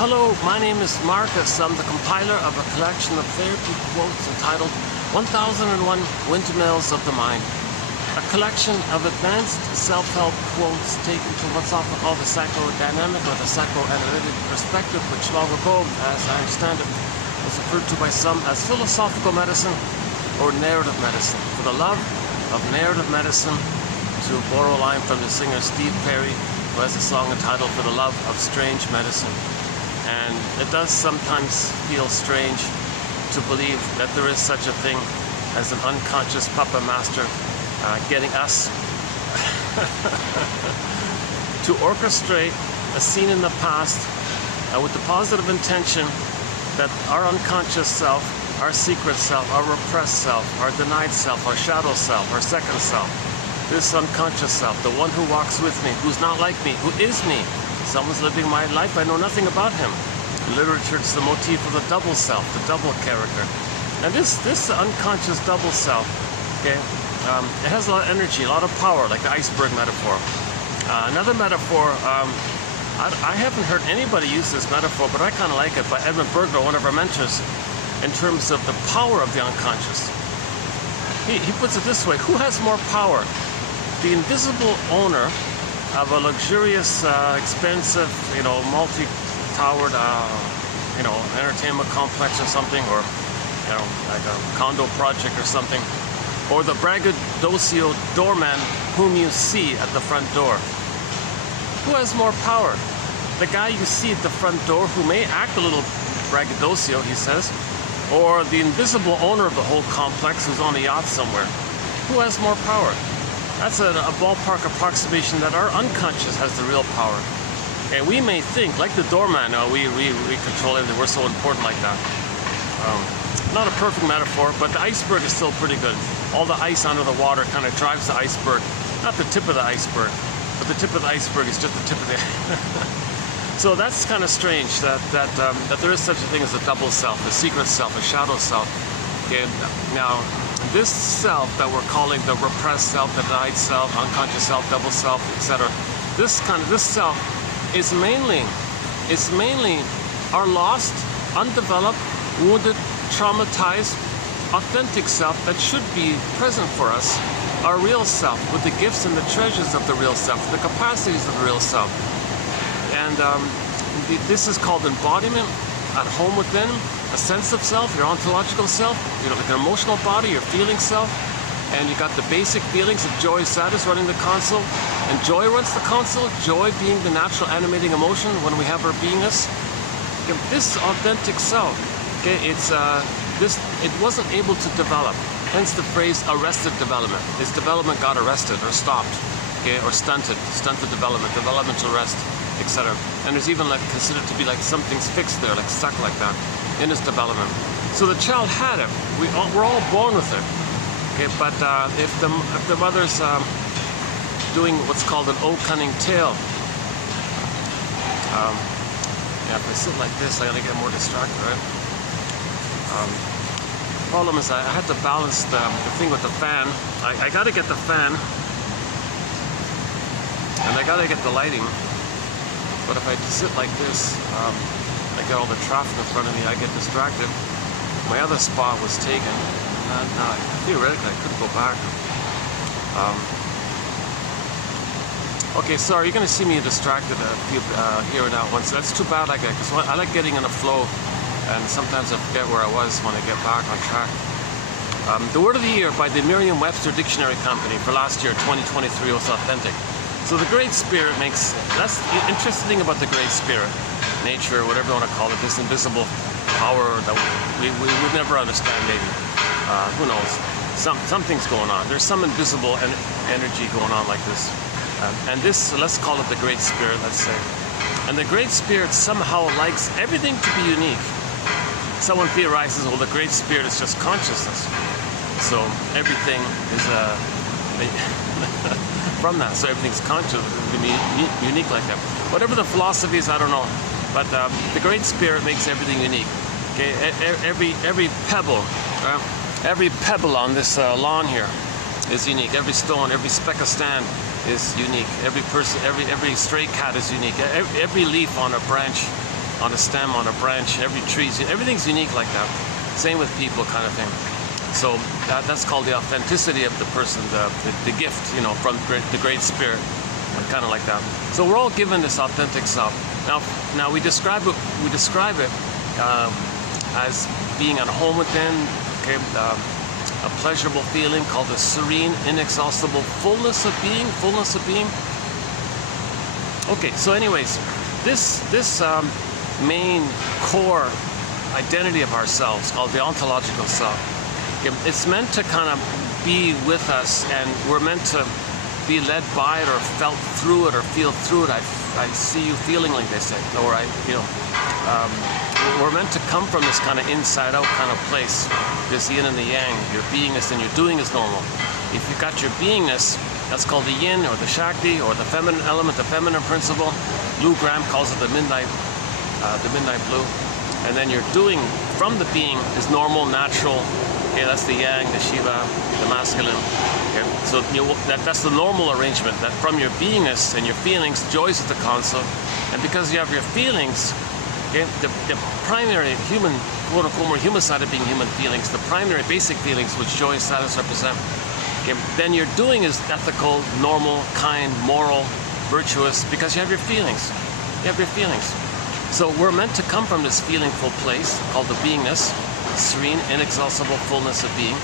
Hello, my name is Marcus. I'm the compiler of a collection of therapy quotes entitled 1001 Windmills of the Mind. A collection of advanced self-help quotes taken from what's often called the psychodynamic or the psychoanalytic perspective, which long ago, as I understand it, was referred to by some as philosophical medicine or narrative medicine. For the love of narrative medicine, to borrow a line from the singer Steve Perry, who has a song entitled For the Love of Strange Medicine. And it does sometimes feel strange to believe that there is such a thing as an unconscious puppet master getting us to orchestrate a scene in the past with the positive intention that our unconscious self, our secret self, our repressed self, our denied self, our shadow self, our second self, this unconscious self, the one who walks with me, who's not like me, who is me. Someone's living my life, I know nothing about him. In literature, it's the motif of the double self, the double character. And this unconscious double self, okay, it has a lot of energy, a lot of power, like the iceberg metaphor. Another metaphor, I haven't heard anybody use this metaphor, but I kind of like it, by Edmund Burger, one of our mentors, in terms of the power of the unconscious. He puts it this way: who has more power? The invisible owner of a luxurious, expensive, multi-towered, entertainment complex or something, or, like a condo project or something, or the braggadocio doorman whom you see at the front door. Who has more power? The guy you see at the front door, who may act a little braggadocio, he says, or the invisible owner of the whole complex who's on a yacht somewhere? Who has more power? That's a ballpark approximation that our unconscious has the real power. And we may think, like the doorman, we control everything, we're so important like that. Not a perfect metaphor, but the iceberg is still pretty good. All the ice under the water kind of drives the iceberg. Not the tip of the iceberg, but the tip of the iceberg is just the tip of the So that's kind of strange, that there is such a thing as a double self, a secret self, a shadow self. Okay, now, this self that we're calling the repressed self, the denied self, unconscious self, double self, etc. This self is mainly our lost, undeveloped, wounded, traumatized, authentic self that should be present for us, our real self, with the gifts and the treasures of the real self, the capacities of the real self. And this is called embodiment, at home within, a sense of self, your ontological self, like an emotional body, your feeling self, and you got the basic feelings of joy, sadness running the console, and joy runs the console, joy being the natural animating emotion when we have our beingness. Okay, this authentic self, okay, it wasn't able to develop, hence the phrase arrested development. Its development got arrested or stopped, okay, or stunted development, developmental arrest, etc. And there's even considered to be something's fixed there, stuck like that in its development. So the child had it. We're all born with it. Okay, but if the mother's doing what's called an O cunning tale, if I sit like this, I'm gonna get more distracted, right? Problem is, I had to balance the thing with the fan. I gotta get the fan, and I gotta get the lighting. But if I sit like this, I get all the traffic in front of me, I get distracted. My other spot was taken. Theoretically, I could go back. Okay, sorry, you're going to see me distracted here and now. That's too bad, because I like getting in a flow, and sometimes I forget where I was when I get back on track. The word of the year by the Merriam-Webster Dictionary Company for last year, 2023, was authentic. So the Great Spirit that's the interesting thing about the Great Spirit, nature, whatever you want to call it, this invisible power that we would never understand maybe. Who knows? Something's going on. There's some invisible energy going on like this. And this, let's call it the Great Spirit, let's say. And the Great Spirit somehow likes everything to be unique. Someone theorizes, well, the Great Spirit is just consciousness. So everything is from that, so everything's conscious, unique like that. Whatever the philosophy is, I don't know, but the Great Spirit makes everything unique. Okay, every pebble on this lawn here is unique. Every stone, every speck of sand is unique. Every person, every stray cat is unique. Every leaf on a branch on a stem, on a branch. Every tree, everything's unique like that. Same with people, kind of thing. So that's called the authenticity of the person, the gift, you know, from the Great Spirit, kind of like that. So we're all given this authentic self. Now we describe it as being at home within, okay, a pleasurable feeling called the serene, inexhaustible fullness of being. Okay, so anyways, this main core identity of ourselves called the ontological self. It's meant to kind of be with us, and we're meant to be led by it or felt through it or feel through it. I see you feeling, like they say, or we're meant to come from this kind of inside out kind of place, this yin and the yang. Your beingness and your doing is normal. If you've got your beingness, that's called the yin or the shakti or the feminine element, the feminine principle. Hugh Graham calls it the midnight blue. And then your doing from the being is normal, natural. Okay, that's the yang, the Shiva, the masculine. Okay, so that's the normal arrangement. That from your beingness and your feelings, joy is the console. And because you have your feelings, okay, the primary human, quote unquote, more human side of being human feelings, the primary basic feelings which joy and sadness represent. Okay, then your doing is ethical, normal, kind, moral, virtuous, because you have your feelings. You have your feelings. So we're meant to come from this feelingful place called the beingness, serene, inexhaustible fullness of being.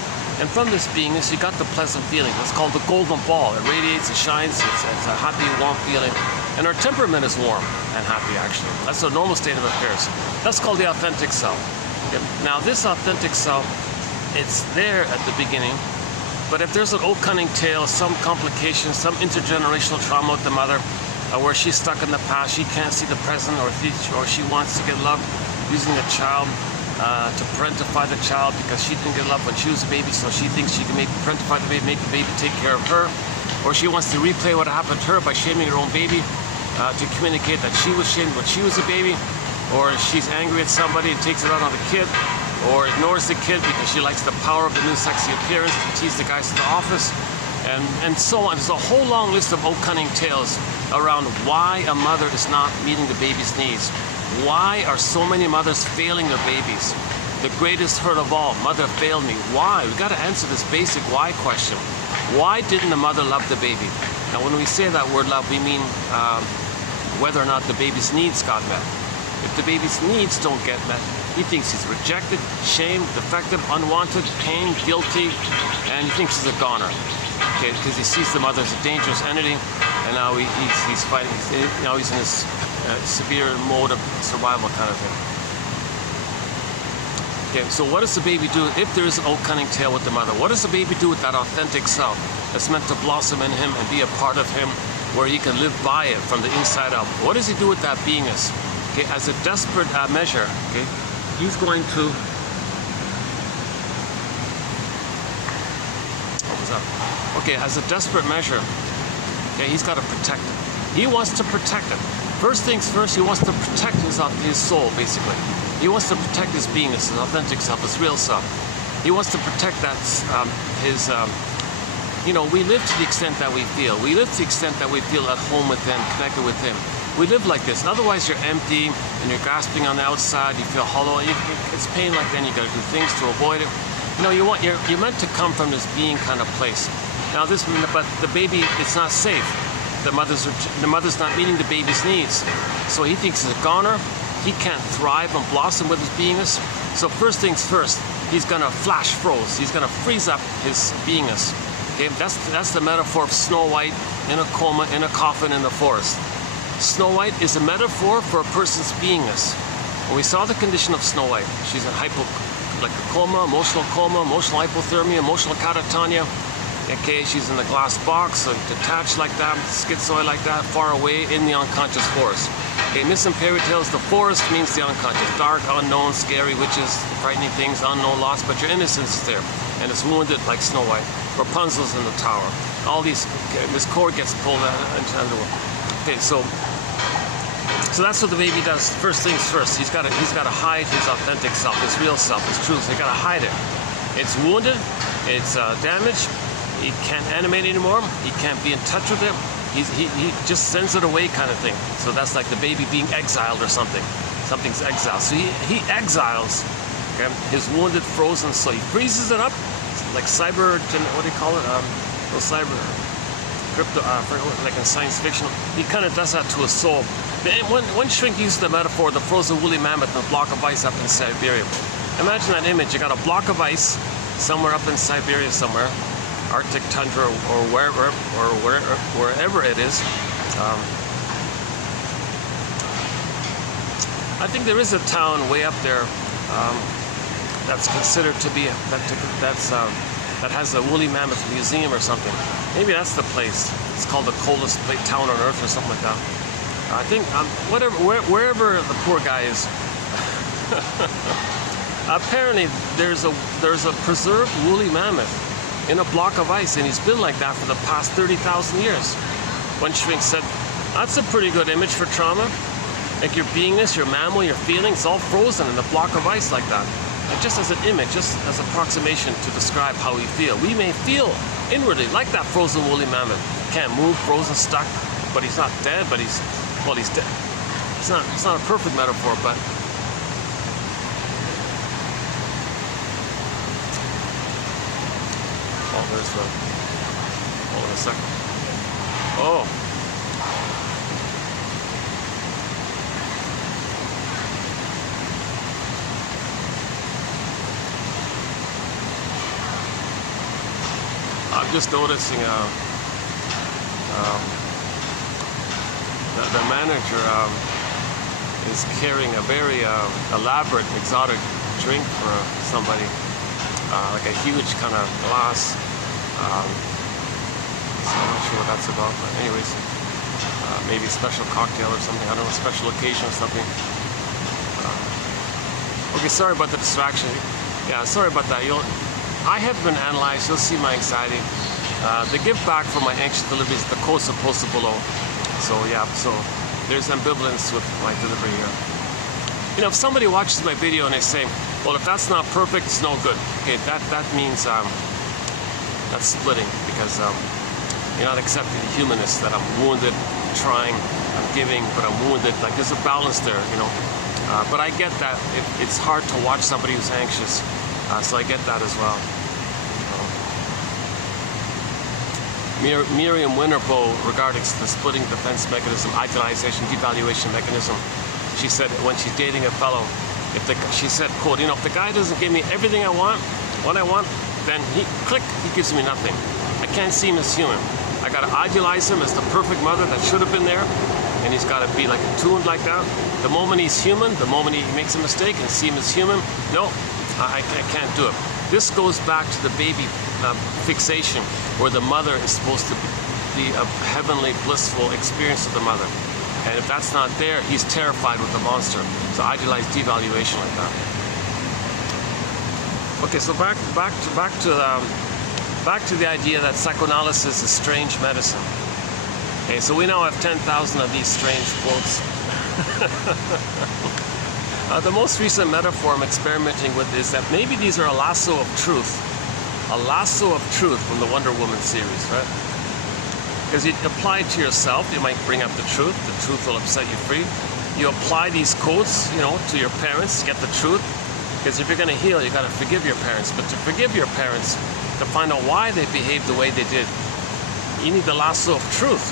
And from this beingness, you got the pleasant feeling. It's called the golden ball. It radiates, it shines, it's a happy, warm feeling. And our temperament is warm and happy, actually. That's a normal state of affairs. That's called the authentic self. Okay. Now, this authentic self, it's there at the beginning. But if there's an old cunning tale, some complication, some intergenerational trauma with the mother, where she's stuck in the past, she can't see the present, or she wants to get love using the child to parentify the child because she didn't get love when she was a baby, so she thinks she can maybe parentify the baby, make the baby take care of her, or she wants to replay what happened to her by shaming her own baby to communicate that she was shamed when she was a baby, or she's angry at somebody and takes it out on the kid, or ignores the kid because she likes the power of the new sexy appearance to tease the guys in the office, and so on. There's a whole long list of old cunning tales around why a mother is not meeting the baby's needs. Why are so many mothers failing their babies? The greatest hurt of all, mother failed me. Why? We've got to answer this basic why question. Why didn't the mother love the baby? Now, when we say that word love, we mean whether or not the baby's needs got met. If the baby's needs don't get met, he thinks he's rejected, shamed, defective, unwanted, pain, guilty, and he thinks he's a goner. Okay, because he sees the mother as a dangerous entity, and now he's fighting. Now he's in this severe mode of survival kind of thing. Okay, so what does the baby do if there is an old cunning tale with the mother? What does the baby do with that authentic self that's meant to blossom in him and be a part of him, where he can live by it from the inside out? What does he do with that beingness? Okay, as a desperate measure, okay, he's going to. What was that? Okay, as a desperate measure, okay, he's got to protect it. He wants to protect it. First things first, he wants to protect his soul, basically. He wants to protect his beingness, his authentic self, his real self. He wants to protect that, we live to the extent that we feel. We live to the extent that we feel at home with him, connected with him. We live like this. Otherwise, you're empty and you're grasping on the outside. You feel hollow. It's pain like then. You got to do things to avoid it. You're meant to come from this being kind of place. Now, but the baby, it's not safe. The mother's not meeting the baby's needs. So he thinks he's a goner. He can't thrive and blossom with his beingness. So first things first, he's gonna flash froze. He's gonna freeze up his beingness. Okay, that's the metaphor of Snow White in a coma in a coffin in the forest. Snow White is a metaphor for a person's beingness. When we saw the condition of Snow White, she's in coma, emotional hypothermia, emotional catatonia. Okay, she's in the glass box, so detached like that, schizoid like that, far away in the unconscious forest. Okay, myths and fairy tales, the forest means the unconscious. Dark, unknown, scary, witches, frightening things, unknown loss, but your innocence is there. And it's wounded like Snow White. Rapunzel's in the tower. All these, this cord gets pulled into the underworld. Okay, so that's what the baby does. First things first, he's got to hide his authentic self, his real self, his truth. He's got to hide it. It's wounded, it's damaged. He can't animate anymore. He can't be in touch with it. He just sends it away kind of thing. So that's like the baby being exiled or something. Something's exiled. So he exiles, okay, his wounded, frozen soul. He freezes it up, like cyber, what do you call it? Those cyber, crypto, like in science fiction. He kind of does that to a soul. One shrink used the metaphor, the frozen woolly mammoth and a block of ice up in Siberia. Imagine that image. You got a block of ice somewhere up in Siberia somewhere, Arctic tundra or wherever it is. I think there is a town way up there that's considered to be that has a woolly mammoth museum or something. Maybe that's the place. It's called the coldest town on earth or something like that. I think wherever the poor guy is. Apparently, there's a preserved woolly mammoth in a block of ice, and he's been like that for the past 30,000 years. One shrink said, "That's a pretty good image for trauma. Like your beingness, your mammal, your feelings, all frozen in a block of ice like that." And just as an image, just as approximation to describe how we feel. We may feel inwardly like that frozen woolly mammoth. Can't move, frozen, stuck, but he's not dead. But he's dead. It's not a perfect metaphor, but. Oh, there's the. Hold on a second. Oh. I'm just noticing the manager is carrying a very elaborate, exotic drink for somebody, like a huge kind of glass. So I'm not sure what that's about, but anyways, maybe a special cocktail or something. I don't know, special occasion or something. Okay, sorry about the distraction. Yeah, sorry about that. I have been analyzed. You'll see my anxiety. The give back for my anxious deliveries, the quotes are posted below. So yeah, so there's ambivalence with my delivery here. You know, if somebody watches my video and they say, well, if that's not perfect, it's no good. Okay, that means that's splitting, because you're not accepting the humanness that I'm wounded, trying, I'm giving, but I'm wounded. Like there's a balance there, you know. But I get that it's hard to watch somebody who's anxious. So I get that as well. Merriam-Webster regarding the splitting defense mechanism, idealization, devaluation mechanism. She said when she's dating a fellow, she said, quote, you know, if the guy doesn't give me everything I want, what I want, then he gives me nothing. I can't see him as human. I gotta idealize him as the perfect mother that should have been there, and he's gotta be like attuned like that. The moment he's human, the moment he makes a mistake and see him as human, no, I can't do it. This goes back to the baby fixation, where the mother is supposed to be a heavenly, blissful experience of the mother. And if that's not there, he's terrified with the monster. So idealize devaluation like that. Okay, so back to the idea that psychoanalysis is strange medicine. Okay, so we now have 10,000 of these strange quotes. The most recent metaphor I'm experimenting with is that maybe these are a lasso of truth. A lasso of truth from the Wonder Woman series, right? Because you apply it to yourself, you might bring up the truth will upset you free. You apply these quotes, you know, to your parents to get the truth. Because if you're going to heal, you got to forgive your parents. But to forgive your parents, to find out why they behaved the way they did, you need the lasso of truth.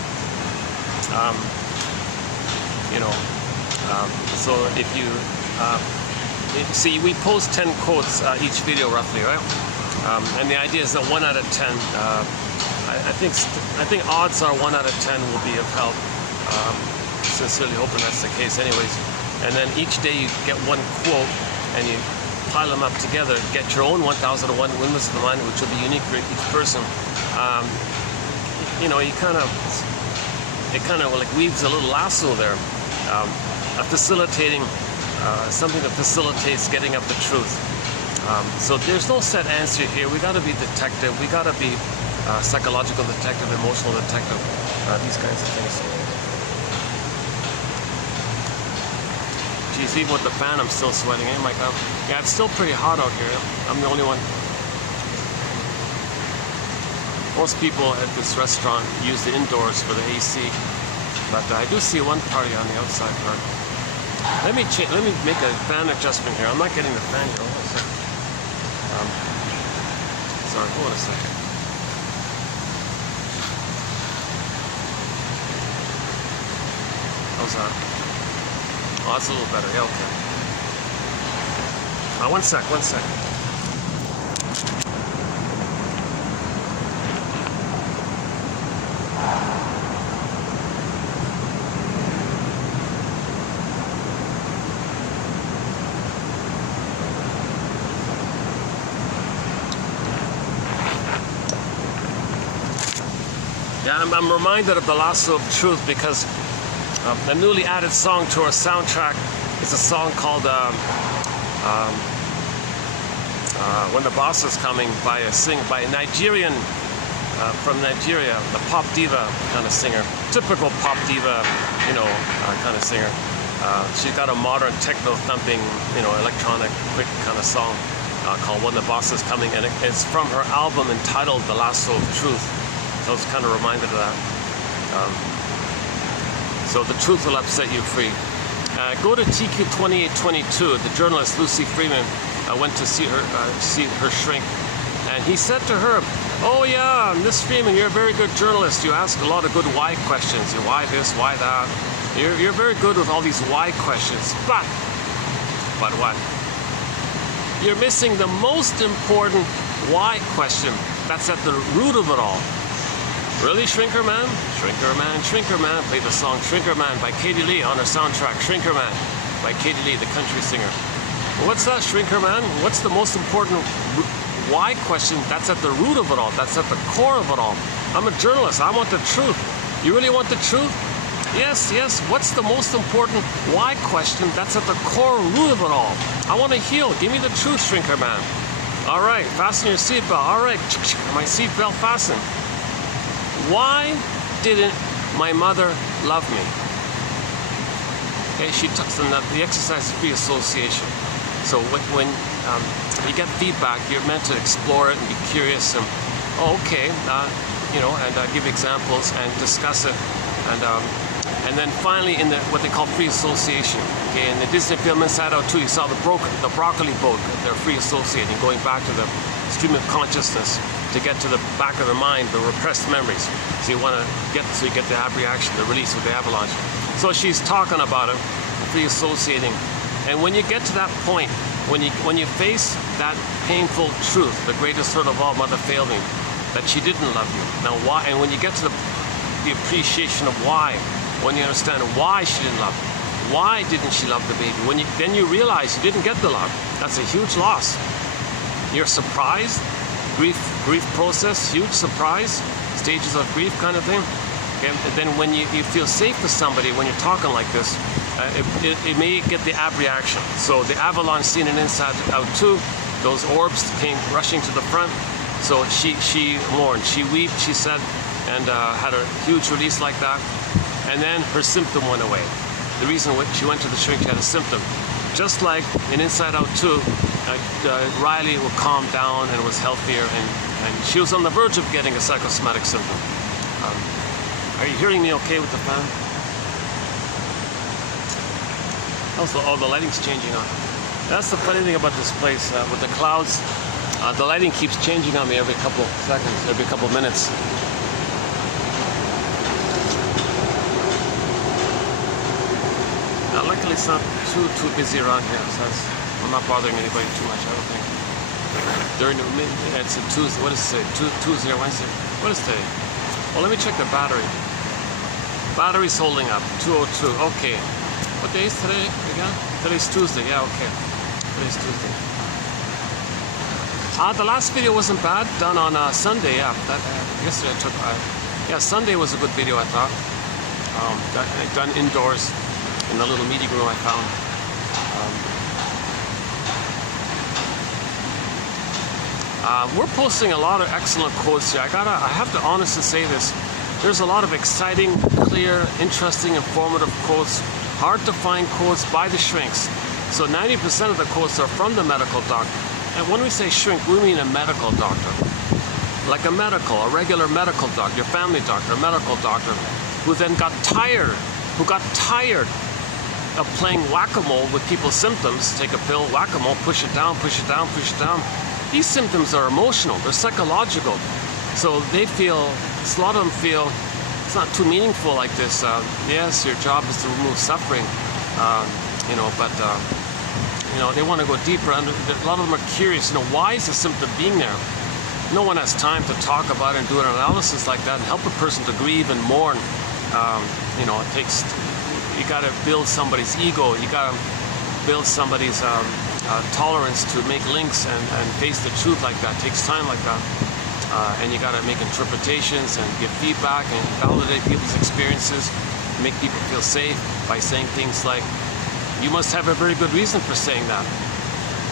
So if you see, we post 10 quotes each video roughly, right? And the idea is that 1 out of 10, I think odds are 1 out of 10 will be of help. Sincerely hoping that's the case anyways. And then each day you get one quote and you pile them up together, get your own 1001 Windmills of the mind, which will be unique for each person. You know, it kind of like weaves a little lasso there, facilitating something that facilitates getting up the truth. So there's no set answer here. We got to be detective. We got to be psychological detective, emotional detective, these kinds of things. Geez, even with the fan, I'm still sweating. Oh my God. Yeah, it's still pretty hot out here. I'm the only one. Most people at this restaurant use the indoors for the AC, but I do see one party on the outside part. Let me make a fan adjustment here. I'm not getting the fan here. Hold on a second. Sorry, hold on a second. How's that? Oh, that's a little better. Yeah, okay. One sec. Yeah, I'm reminded of the lasso of truth because a newly added song to our soundtrack is a song called When the Boss Is Coming by a Nigerian from Nigeria, the pop diva kind of singer, typical pop diva, kind of singer. She's got a modern techno thumping, electronic quick kind of song called When the Boss Is Coming, and it's from her album entitled The Lasso of Truth. So I was kind of reminded of that. So the truth will upset you free. Go to TQ 2822. The journalist Lucy Freeman went to see her shrink, and he said to her, "Oh yeah, Miss Freeman, you're a very good journalist. You ask a lot of good why questions. You why this, why that. You're very good with all these why questions. But what? You're missing the most important why question. That's at the root of it all." Really, Shrinker Man? Shrinker Man, Shrinker Man. Play the song Shrinker Man by Katie Lee on her soundtrack. Shrinker Man by Katie Lee, the country singer. What's that, Shrinker Man? What's the most important why question? That's at the root of it all. That's at the core of it all. I'm a journalist. I want the truth. You really want the truth? Yes. What's the most important why question? That's at the core root of it all. I want to heal. Give me the truth, Shrinker Man. All right, fasten your seatbelt. All right, my seatbelt fastened. Why didn't my mother love me? Okay, she talks about the exercise of free association. So when you get feedback, you're meant to explore it and be curious and, and give examples and discuss it. And then finally in what they call free association. Okay, in the Disney film Inside Out 2, you saw the broccoli boat. They're free associating, going back to the stream of consciousness to get to the back of their mind, the repressed memories. So you get the abreaction, the release with the avalanche. So she's talking about it, free associating. And when you get to that point, when you face that painful truth, the greatest hurt of all, mother failed me, that she didn't love you. Now why? And when you get to the appreciation of why, when you understand why she didn't love you, why didn't she love the baby? Then you realize you didn't get the love. That's a huge loss. You're surprised. Grief process, huge surprise, stages of grief kind of thing. Okay? And then when you feel safe with somebody, when you're talking like this, it may get the abreaction. So the avalanche scene in Inside Out 2, those orbs came rushing to the front. So she mourned, she wept, she said, and had a huge release like that. And then her symptom went away. The reason she went to the shrink, she had a symptom. Just like in Inside Out 2, Riley would calm down and was healthier, and she was on the verge of getting a psychosomatic symptom. Are you hearing me okay with the fan? Also, the lighting's changing on. That's the funny thing about this place, with the clouds. The lighting keeps changing on me every couple seconds, every couple minutes. Luckily it's not too busy around here, so I'm not bothering anybody too much, I don't think. During the it's a Tuesday, what is today? Tuesday or Wednesday? What is today? Well, let me check the battery. Battery's holding up, 202, okay. What day is today again? Today's Tuesday, yeah, okay. Today's Tuesday. The last video wasn't bad, done on Sunday, yeah. Yesterday I took, Sunday was a good video, I thought. Done indoors. In the little meeting room I found. We're posting a lot of excellent quotes here. I have to honestly say this. There's a lot of exciting, clear, interesting, informative quotes. Hard to find quotes by the shrinks. So 90% of the quotes are from the medical doctor. And when we say shrink, we mean a medical doctor. Like a regular medical doctor, your family doctor, a medical doctor, who then got tired, of playing whack-a-mole with people's symptoms. Take a pill, whack-a-mole, push it down, push it down, push it down. These symptoms are emotional, they're psychological. So they feel, a lot of them feel, it's not too meaningful like this. Yes, your job is to remove suffering, but they want to go deeper. A lot of them are curious, why is the symptom being there? No one has time to talk about it and do an analysis like that and help a person to grieve and mourn. It takes, you got to build somebody's ego, you got to build somebody's tolerance to make links and face the truth like that. It takes time like that. And you got to make interpretations and give feedback and validate people's experiences, make people feel safe by saying things like, you must have a very good reason for saying that.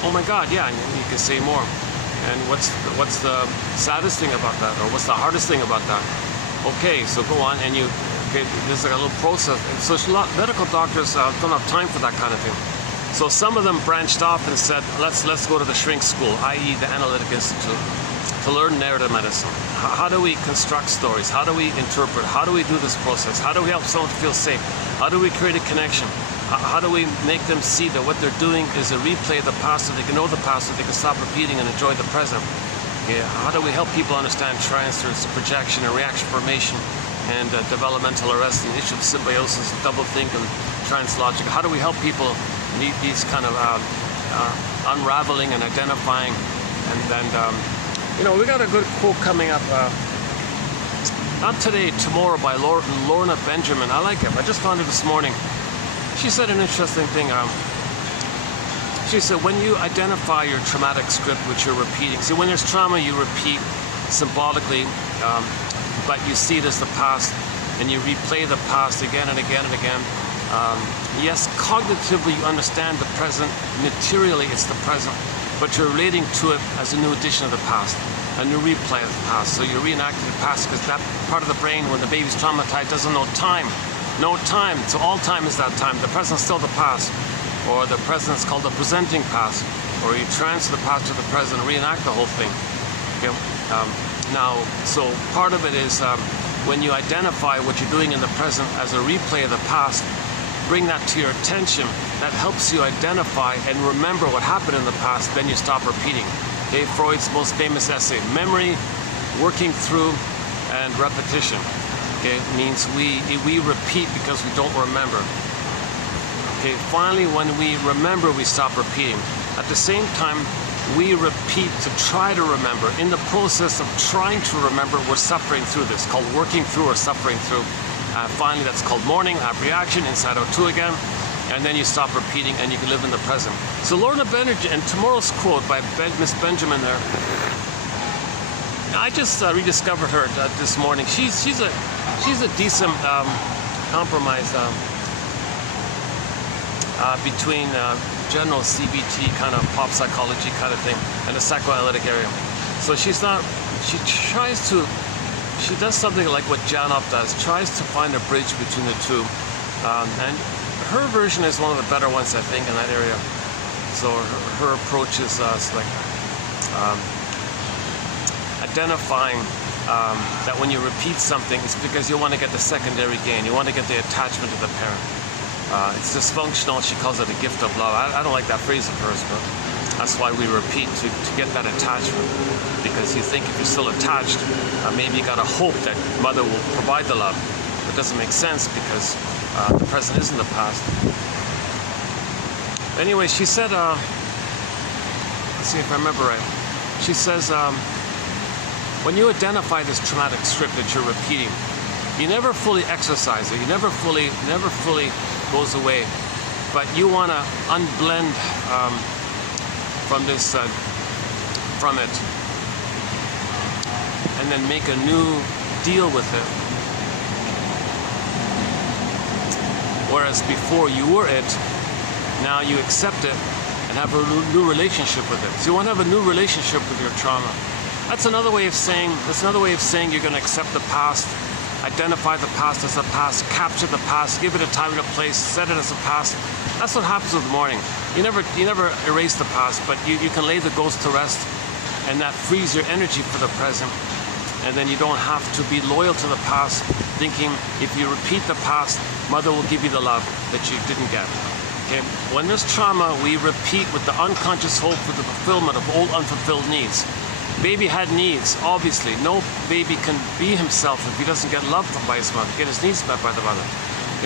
Oh my God, yeah, and you can say more. And what's the saddest thing about that, or what's the hardest thing about that? Okay, so go on, and there's like a little process. And so medical doctors don't have time for that kind of thing. So some of them branched off and said, let's go to the shrink school, i.e. the Analytic Institute, to learn narrative medicine. How do we construct stories? How do we interpret? How do we do this process? How do we help someone to feel safe? How do we create a connection? How do we make them see that what they're doing is a replay of the past, so they can know the past, so they can stop repeating and enjoy the present? Yeah. How do we help people understand transference, projection, and reaction formation, and developmental arrest, and the issue of symbiosis, doublethink, and translogic? How do we help people need these kind of unraveling and identifying? We got a good quote coming up. Not today, tomorrow, by Lorna Benjamin. I like it. I just found it this morning. She said an interesting thing. She said, when you identify your traumatic script, which you're repeating, see, when there's trauma, you repeat symbolically, but you see it as the past, and you replay the past again and again and again. Yes, cognitively, you understand the present. Materially, it's the present, but you're relating to it as a new edition of the past, a new replay of the past. So you're reenacting the past, because that part of the brain, when the baby's traumatized, doesn't know time. No time. So all time is that time. The present's still the past. Or the present is called the presenting past. Or you transfer the past to the present and reenact the whole thing. Okay? So part of it is when you identify what you're doing in the present as a replay of the past, bring that to your attention. That helps you identify and remember what happened in the past. Then you stop repeating. Okay? Freud's most famous essay, memory, working through, and repetition. Okay, it means we repeat because we don't remember. Okay, finally, when we remember, we stop repeating. At the same time, we repeat to try to remember. In the process of trying to remember, we're suffering through this, called working through or suffering through. Finally, that's called mourning, apprehension, inside out two again. And then you stop repeating and you can live in the present. So Lorna Benjamin, and tomorrow's quote by Miss Benjamin there, I just rediscovered her this morning. She's a decent compromise between general CBT kind of pop psychology kind of thing and the psychoanalytic area. So she does something like what Janop does, tries to find a bridge between the two. And her version is one of the better ones, I think, in that area. So her approach is identifying that when you repeat something, it's because you want to get the secondary gain. You want to get the attachment to the parent. It's dysfunctional. She calls it a gift of love. I don't like that phrase of hers, but that's why we repeat, to get that attachment. Because you think if you're still attached, maybe you got to hope that mother will provide the love. It doesn't make sense because the present isn't the past. Anyway, she said, let's see if I remember right. She says, when you identify this traumatic script that you're repeating, you never fully exercise it. You never fully goes away. But you want to unblend from it, and then make a new deal with it. Whereas before you were it, now you accept it and have a new relationship with it. So you want to have a new relationship with your trauma. That's another way of saying you're going to accept the past, identify the past as a past, capture the past, give it a time and a place, set it as a past. That's what happens with mourning. You never erase the past, but you can lay the ghost to rest, and that frees your energy for the present. And then you don't have to be loyal to the past. thinking if you repeat the past, mother will give you the love that you didn't get. Okay? When there's trauma, we repeat with the unconscious hope for the fulfillment of old unfulfilled needs. Baby had needs, obviously. No baby can be himself if he doesn't get loved by his mother, get his needs met by the mother.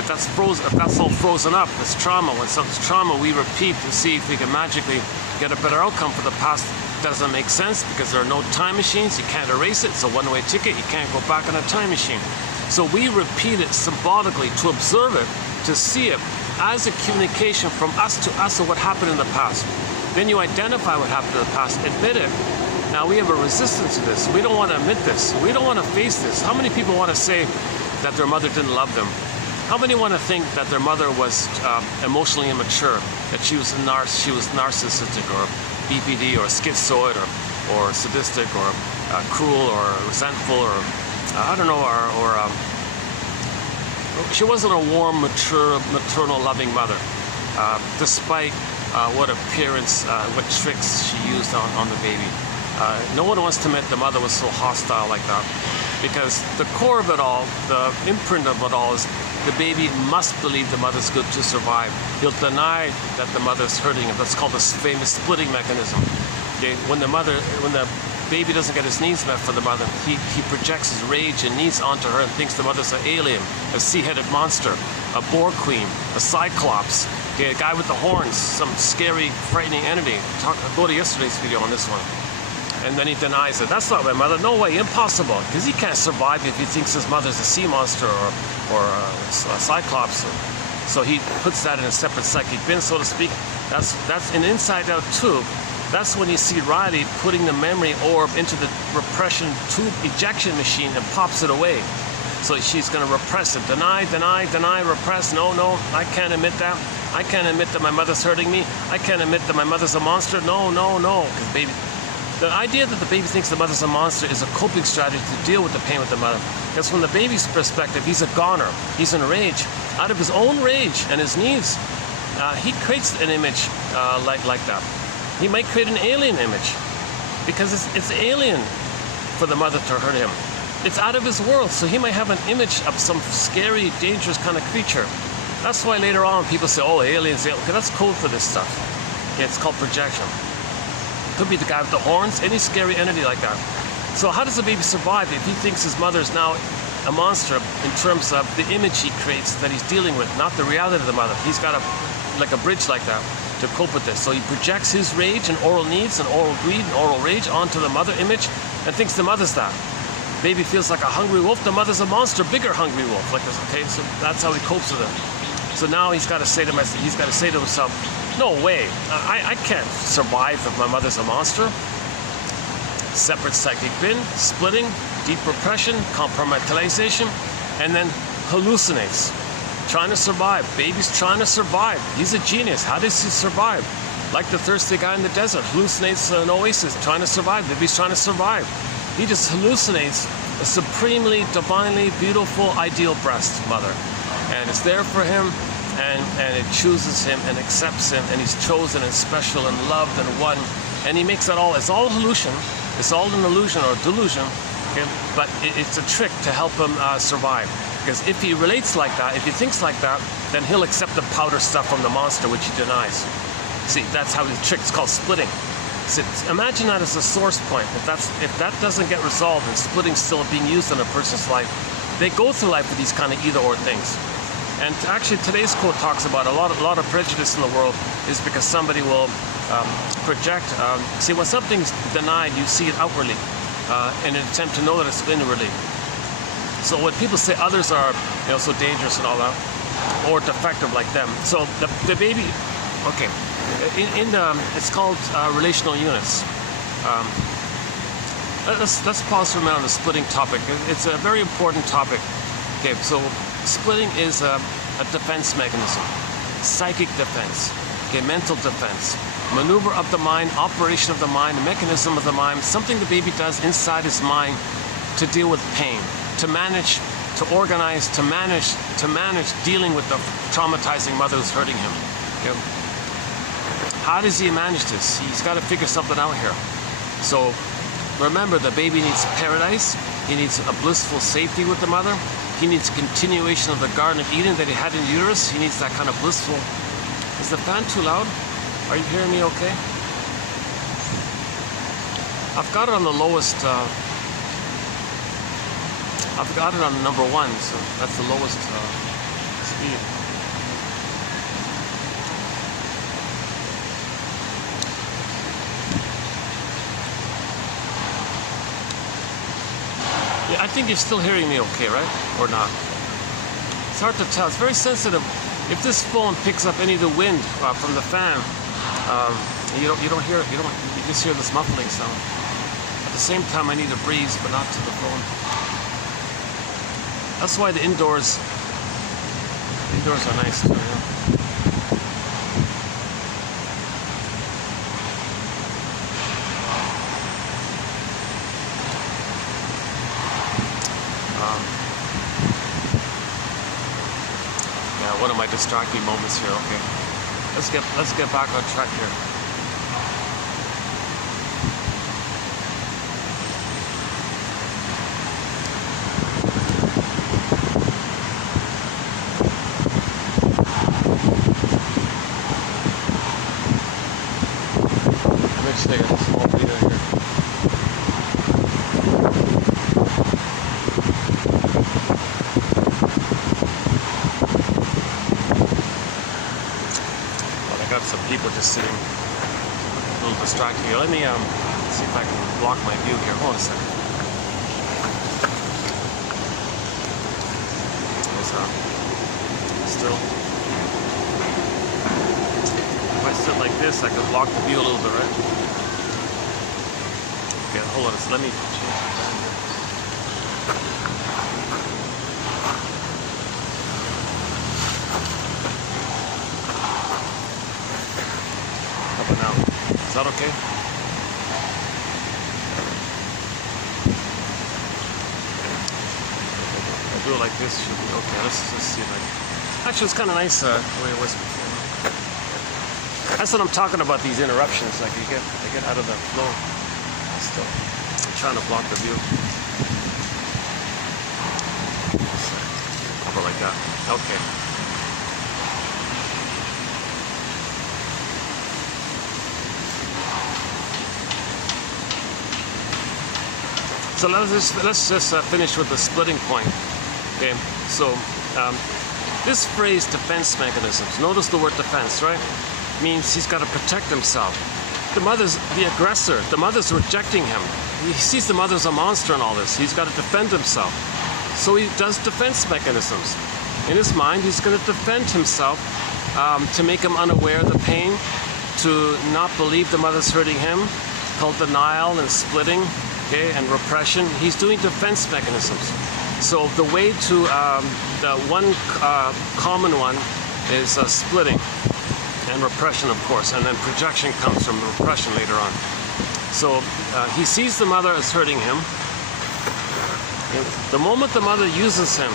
If that's frozen, if that's all frozen up, it's trauma. When something's trauma, we repeat to see if we can magically get a better outcome for the past. Doesn't make sense because there are no time machines. You can't erase it. It's a one-way ticket. You can't go back on a time machine. So we repeat it symbolically to observe it, to see it as a communication from us to us of what happened in the past. Then you identify what happened in the past, admit it. Now we have a resistance to this. We don't want to admit this. We don't want to face this. How many people want to say that their mother didn't love them? How many want to think that their mother was emotionally immature, that she was narcissistic or BPD or schizoid or sadistic or cruel or resentful or I don't know, or she wasn't a warm, mature, maternal, loving mother, despite what appearance, what tricks she used on the baby. No one wants to admit the mother was so hostile like that, because the core of it all, the imprint of it all is the baby must believe the mother's good to survive. He'll deny that the mother's hurting him. That's called the famous splitting mechanism. Okay? When the baby doesn't get his needs met for the mother, he projects his rage and needs onto her and thinks the mother's an alien, a sea-headed monster, a boar queen, a cyclops, okay, a guy with the horns, some scary, frightening entity. Go to yesterday's video on this one. And then he denies it. That's not my mother. No way, impossible. Because he can't survive if he thinks his mother's a sea monster or a cyclops. So he puts that in a separate psychic bin, so to speak. That's an inside-out tube. That's when you see Riley putting the memory orb into the repression tube ejection machine and pops it away. So she's going to repress it. Deny, repress. No, I can't admit that. I can't admit that my mother's hurting me. I can't admit that my mother's a monster. No. Because baby... The idea that the baby thinks the mother's a monster is a coping strategy to deal with the pain with the mother. Because from the baby's perspective, he's a goner. He's in a rage. Out of his own rage and his needs, he creates an image like that. He might create an alien image because it's alien for the mother to hurt him. It's out of his world, so he might have an image of some scary, dangerous kind of creature. That's why later on people say, oh, aliens, okay, that's code for this stuff. Yeah, it's called projection. Could be the guy with the horns, any scary entity like that. So how does the baby survive if he thinks his mother's now a monster in terms of the image he creates that he's dealing with, not the reality of the mother? He's got a bridge like that to cope with this. So he projects his rage and oral needs and oral greed and oral rage onto the mother image and thinks the mother's that. Baby feels like a hungry wolf, the mother's a monster, bigger hungry wolf. Like this, okay, so that's how he copes with it. So now he's got to say to himself, no way, I can't survive if my mother's a monster. Separate psychic bin, splitting, deep repression, compartmentalization, and then hallucinates. Trying to survive. Baby's trying to survive. He's a genius. How does he survive? Like the thirsty guy in the desert, hallucinates an oasis, trying to survive. Baby's trying to survive. He just hallucinates a supremely, divinely beautiful, ideal breast mother. And it's there for him. And it chooses him and accepts him, and he's chosen and special and loved and won. And he makes that all, it's all illusion. It's all an illusion or delusion, okay? But it's a trick to help him survive. Because if he relates like that, if he thinks like that, then he'll accept the powder stuff from the monster, which he denies. See, that's how the trick is called splitting. So imagine that as a source point. If that doesn't get resolved and splitting's still being used in a person's life, they go through life with these kind of either-or things. And actually, today's quote talks about a lot of prejudice in the world is because somebody will project. See, when something's denied, you see it outwardly in an attempt to know that it's inwardly. So when people say others are, so dangerous and all that, or defective like them. So the baby, okay, it's called relational units. Let's pause for a minute on the splitting topic. It's a very important topic. Okay, so splitting is a defense mechanism, psychic defense, okay, mental defense, maneuver of the mind, operation of the mind, mechanism of the mind, something the baby does inside his mind to deal with pain, to manage, to organize, to manage dealing with the traumatizing mother who's hurting him. Okay? How does he manage this? He's got to figure something out here. So remember, the baby needs paradise. He needs a blissful safety with the mother. He needs continuation of the Garden of Eden that he had in uterus. He needs that kind of blissful. Is the fan too loud? Are you hearing me okay? I've got it on the lowest. I've got it on number 1, so that's the lowest speed. Yeah, I think you're still hearing me okay, right? Or not? It's hard to tell. It's very sensitive. If this phone picks up any of the wind from the fan, you don't hear it. You just hear this muffling sound. At the same time, I need a breeze, but not to the phone. That's why the indoors are nice too. Yeah. One of my distracting moments here. Okay, let's get back on track here. Let's take a small breather here. Some people just sitting a little distracted here. Let me see if I can block my view here. Hold on a second. Still. If I sit like this, I can block the view a little bit, right? Okay, hold on. Let me change the time here. Now, is that okay? I'll do it like this, should be okay. Let's see if I can. Actually, it's kind of nice the way it was before. That's what I'm talking about, these interruptions. Like I get out of the flow. Still, I'm trying to block the view. Over like that. Okay. So let's just finish with the splitting point. Okay, so this phrase defense mechanisms, notice the word defense, right? Means he's got to protect himself. The mother's the aggressor, the mother's rejecting him. He sees the mother's a monster in all this. He's got to defend himself. So he does defense mechanisms. In his mind, he's going to defend himself to make him unaware of the pain, to not believe the mother's hurting him, called denial and splitting. Okay, and repression. He's doing defense mechanisms. So the way to the one common one is splitting and repression, of course, and then projection comes from repression later on. So he sees the mother as hurting him. The moment the mother uses him,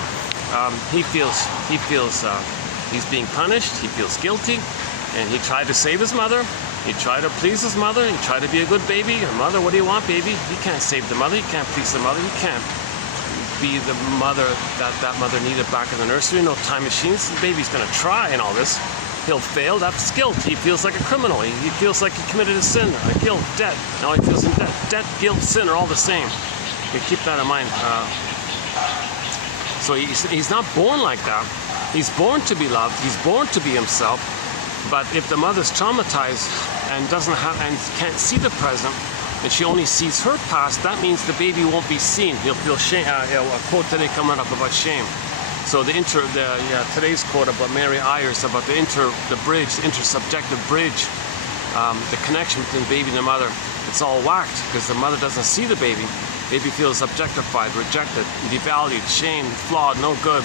he feels he's being punished. He feels guilty, and he tried to save his mother. He tried to please his mother. He tried to be a good baby. Her mother, what do you want, baby? He can't save the mother. He can't please the mother. He can't be the mother that mother needed back in the nursery. No time machines. The baby's going to try and all this. He'll fail. That's guilt. He feels like a criminal. He feels like he committed a sin, a guilt, debt. Now he feels in debt. Debt, guilt, sin are all the same. You keep that in mind. So he's not born like that. He's born to be loved. He's born to be himself. But if the mother's traumatized and doesn't have and can't see the present, and she only sees her past, that means the baby won't be seen. He'll feel shame. A quote today coming up about shame. So today's quote about Mary Ayers about the intersubjective bridge, the connection between baby and the mother. It's all whacked because the mother doesn't see the baby. Baby feels objectified, rejected, devalued, shamed, flawed, no good.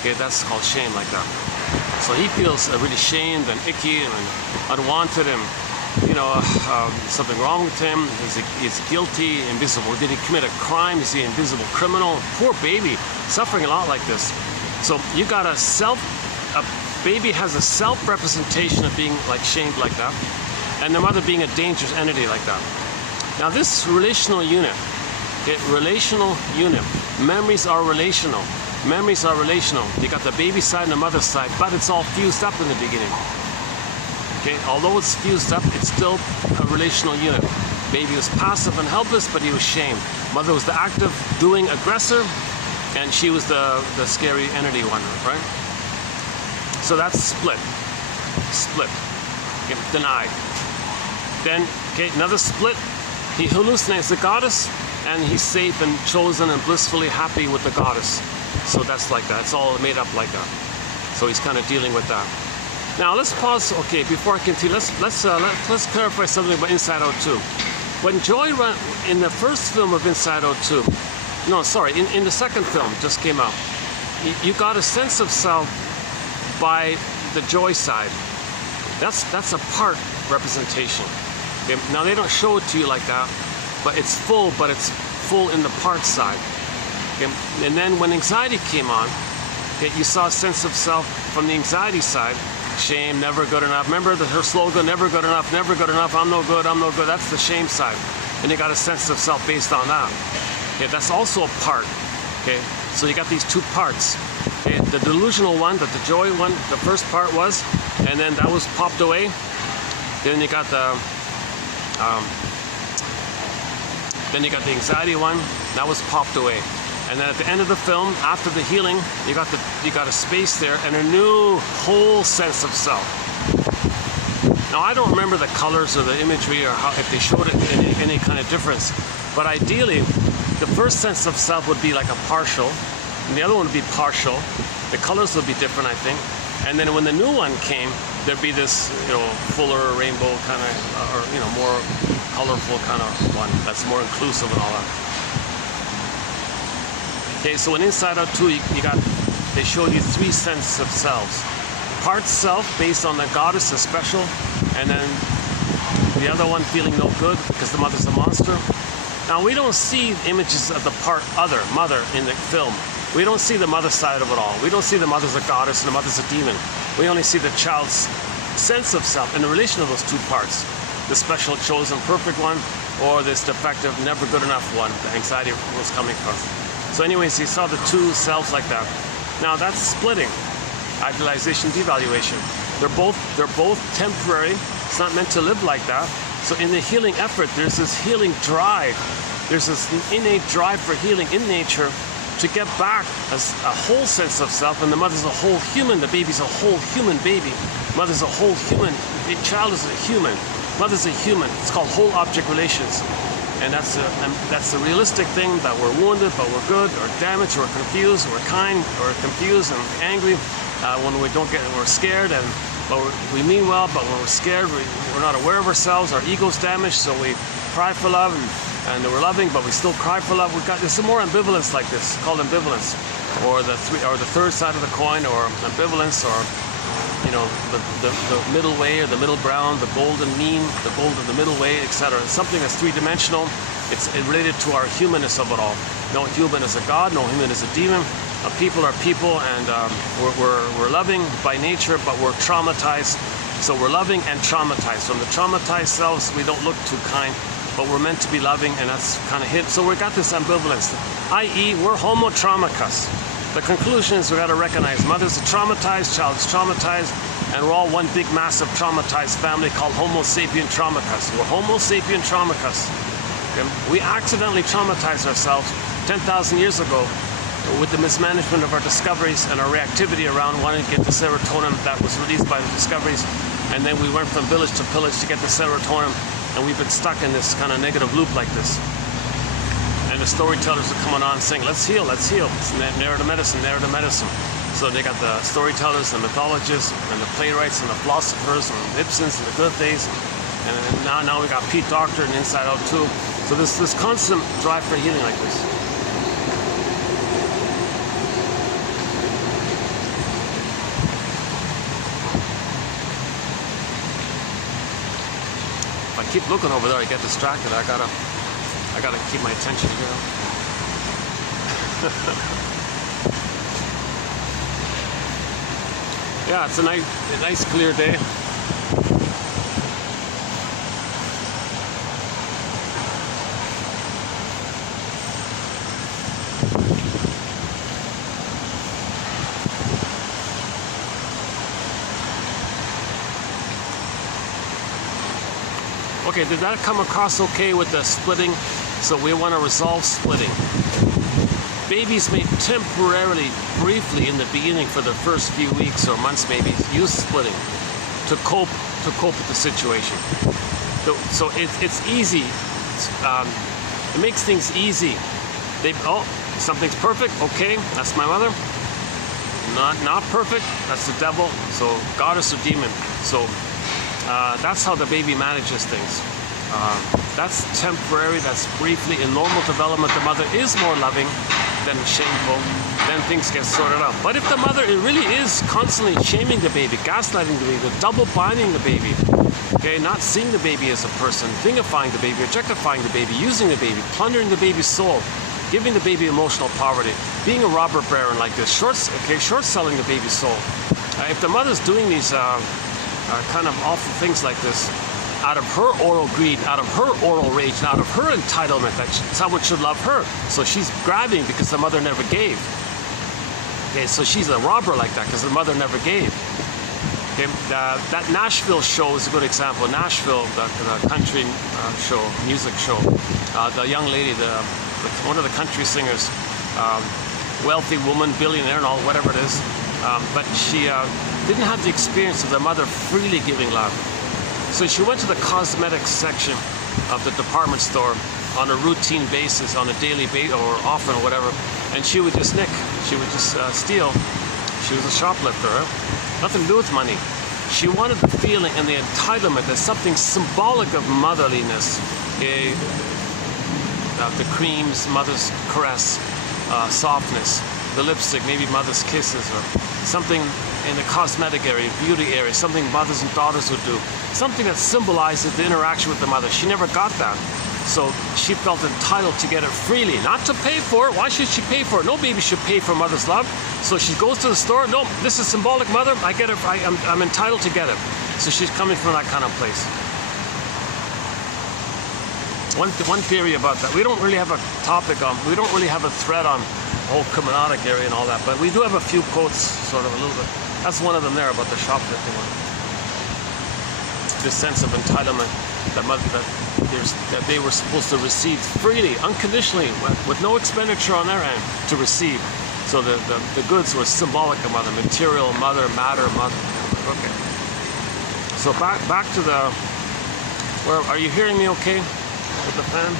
Okay, that's called shame like that. So he feels really shamed and icky and unwanted and, something wrong with him. He's guilty, invisible. Did he commit a crime? Is he an invisible criminal? Poor baby, suffering a lot like this. So you got a baby has a self-representation of being like shamed like that, and the mother being a dangerous entity like that. Now this relational unit, memories are relational. Memories are relational. You got the baby side and the mother side, but it's all fused up in the beginning. Okay, although it's fused up, it's still a relational unit. Baby was passive and helpless, but he was shamed. Mother was the active, doing aggressor, and she was the scary entity one, right? So that's split. Split. Okay, denied. Then, okay, another split. He hallucinates the goddess, and he's safe and chosen and blissfully happy with the goddess. So that's like that. It's all made up like that. So he's kind of dealing with that. Now let's pause. Okay, before I continue, let's clarify something about Inside Out 2. When Joy ran in the first film of Inside Out 2, no, sorry, in the second film just came out, you got a sense of self by the Joy side. That's a part representation. Okay? Now they don't show it to you like that, but it's full in the part side. Okay? And then when anxiety came on, okay, you saw a sense of self from the anxiety side. Shame, never good enough. Remember her slogan, never good enough, I'm no good, I'm no good. That's the shame side. And you got a sense of self based on that. Okay, that's also a part. Okay, so you got these two parts. Okay, the delusional one, the joy one, the first part was, and then that was popped away. Then you got the anxiety one, that was popped away. And then at the end of the film, after the healing, you got a space there and a new whole sense of self. Now I don't remember the colors or the imagery or how, if they showed it any kind of difference. But ideally, the first sense of self would be like a partial, and the other one would be partial. The colors would be different, I think. And then when the new one came, there'd be this, fuller rainbow kind of, or more colorful kind of one that's more inclusive and all that. Okay, so in Inside Out 2, they showed you three senses of selves. Part self, based on the goddess, is special, and then the other one feeling no good because the mother's a monster. Now, we don't see images of the part other, mother, in the film. We don't see the mother side of it all. We don't see the mother's a goddess and the mother's a demon. We only see the child's sense of self in the relation of those two parts. The special, chosen, perfect one, or this defective, never good enough one, the anxiety was coming from. So anyways, you saw the two selves like that. Now that's splitting, idealization, devaluation. They're both temporary. It's not meant to live like that. So in the healing effort, there's this healing drive. There's this innate drive for healing in nature to get back a whole sense of self. And the mother's a whole human. The baby's a whole human baby. Mother's a whole human. The child is a human. Mother's a human. It's called whole object relations. And that's the realistic thing, that we're wounded, but we're good, or damaged, or confused, or kind, or confused and angry. When we're scared, but we mean well, but when we're scared, we're not aware of ourselves. Our ego's damaged, so we cry for love, and we're loving, but we still cry for love. There's some more ambivalence like this, called ambivalence, or the third side of the coin, or ambivalence, or the middle way, or the middle ground, the golden mean, the middle way, etc. It's something that's three-dimensional. It's related to our humanness of it all. No human is a god, no human is a demon. People are people, and we're loving by nature, but we're traumatized. So we're loving and traumatized. From the traumatized selves, we don't look too kind, but we're meant to be loving, and that's kind of hit. So we got this ambivalence, i.e., we're homo traumacus. The conclusion is we got to recognize mother's a traumatized, child is traumatized, and we're all one big, massive, traumatized family called Homo sapien traumacus. We're Homo sapien traumacus. Okay? We accidentally traumatized ourselves 10,000 years ago with the mismanagement of our discoveries and our reactivity around wanting to get the serotonin that was released by the discoveries. And then we went from village to pillage to get the serotonin, and we've been stuck in this kind of negative loop like this. And the storytellers are coming on saying, let's heal, let's heal. It's narrative medicine, narrative medicine. So they got the storytellers, the mythologists, and the playwrights, and the philosophers, and the Ibsens, and the Goethes. And now we got Pete Docter and Inside Out 2. So this constant drive for healing like this. If I keep looking over there, I get distracted. I gotta keep my attention here. Yeah, it's a nice clear day. Okay, did that come across okay with the splitting? So we want to resolve splitting. Babies may temporarily, briefly in the beginning for the first few weeks or months maybe, use splitting to cope with the situation. So it's easy. It makes things easy. Something's perfect, okay, that's my mother. Not perfect, that's the devil. So goddess or demon. So that's how the baby manages things. That's temporary, that's briefly. In normal development, the mother is more loving than shameful. Then things get sorted out. But if the mother really is constantly shaming the baby, gaslighting the baby, double binding the baby, okay, not seeing the baby as a person, thingifying the baby, objectifying the baby, using the baby, plundering the baby's soul, giving the baby emotional poverty, being a robber baron like this, short selling the baby's soul. If the mother's doing these kind of awful things like this, out of her oral greed, out of her oral rage, and out of her entitlement that someone should love her. So she's grabbing because the mother never gave. Okay, so she's a robber like that because the mother never gave. Okay, that Nashville show is a good example. Nashville, the country show, music show. The young lady, one of the country singers, wealthy woman, billionaire and all, whatever it is. But she didn't have the experience of the mother freely giving love. So she went to the cosmetics section of the department store on a routine basis, on a daily basis, or often or whatever, and she would just nick, she would just steal. She was a shoplifter, nothing to do with money. She wanted the feeling and the entitlement that something symbolic of motherliness, the creams, mother's caress, softness, the lipstick, maybe mother's kisses, or something in the cosmetic area, beauty area, something mothers and daughters would do, something that symbolizes the interaction with the mother. She never got that. So she felt entitled to get it freely, not to pay for it. Why should she pay for it? No baby should pay for mother's love. So she goes to the store. No, this is symbolic, mother. I get it. I'm entitled to get it. So she's coming from that kind of place. One theory about that. We don't really have a topic on. We don't really have a thread on the whole Neurotic area and all that. But we do have a few quotes, sort of a little bit. That's one of them there about the shoplifting one. This sense of entitlement that they were supposed to receive freely, unconditionally, with no expenditure on their end to receive. So the goods were symbolic of mother, material, mother, matter, mother. Okay. So back to the. Where are you hearing me? Okay, with the fan.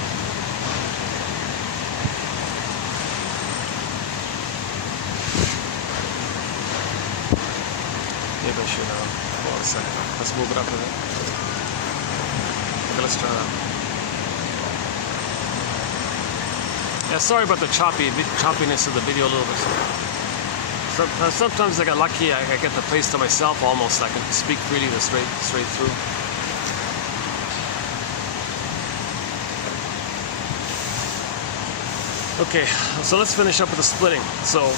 Maybe I should hold on a second. Let's move it up a bit. Okay, let's try that. Yeah, sorry about the choppiness of the video a little bit. Sometimes I get lucky. I get the place to myself almost. I can speak freely straight through. Okay, so let's finish up with the splitting. So,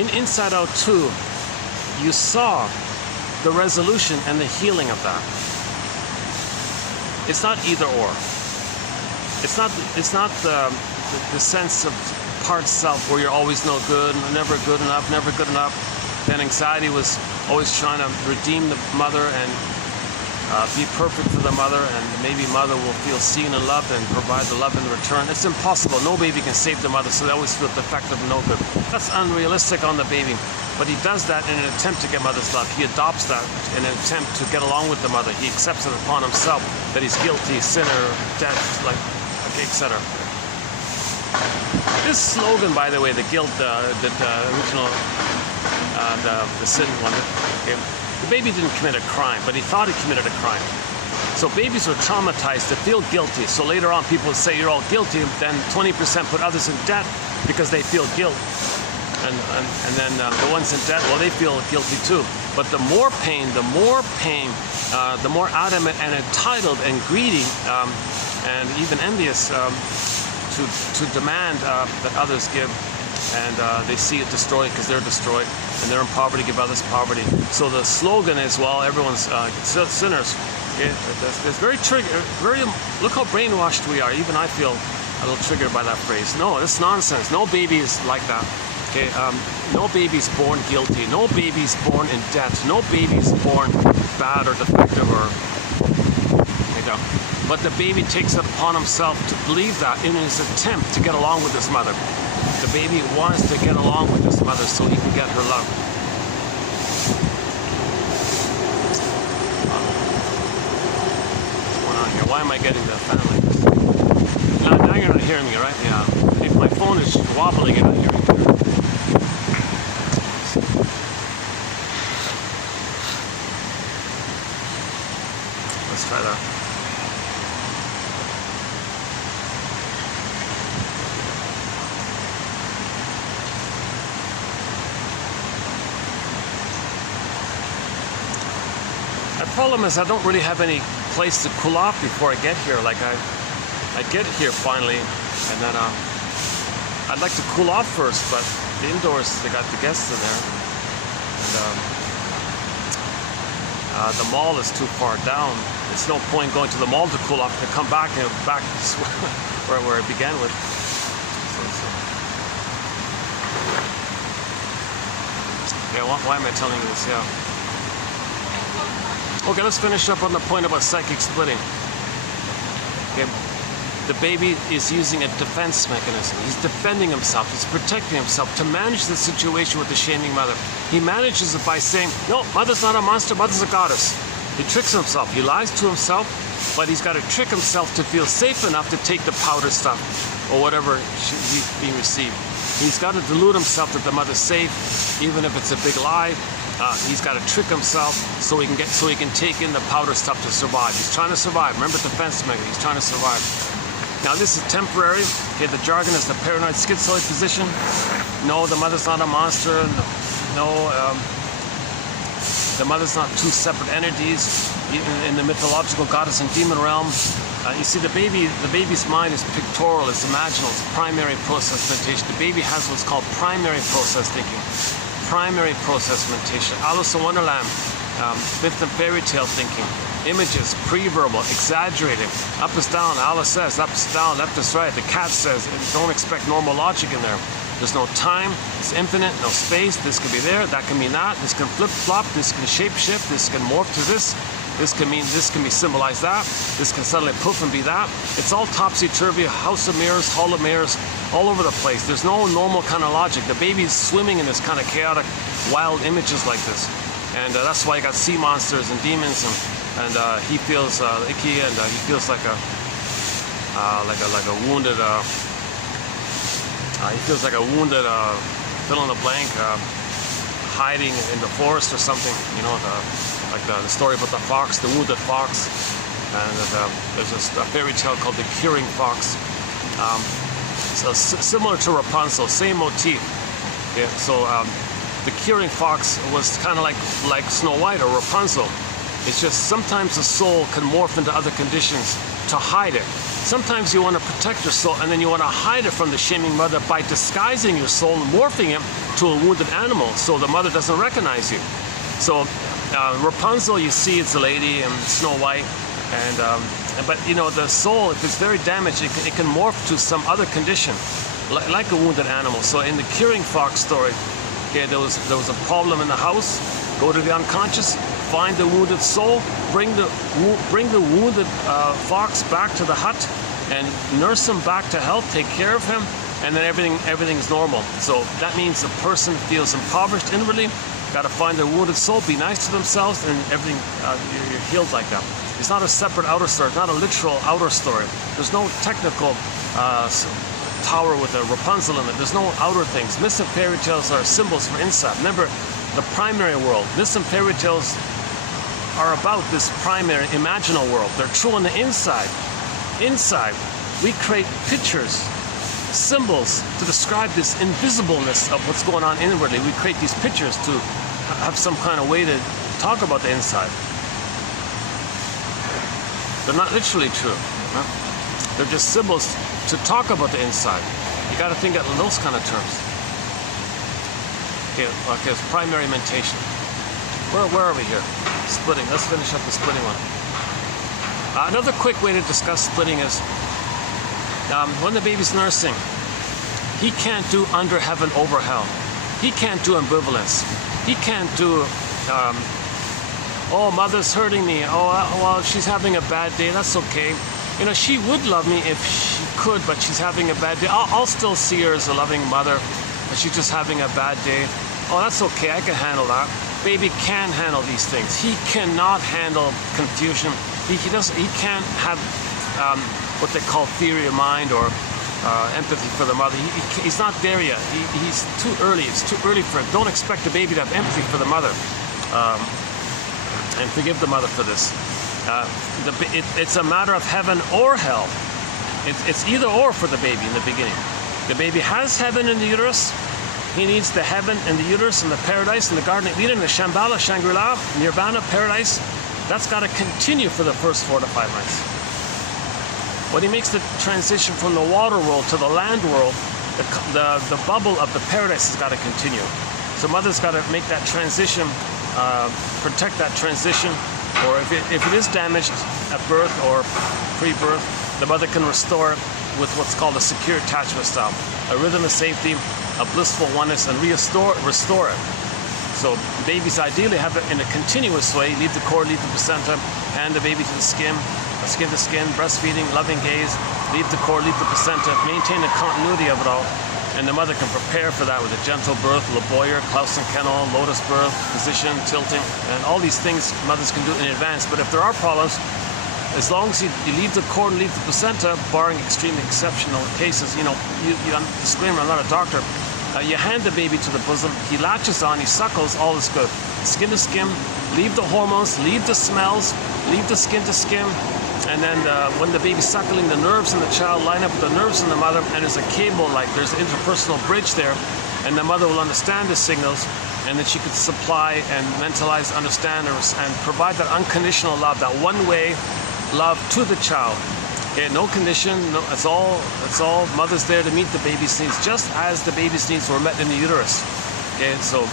in Inside Out 2, you saw the resolution and the healing of that. It's not either or. It's not the sense of part self where you're always no good, never good enough. Then anxiety was always trying to redeem the mother and be perfect for the mother, and maybe mother will feel seen and loved and provide the love in return. It's impossible. No baby can save the mother, so they always feel defective and no good. That's unrealistic on the baby. But he does that in an attempt to get mother's love. He adopts that in an attempt to get along with the mother. He accepts it upon himself that he's guilty, sinner, dead, etc. This slogan, by the way, the guilt, the original, the sin one, okay, the baby didn't commit a crime, but he thought he committed a crime. So babies are traumatized to feel guilty. So later on, people would say you're all guilty, then 20% put others in debt because they feel guilt. And then the ones in debt, well, they feel guilty too. But the more pain, the more adamant and entitled and greedy and even envious to demand that others give, and they see it destroyed because they're destroyed, and they're in poverty, give others poverty. So the slogan is, well, everyone's sinners. It's very look how brainwashed we are. Even I feel a little triggered by that phrase. No, it's nonsense. No baby is like that. Okay, no baby's born guilty. No baby's born in debt. No baby's born bad or defective or but the baby takes it upon himself to believe that in his attempt to get along with his mother. The baby wants to get along with his mother so he can get her love. What's going on here? Why am I getting the fan like this? Now you're not hearing me, right? Yeah. If my phone is wobbling, you're not hearing me. Let's try that. The problem is I don't really have any place to cool off before I get here. Like I get here finally, and then I'd like to cool off first, but the indoors, they got the guests in there, and the mall is too far down. It's no point going to the mall to cool off to come back and back where I began with. Yeah, why am I telling you this? Yeah. Okay, let's finish up on the point about psychic splitting. Okay, the baby is using a defense mechanism. He's defending himself. He's protecting himself to manage the situation with the shaming mother. He manages it by saying, no, mother's not a monster, mother's a goddess. He tricks himself. He lies to himself, but he's got to trick himself to feel safe enough to take the powder stuff or whatever he received. He's got to delude himself that the mother's safe, even if it's a big lie. He's got to trick himself so he can take in the powder stuff to survive. He's trying to survive. Remember defense mechanism. He's trying to survive. Now this is temporary. Okay, the jargon is the paranoid schizoid position. No, the mother's not a monster. No, the mother's not two separate entities. In the mythological goddess and demon realm, you see the baby's mind is pictorial, it's imaginal, it's primary process mentation. The baby has what's called primary process thinking. Primary process mentation. Alice in Wonderland, myth and fairy tale thinking. Images, pre-verbal, exaggerating. Up is down, Alice says, up is down, left is right. The cat says, don't expect normal logic in there. There's no time, it's infinite, no space. This can be there, that can mean that. This can flip-flop, this can shape-shift, this can morph to this. This can mean, this can be symbolized that. This can suddenly poof and be that. It's all topsy-turvy, house of mirrors, hall of mirrors, all over the place. There's no normal kind of logic. The baby's swimming in this kind of chaotic, wild images like this. And that's why you got sea monsters and demons, and he feels icky, and he feels like a wounded, he feels like a wounded, fill in the blank, hiding in the forest or something, you know, like the story about the fox, the wounded fox, and there's a fairy tale called the curing fox. So similar to Rapunzel, same motif. Okay, so the curing fox was kind of like Snow White or Rapunzel. It's just sometimes the soul can morph into other conditions to hide it. Sometimes you want to protect your soul, and then you want to hide it from the shaming mother by disguising your soul and morphing it to a wounded animal so the mother doesn't recognize you. So Rapunzel, you see it's a lady, and Snow White, and but you know, the soul, if it's very damaged, it can morph to some other condition, like a wounded animal. So in the curing fox story, okay, there was a problem in the house. Go to the unconscious, find the wounded soul, bring the wounded fox back to the hut, and nurse him back to health, take care of him, and then everything's normal. So that means the person feels impoverished inwardly. Got to find their wounded soul, be nice to themselves, and everything, you're healed like that. It's not a separate outer story, not a literal outer story. There's no technical tower with a Rapunzel in it. There's no outer things. Myths and fairy tales are symbols for inside. Remember, the primary world. Myths and fairy tales are about this primary imaginal world. They're true on the inside. Inside, we create pictures, symbols to describe this invisibleness of what's going on inwardly. We create these pictures to have some kind of way to talk about the inside. They're not literally true. Huh? They're just symbols to talk about the inside. You got to think in those kind of terms. Okay, it's primary mentation. Where are we here? Splitting. Let's finish up the splitting one. Another quick way to discuss splitting is when the baby's nursing, he can't do under heaven, over hell. He can't do ambivalence. He can't do, oh, mother's hurting me. Oh, well, she's having a bad day. That's okay. You know, she would love me if she could, but she's having a bad day. I'll still see her as a loving mother, but she's just having a bad day. Oh, that's okay, I can handle that. Baby can handle these things. He cannot handle confusion. He can't have what they call theory of mind or empathy for the mother. He's not there yet. He's too early. It's too early for him. Don't expect a baby to have empathy for the mother. And forgive the mother for this. It's a matter of heaven or hell. It's either or for the baby in the beginning. The baby has heaven in the uterus. He needs the heaven and the uterus and the paradise and the Garden of Eden, the Shambhala, Shangri-La, Nirvana, paradise. That's got to continue for the first 4 to 5 months. When he makes the transition from the water world to the land world, the bubble of the paradise has got to continue. So mother's got to make that transition, protect that transition, or if it is damaged at birth or pre-birth, the mother can restore it with what's called a secure attachment style, a rhythm of safety, a blissful oneness, and restore it. So babies ideally have it in a continuous way: leave the cord, leave the placenta, hand the baby to the skin to skin, breastfeeding, loving gaze, leave the cord, leave the placenta, maintain the continuity of it all. And the mother can prepare for that with a gentle birth, Laboyer, Clausen Kennel, lotus birth, position, tilting, and all these things mothers can do in advance. But if there are problems, as long as you leave the cord and leave the placenta, barring extremely exceptional cases, disclaimer, I'm not a doctor, you hand the baby to the bosom, he latches on, he suckles, all is good. Skin to skin, leave the hormones, leave the smells, leave the skin to skin, and then when the baby's suckling, the nerves in the child line up with the nerves in the mother, and there's a cable, like there's an interpersonal bridge there, and the mother will understand the signals, and then she could supply and mentalize, understand, and provide that unconditional love, that one-way love to the child. Okay, no condition, it's all mother's there to meet the baby's needs, just as the baby's needs were met in the uterus. Okay, so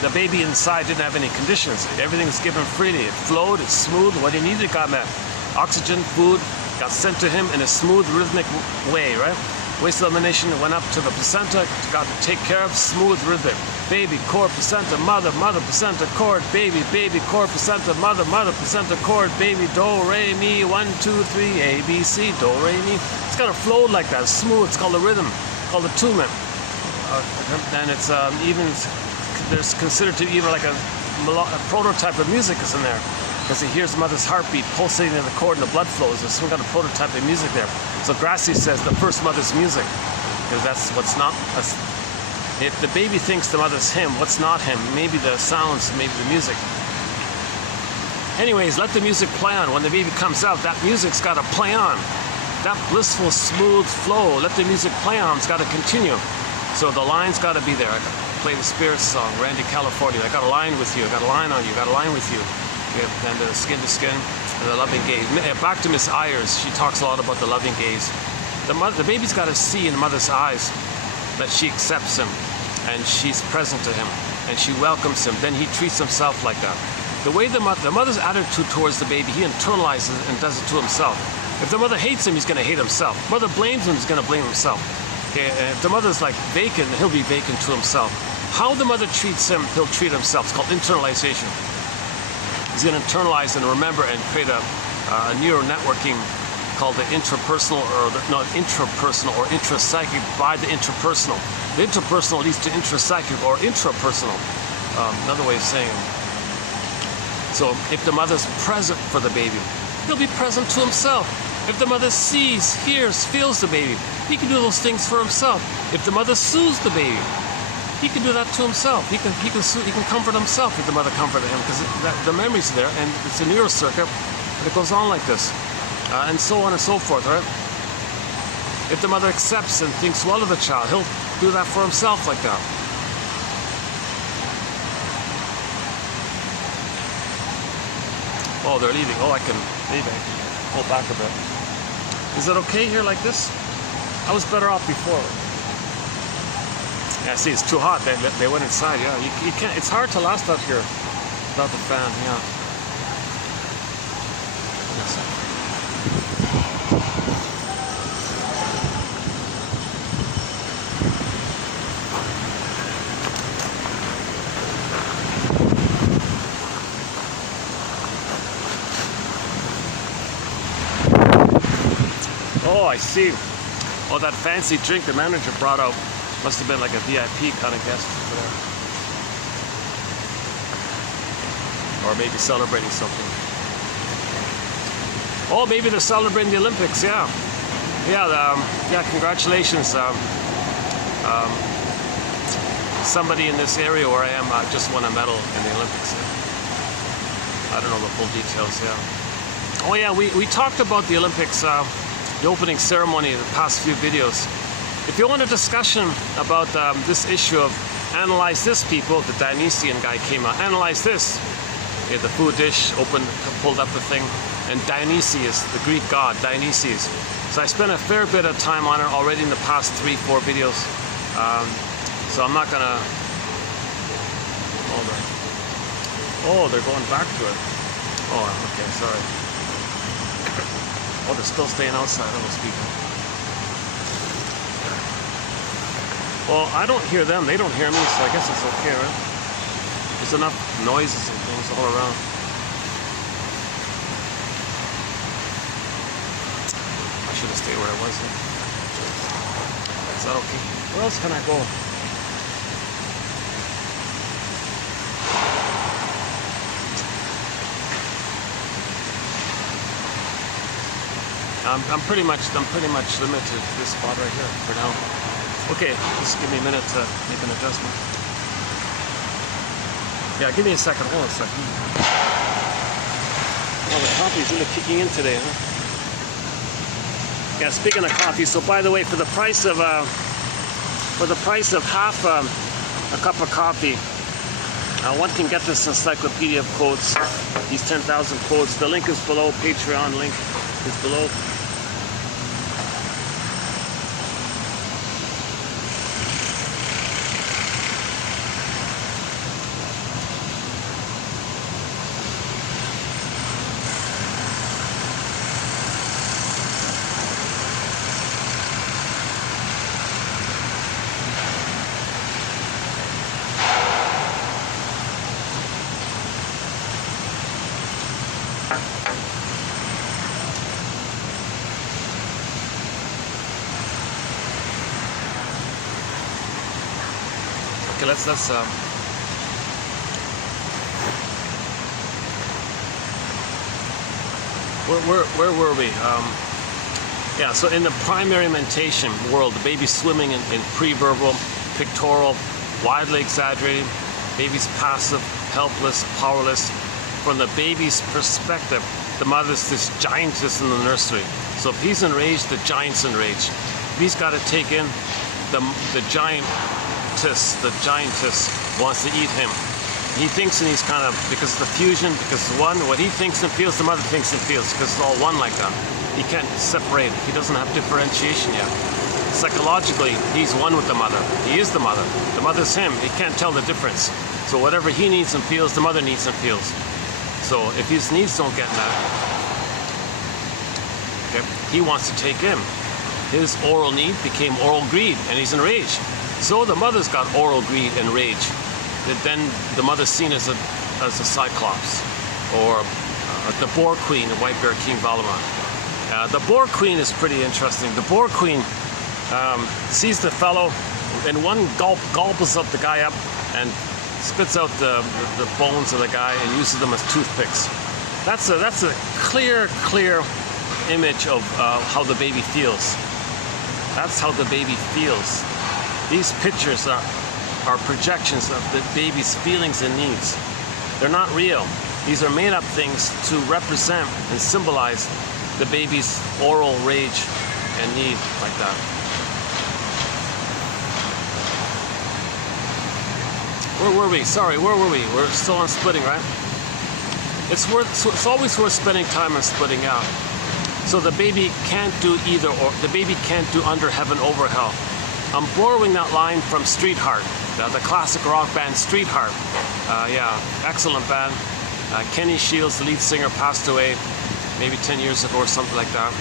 the baby inside didn't have any conditions. Everything was given freely. It flowed, it's smooth, what he needed got met. Oxygen, food got sent to him in a smooth, rhythmic way, right? Waste elimination went up to the placenta, got to take care of, smooth, rhythmic. Baby, cord, placenta, mother, placenta, cord, baby, cord, placenta, mother, placenta, cord, baby, do, re, mi, 1, 2, 3, A, B, C, do, re, mi. It's got to flow like that, it's smooth, it's called a rhythm, called attunement. And it's there's considered to be even like a prototype of music is in there, because he hears the mother's heartbeat pulsating in the cord and the blood flows. There's some kind of prototype of music there. So Grassi says the first mother's music, because that's what's not. If the baby thinks the mother's him, what's not him? Maybe the sounds, maybe the music. Anyways, let the music play on. When the baby comes out, that music's got to play on. That blissful, smooth flow, let the music play on. It's got to continue. So the line's got to be there. I got to play the Spirit song, Randy California. I got a line with you. I got a line on you. I got a line with you. Okay, and the skin to skin, and the loving gaze. Back to Miss Ayers. She talks a lot about the loving gaze. The baby's got to see in the mother's eyes that she accepts him, and she's present to him, and she welcomes him. Then he treats himself like that. The way the mother's attitude towards the baby, he internalizes it and does it to himself. If the mother hates him, he's going to hate himself. Mother blames him, he's going to blame himself. Okay, if the mother's like vacant, he'll be vacant to himself. How the mother treats him, he'll treat himself. It's called internalization. He's going to internalize and remember and create a neural networking called the intrapsychic or intrapsychic by the interpersonal. The interpersonal leads to intrapsychic or intrapersonal. Another way of saying it. So if the mother's present for the baby, he'll be present to himself. If the mother sees, hears, feels the baby, he can do those things for himself. If the mother soothes the baby, he can do that to himself. He can comfort himself if the mother comforted him, because the memory's there, and it's a neural circuit, and it goes on like this, and so on and so forth, right? If the mother accepts and thinks well of the child, he'll do that for himself like that. Oh, they're leaving. Oh, maybe I can pull back a bit. Is it okay here like this? I was better off before. Yeah, see, it's too hot. They went inside. Yeah, you can't. It's hard to last out here without the fan. Yeah. Oh, I see. Oh, that fancy drink the manager brought out must have been like a VIP kind of guest for there. Or maybe celebrating something. Oh, maybe they're celebrating the Olympics, yeah. Yeah, congratulations. Somebody in this area where I am just won a medal in the Olympics. I don't know the full details, yeah. Oh yeah, we talked about the Olympics, the opening ceremony in the past few videos. If you want a discussion about this issue of analyze this people, the Dionysian guy came out, analyze this. Yeah, the food dish, pulled up the thing, and Dionysius, the Greek god, Dionysius. So I spent a fair bit of time on it already in the past 3-4 videos. So I'm not gonna, oh, they're going back to it. Oh, okay, sorry. Oh, they're still staying outside, those people. Well, I don't hear them, they don't hear me, so I guess it's okay, right? There's enough noises and things all around. I should have stayed where I was. Is that okay? Where else can I go? I'm pretty much limited to this spot right here for now. Okay, just give me a minute to make an adjustment. Yeah, give me a second. Hold on a second. Oh, the coffee's really kicking in today, huh? Yeah, speaking of coffee, so by the way, for the price of half a cup of coffee, one can get this encyclopedia of quotes. These 10,000 quotes. The link is below. Patreon link is below. Okay, let's where were we? Yeah, so in the primary mentation world, the baby's swimming in pre-verbal, pictorial, widely exaggerated. Baby's passive, helpless, powerless. From the baby's perspective, the mother's this giantess in the nursery. So if he's enraged, the giant's enraged. He's got to take in the giantess wants to eat him. He thinks, and he's kind of, because of the fusion, because one, what he thinks and feels, the mother thinks and feels, because it's all one like that. He can't separate. He doesn't have differentiation yet. Psychologically, he's one with the mother. He is the mother. The mother's him. He can't tell the difference. So whatever he needs and feels, the mother needs and feels. So if his needs don't get met, okay, he wants to take him. His oral need became oral greed, and he's enraged. So the mother's got oral greed and rage. Then the mother's seen as a cyclops, or the boar queen in White Bear King Valaman. The boar queen is pretty interesting. The boar queen sees the fellow, and one gulps up the guy up and spits out the bones of the guy and uses them as toothpicks. That's a clear image of how the baby feels. That's how the baby feels. These pictures are projections of the baby's feelings and needs. They're not real. These are made up things to represent and symbolize the baby's oral rage and need, like that. Where were we? Sorry, where were we? We're still on splitting, right? It's always worth spending time on splitting out. So the baby can't do either, or the baby can't do under heaven, over hell. I'm borrowing that line from Street Heart, the classic rock band Street Heart. Yeah, excellent band. Kenny Shields, the lead singer, passed away maybe 10 years ago or something like that.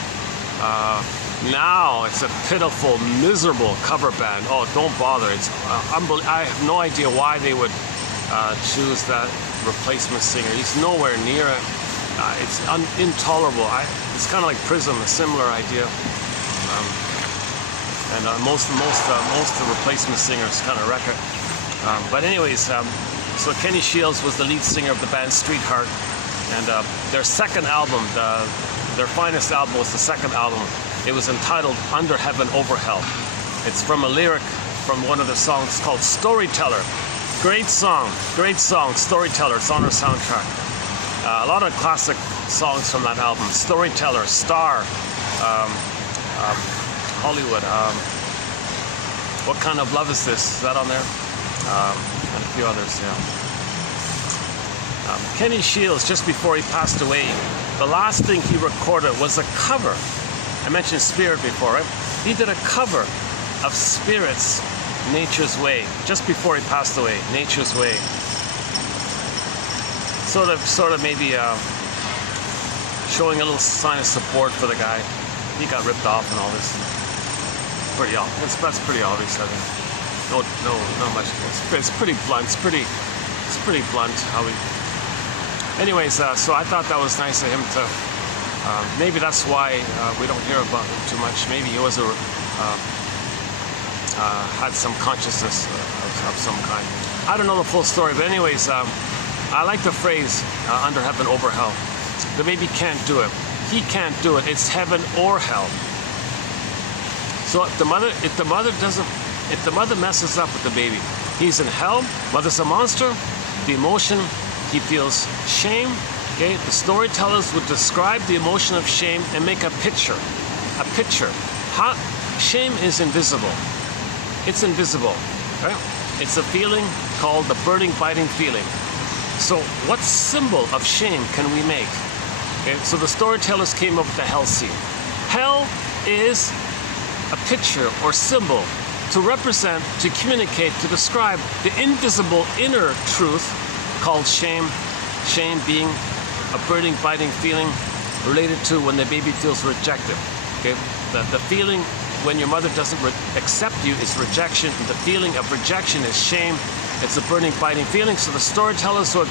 Now it's a pitiful, miserable cover band. Oh, don't bother. It's I have no idea why they would choose that replacement singer. He's nowhere near it. It's intolerable. It's kind of like Prism, a similar idea. And most replacement singers kind of wreck it. But anyways, so Kenny Shields was the lead singer of the band Streetheart, and their second album, their finest album was the second album. It was entitled Under Heaven, Over Hell. It's from a lyric from one of the songs called Storyteller. Great song, Storyteller. It's on our soundtrack. A lot of classic songs from that album. Storyteller, Star, Hollywood. What Kind of Love Is This? Is that on there? And a few others, yeah. Kenny Shields, just before he passed away, the last thing he recorded was a cover. I mentioned Spirit before, right? He did a cover of Spirit's Nature's Way, just before he passed away. Nature's Way. Sort of maybe showing a little sign of support for the guy. He got ripped off and all this. That's pretty obvious, I think. No, not much. It's pretty blunt. It's pretty blunt how he. Anyways, so I thought that was nice of him to. Maybe that's why we don't hear about him too much. Maybe he was had some consciousness of some kind. I don't know the full story, but anyways, I like the phrase "under heaven, over hell." The baby can't do it. He can't do it. It's heaven or hell. So if the mother messes up with the baby, he's in hell. Mother's a monster. The emotion, he feels shame. Okay, the storytellers would describe the emotion of shame and make a picture. How shame is invisible. It's invisible. Right? It's a feeling called the burning, biting feeling. So what symbol of shame can we make? Okay, so the storytellers came up with the hell scene. Hell is a picture or symbol to represent, to communicate, to describe the invisible inner truth called shame. Shame being a burning, biting feeling related to when the baby feels rejected. Okay, the feeling when your mother doesn't accept you is rejection, and the feeling of rejection is shame. It's a burning, biting feeling. So the storytellers would,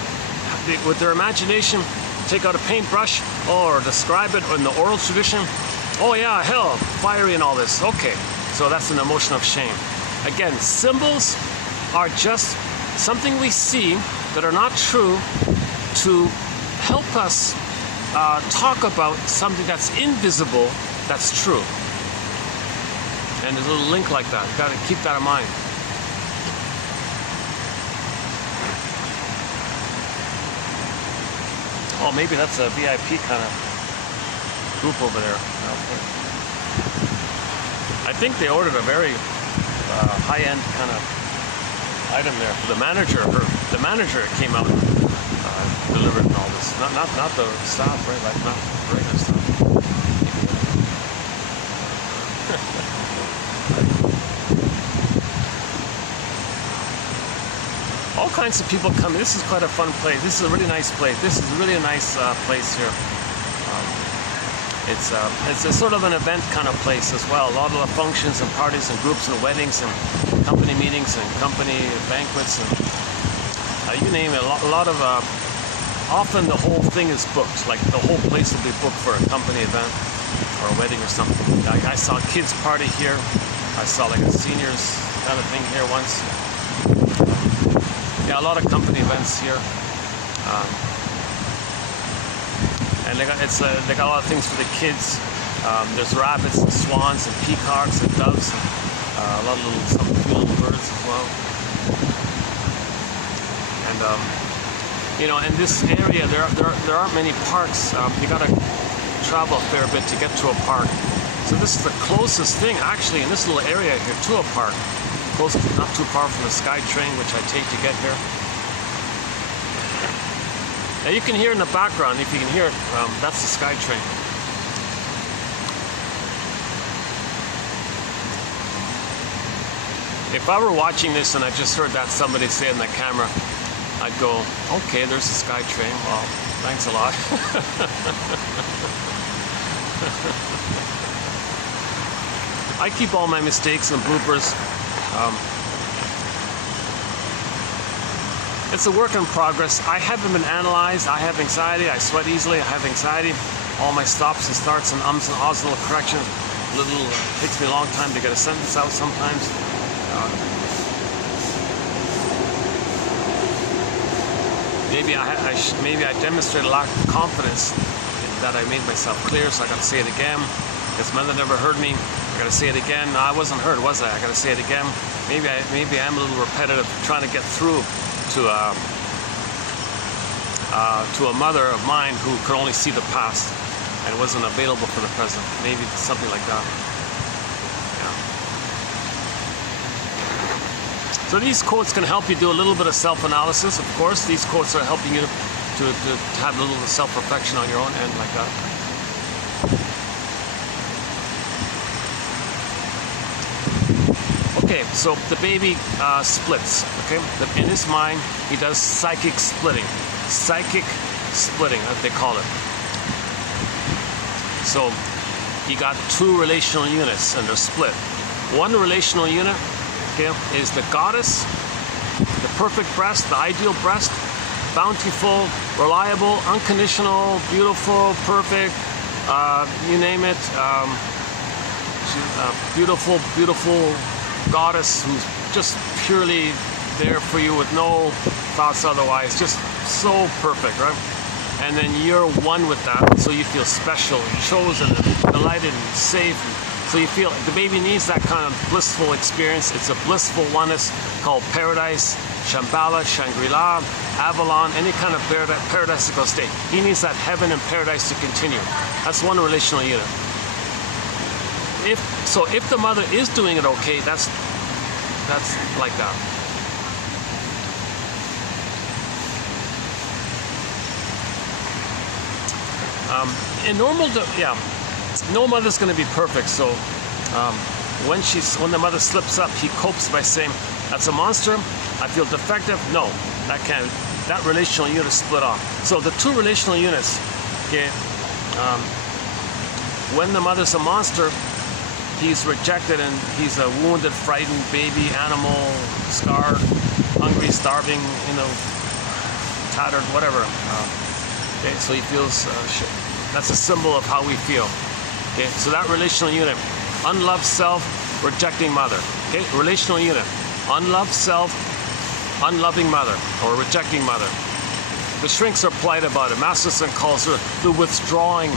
with their imagination, take out a paintbrush or describe it in the oral tradition. Oh yeah, hell, fiery and all this. Okay, so that's an emotion of shame. Again, symbols are just something we see that are not true to help us talk about something that's invisible that's true. And there's a little link like that. You've got to keep that in mind. Oh, maybe that's a VIP kind of group over there. Okay. I think they ordered a very high-end kind of item there. The manager came out and delivered and all this. Not the staff, right? Like not regular staff. All kinds of people come. This is quite a fun place. This is a really nice place. This is really a nice place here. It's a sort of an event kind of place as well. A lot of the functions and parties and groups and weddings and company meetings and company banquets and you name it. A lot of often the whole thing is booked. Like the whole place will be booked for a company event or a wedding or something. I saw a kids party here. I saw like a seniors kind of thing here once. Yeah, a lot of company events here. And they got a lot of things for the kids. There's rabbits and swans and peacocks and doves and a lot of some little birds as well. And in this area there aren't many parks. You got to travel a fair bit to get to a park. So this is the closest thing actually in this little area here to a park. Close, not too far from the SkyTrain, which I take to get here. Now you can hear in the background, if you can hear it, that's the SkyTrain. If I were watching this and I just heard that somebody say in the camera, I'd go, okay, there's the SkyTrain. Well, thanks a lot. I keep all my mistakes and bloopers. It's a work in progress. I haven't been analyzed. I have anxiety. I sweat easily. I have anxiety. All my stops and starts and ums and ahs, little corrections. takes me a long time to get a sentence out sometimes. Maybe I demonstrate a lack of confidence that I made myself clear, so I got to say it again. This mother never heard me. I got to say it again. No, I wasn't heard, was I? I got to say it again. Maybe I'm a little repetitive, trying to get through to a mother of mine who could only see the past and wasn't available for the present. Maybe something like that. Yeah. So these quotes can help you do a little bit of self-analysis. Of course, these quotes are helping you to have a little self-reflection on your own end like that. Okay, so the baby splits. Okay, in his mind, he does psychic splitting. Psychic splitting, as they call it. So you got two relational units, and they're split. One relational unit, okay, is the goddess, the perfect breast, the ideal breast, bountiful, reliable, unconditional, beautiful, perfect, you name it. She's a beautiful, beautiful goddess who's just purely there for you with no thoughts otherwise, just so perfect, right? And then you're one with that, so you feel special and chosen and delighted and safe. So you feel the baby needs that kind of blissful experience. It's a blissful oneness called paradise, Shambhala, Shangri-La, Avalon, any kind of paradisical state. He needs that heaven and paradise to continue. That's one relational unit. If the mother is doing it okay, that's like that. No mother's going to be perfect. So when the mother slips up, he copes by saying, "That's a monster. I feel defective." No, that relational unit split off. So the two relational units, okay. When the mother's a monster, he's rejected and he's a wounded, frightened baby, animal, scarred, hungry, starving, tattered, whatever. Okay, so he feels shit. That's a symbol of how we feel. Okay, so that relational unit, unloved self, rejecting mother. Okay, relational unit, unloved self, unloving mother, or rejecting mother. The shrinks are polite about it. Masterson calls her the withdrawing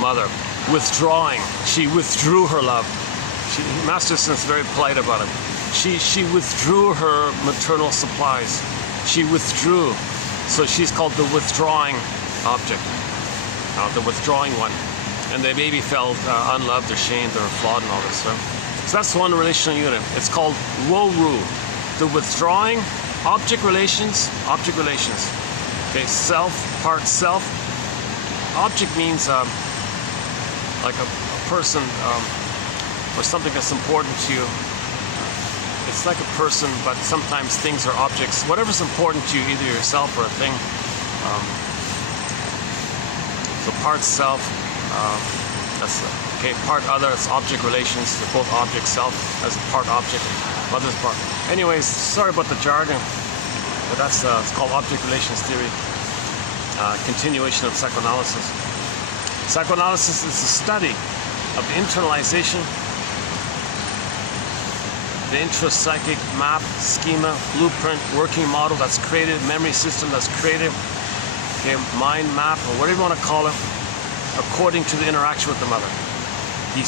mother. Withdrawing. She withdrew her love. Masterson's very polite about it. She withdrew her maternal supplies. She withdrew. So she's called the withdrawing object. The withdrawing one. And the baby felt unloved, ashamed, or flawed and all this. Right? So that's one relational unit. It's called Woru. The withdrawing, object relations. Okay, self, part self. Object means like a person or something that's important to you. It's like a person, but sometimes things are objects. Whatever's important to you, either yourself or a thing. So part self, that's okay. Part other, it's object relations. They're both object self as a part object. Other's part. Anyways, sorry about the jargon, but that's it's called object relations theory. Continuation of psychoanalysis. Psychoanalysis is the study of the internalization, the intrapsychic map, schema, blueprint, working model that's created, memory system that's created, okay, mind map, or whatever you want to call it, according to the interaction with the mother. He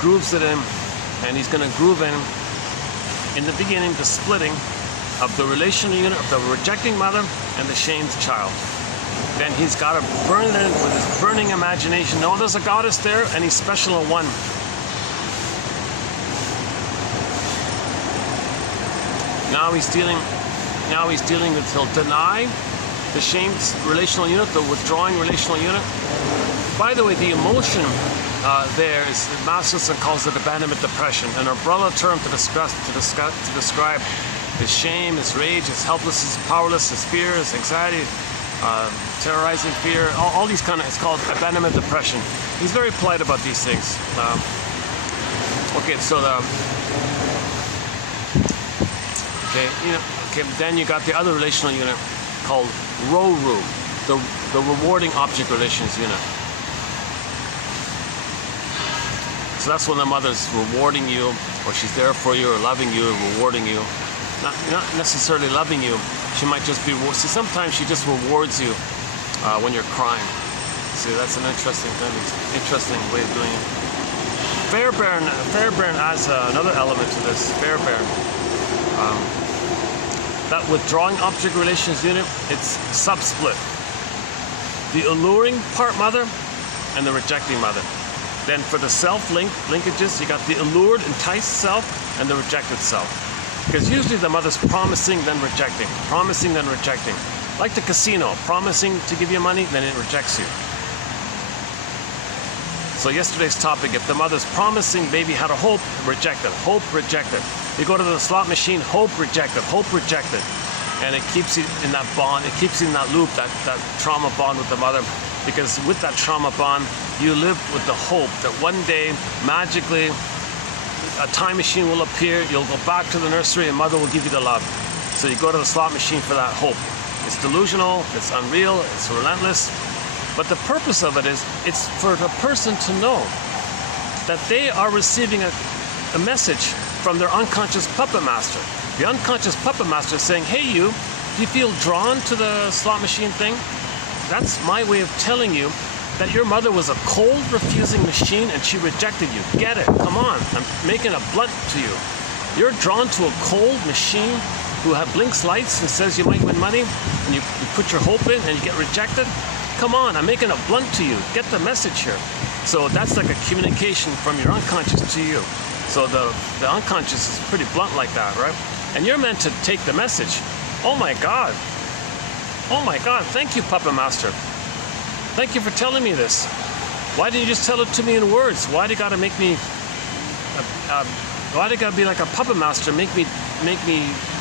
grooves it in, and he's going to groove in the beginning, the splitting of the relational unit of the rejecting mother and the shamed child. Then he's got to burn it in with his burning imagination. No, there's a goddess there, and he's special in one. Now he's dealing with, he'll deny the shamed relational unit, the withdrawing relational unit. By the way, the emotion there is, Masterson calls it abandonment depression, an umbrella term to describe his shame, his rage, his helplessness, his powerless, his fear, his anxiety, terrorizing fear, all these kind of, it's called abandonment depression. He's very polite about these things. Okay, so then you got the other relational unit called Roru, the rewarding object relations unit. So that's when the mother's rewarding you, or she's there for you, or loving you, or rewarding you. Not necessarily loving you. She might just be, see, sometimes she just rewards you when you're crying. See, that's an interesting way of doing it. Fairbairn adds another element to this. Fairbairn. That withdrawing object relations unit, it's subsplit. The alluring part mother and the rejecting mother. Then for the self-linkages, you got the allured, enticed self and the rejected self. Because usually the mother's promising, then rejecting. Promising, then rejecting. Like the casino, promising to give you money, then it rejects you. So yesterday's topic, if the mother's promising, baby had a hope, rejected. Hope, rejected. You go to the slot machine, hope, rejected. Hope, rejected. And it keeps you in that bond, it keeps you in that loop, that trauma bond with the mother. Because with that trauma bond, you live with the hope that one day, magically, a time machine will appear, you'll go back to the nursery and mother will give you the love. So you go to the slot machine for that hope. It's delusional, it's unreal, it's relentless. But the purpose of it is, it's for the person to know that they are receiving a message from their unconscious puppet master. The unconscious puppet master is saying, hey you, do you feel drawn to the slot machine thing? That's my way of telling you that your mother was a cold, refusing machine and she rejected you. Get it, come on, I'm making a blunt to you. You're drawn to a cold machine who blinks lights and says you might win money, and you put your hope in and you get rejected. Come on, I'm making a blunt to you. Get the message here. So that's like a communication from your unconscious to you. So the unconscious is pretty blunt like that, right? And you're meant to take the message. Oh my God. Oh my God, thank you, Puppet Master. Thank you for telling me this. Why didn't you just tell it to me in words? Why do you gotta make me, why do you gotta be like a Puppet Master, make me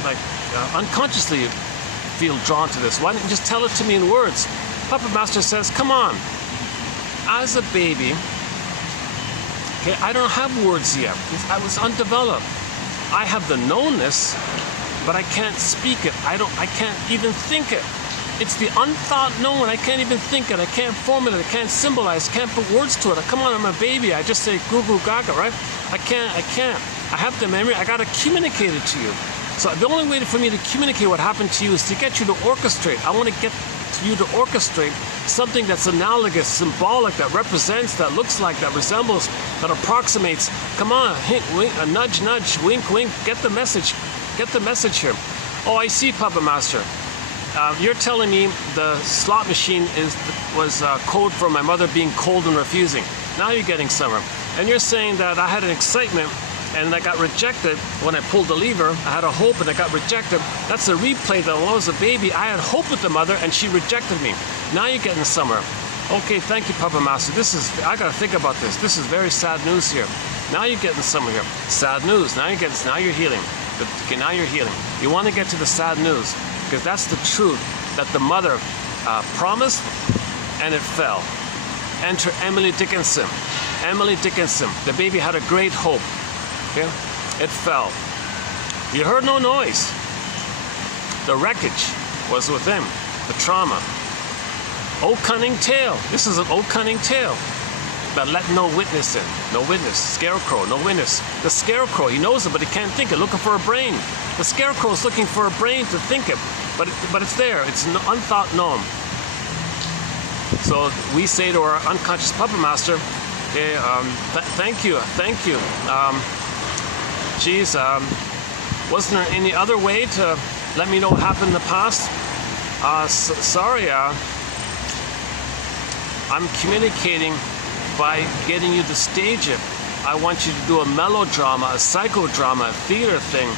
like unconsciously feel drawn to this? Why didn't you just tell it to me in words? Puppet Master says, come on, as a baby, okay, I don't have words yet. I was undeveloped. I have the knownness, but I can't speak it. I can't even think it. It's the unthought known. I can't even think it. I can't form it. I can't symbolize. I can't put words to it. Come on, I'm a baby. I just say goo goo gaga, right? I can't. I have the memory. I gotta communicate it to you. So the only way for me to communicate what happened to you is to get you to orchestrate. I want to get you to orchestrate something that's analogous, symbolic, that represents, that looks like, that resembles, that approximates. Come on, hint, wink, a nudge, nudge, wink, wink. Get the message. Get the message here. Oh, I see, Puppet Master. You're telling me the slot machine was code for my mother being cold and refusing. Now you're getting somewhere. And you're saying that I had an excitement and I got rejected when I pulled the lever. I had a hope and I got rejected. That's a replay that when I was a baby, I had hope with the mother and she rejected me. Now you're getting somewhere. Okay, thank you, Puppet Master. I gotta think about this. This is very sad news here. Now you're getting somewhere here. Sad news. Now you're healing. Okay, now you're healing. You want to get to the sad news because that's the truth that the mother promised and it fell. Enter Emily Dickinson. Emily Dickinson. The baby had a great hope. Okay? It fell. You heard no noise. The wreckage was within. The trauma. O cunning tale. This is an O cunning tale. But let no witness in. No witness. Scarecrow. No witness. The scarecrow, he knows it, but he can't think it. Looking for a brain. The scarecrow is looking for a brain to think it. But it's there. It's an unthought known. So we say to our unconscious puppet master, hey, thank you. Geez, wasn't there any other way to let me know what happened in the past? Sorry, I'm communicating by getting you to stage it. I want you to do a melodrama, a psychodrama, a theater thing.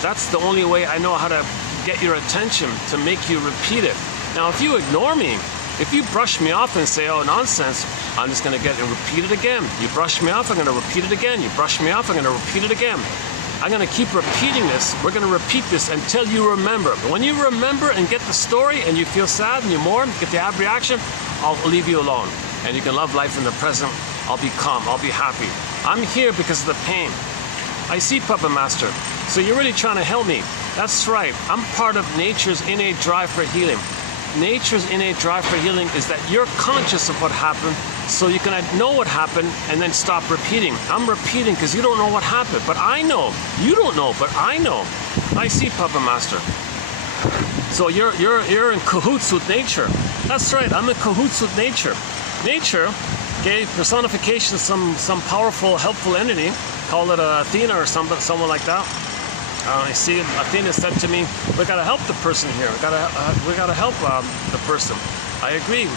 That's the only way I know how to get your attention, to make you repeat it. Now, if you ignore me, if you brush me off and say, oh, nonsense, I'm just going to get it and repeat it again. You brush me off, I'm going to repeat it again. You brush me off, I'm going to repeat it again. I'm going to keep repeating this. We're going to repeat this until you remember. But when you remember and get the story and you feel sad and you mourn, get the ab reaction, I'll leave you alone. And you can love life in the present. I'll be calm. I'll be happy. I'm here because of the pain. I see, Puppet Master. So you're really trying to help me. That's right. I'm part of nature's innate drive for healing. Nature's innate drive for healing is that you're conscious of what happened So you can know what happened and then stop repeating. I'm repeating because you don't know what happened, but I know. You don't know, but I know. I see, Puppet Master. So you're in cahoots with nature. That's right, I'm in cahoots with nature. Nature, okay, personification, some powerful, helpful entity, call it Athena or someone like that. I see Athena said to me, we gotta help the person here. We gotta help the person. I agree.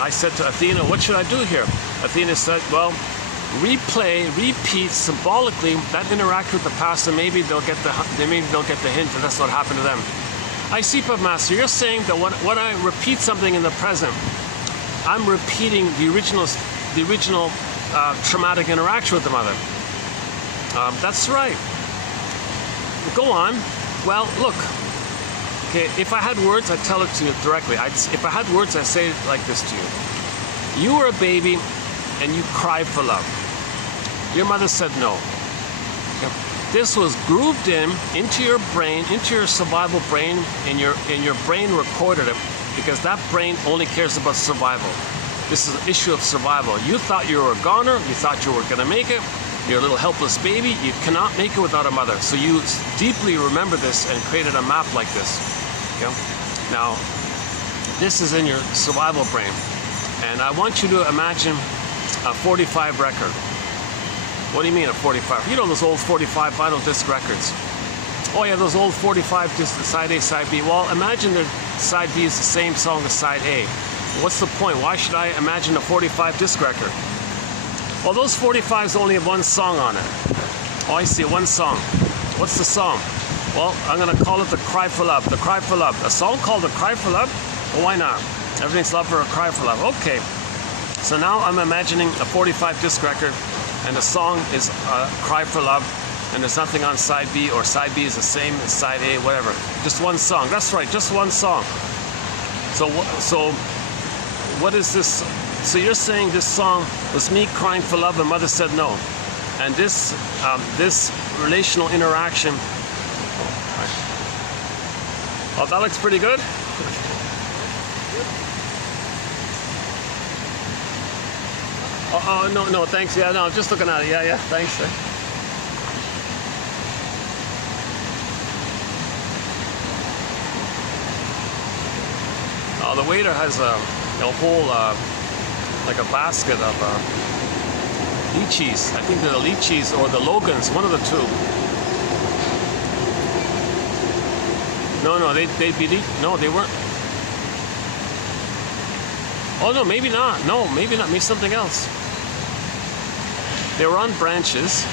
I said to Athena, what should I do here? Athena said, well, repeat symbolically that interact with the past, and maybe they'll get the hint, and that's what happened to them. I see, Puppet Master, you're saying that when I repeat something in the present, I'm repeating the original traumatic interaction with the mother. That's right. Go on. Well, look. Okay, if I had words, I'd tell it to you directly. If I had words, I'd say it like this to you. You were a baby, and you cried for love. Your mother said no. Okay. This was grooved into your brain, into your survival brain, and your brain recorded it, because that brain only cares about survival. This is an issue of survival. You thought you were a goner, you thought you were going to make it, you're a little helpless baby, you cannot make it without a mother. So you deeply remember this and created a map like this. Okay? Now, this is in your survival brain. And I want you to imagine a 45 record. What do you mean a 45? You know those old 45 vinyl disc records. Oh yeah, those old 45 discs, side A, side B. Well, imagine that side B is the same song as side A. What's the point? Why should I imagine a 45 disc record? Well, those 45s only have one song on it. Oh, I see, one song. What's the song? Well, I'm going to call it The Cry for Love. The Cry for Love. A song called The Cry for Love? Well, why not? Everything's love for a cry for love. Okay. So now I'm imagining a 45 disc record, and the song is Cry for Love, and there's nothing on side B, or side B is the same as side A, whatever. Just one song. That's right, just one song. So what is this? So you're saying this song was me crying for love and mother said no. And this relational interaction, oh, that looks pretty good. Oh, no, thanks. Yeah, no, I'm just looking at it. Yeah, thanks. Oh, the waiter has a whole, like a basket of lychees. I think they're the lychees or the Logans, one of the two. No, they'd be, no, they weren't. Oh, no, maybe not. No, maybe not. Maybe something else. They were on branches.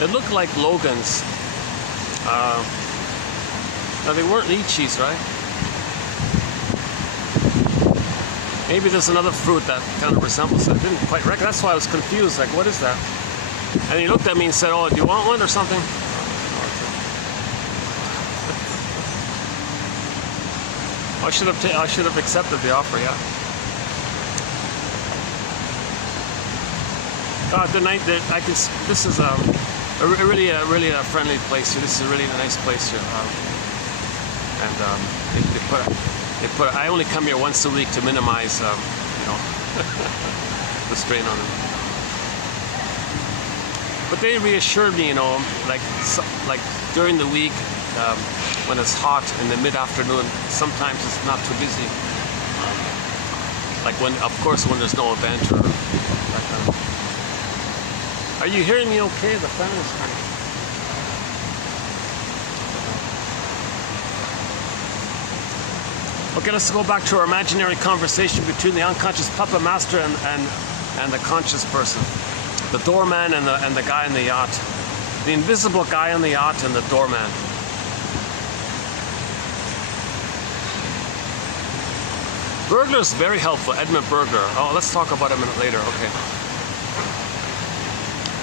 It looked like Logans. No, they weren't lychees, right? Maybe there's another fruit that kind of resembles it. I didn't quite recognize. That's why I was confused. Like, what is that? And he looked at me and said, oh, do you want one or something? I should have accepted the offer, yeah. The night that this is really a friendly place here. This is a really nice place here. They put. I only come here once a week to minimize, the strain on them. But they reassured me, like during the week. When it's hot in the mid-afternoon, sometimes it's not too busy. Like when there's no event or that kind of. Are you hearing me okay? The fan is. Okay, let's go back to our imaginary conversation between the unconscious puppet master and the conscious person. The doorman and the guy in the yacht. The invisible guy on the yacht and the doorman. Bergler's very helpful, Edmund Bergler. Oh, let's talk about him a minute later, okay.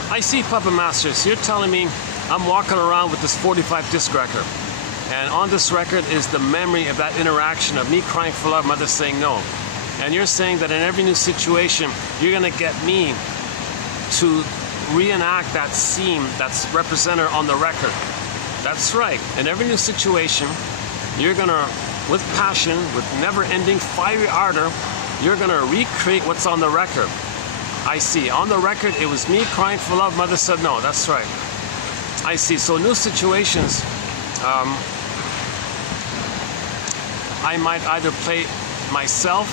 I see Puppet Masters. You're telling me I'm walking around with this 45 disc record. And on this record is the memory of that interaction of me crying for love, mother saying no. And you're saying that in every new situation, you're gonna get me to reenact that scene that's represented on the record. That's right. In every new situation, you're gonna, with passion, with never-ending fiery ardor, You're going to recreate what's on the record. I see. On the record, it was me crying for love. Mother said no. That's right. I see. So new situations, I might either play myself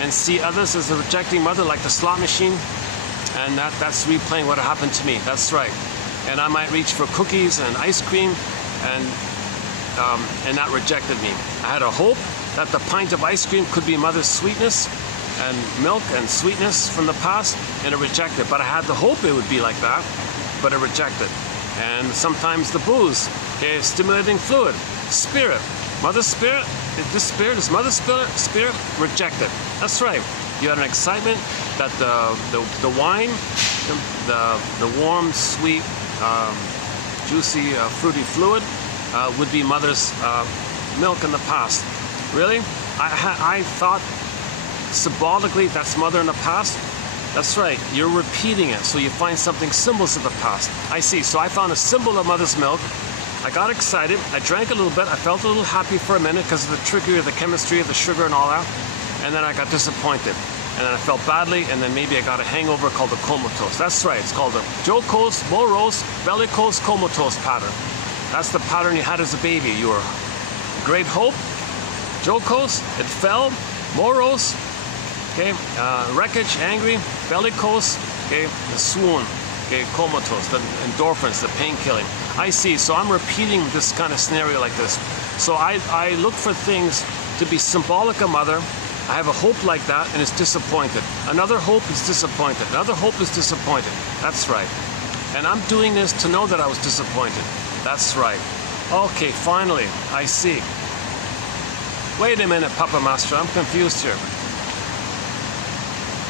and see others as a rejecting mother, like the slot machine, and that's replaying what happened to me. That's right. And I might reach for cookies and ice cream, and that rejected me. I had a hope that the pint of ice cream could be mother's sweetness and milk and sweetness from the past, and it rejected. But I had the hope it would be like that, but it rejected. And sometimes the booze, okay, stimulating fluid, spirit, mother's spirit. This spirit is mother's spirit rejected. That's right. You had an excitement that the wine, the warm, sweet, juicy, fruity fluid would be mother's milk in the past. Really? I thought symbolically that's mother in the past. That's right. You're repeating it, so you find symbols of the past. I see. So I found a symbol of mother's milk. I got excited. I drank a little bit. I felt a little happy for a minute because of the trickery of the chemistry of the sugar and all that. And then I got disappointed. And then I felt badly, and then maybe I got a hangover called the comatose. That's right. It's called the jocose, morose, bellicose, comatose pattern. That's the pattern you had as a baby. You were great hope, jocose, it fell, morose, okay, wreckage, angry, bellicose, okay, the swoon, okay, comatose, the endorphins, the pain killing. I see. So I'm repeating this kind of scenario like this. So I look for things to be symbolic of mother. I have a hope like that, and it's disappointed. Another hope is disappointed. Another hope is disappointed. That's right. And I'm doing this to know that I was disappointed. That's right. Okay, finally, I see. Wait a minute, Papa Master. I'm confused here.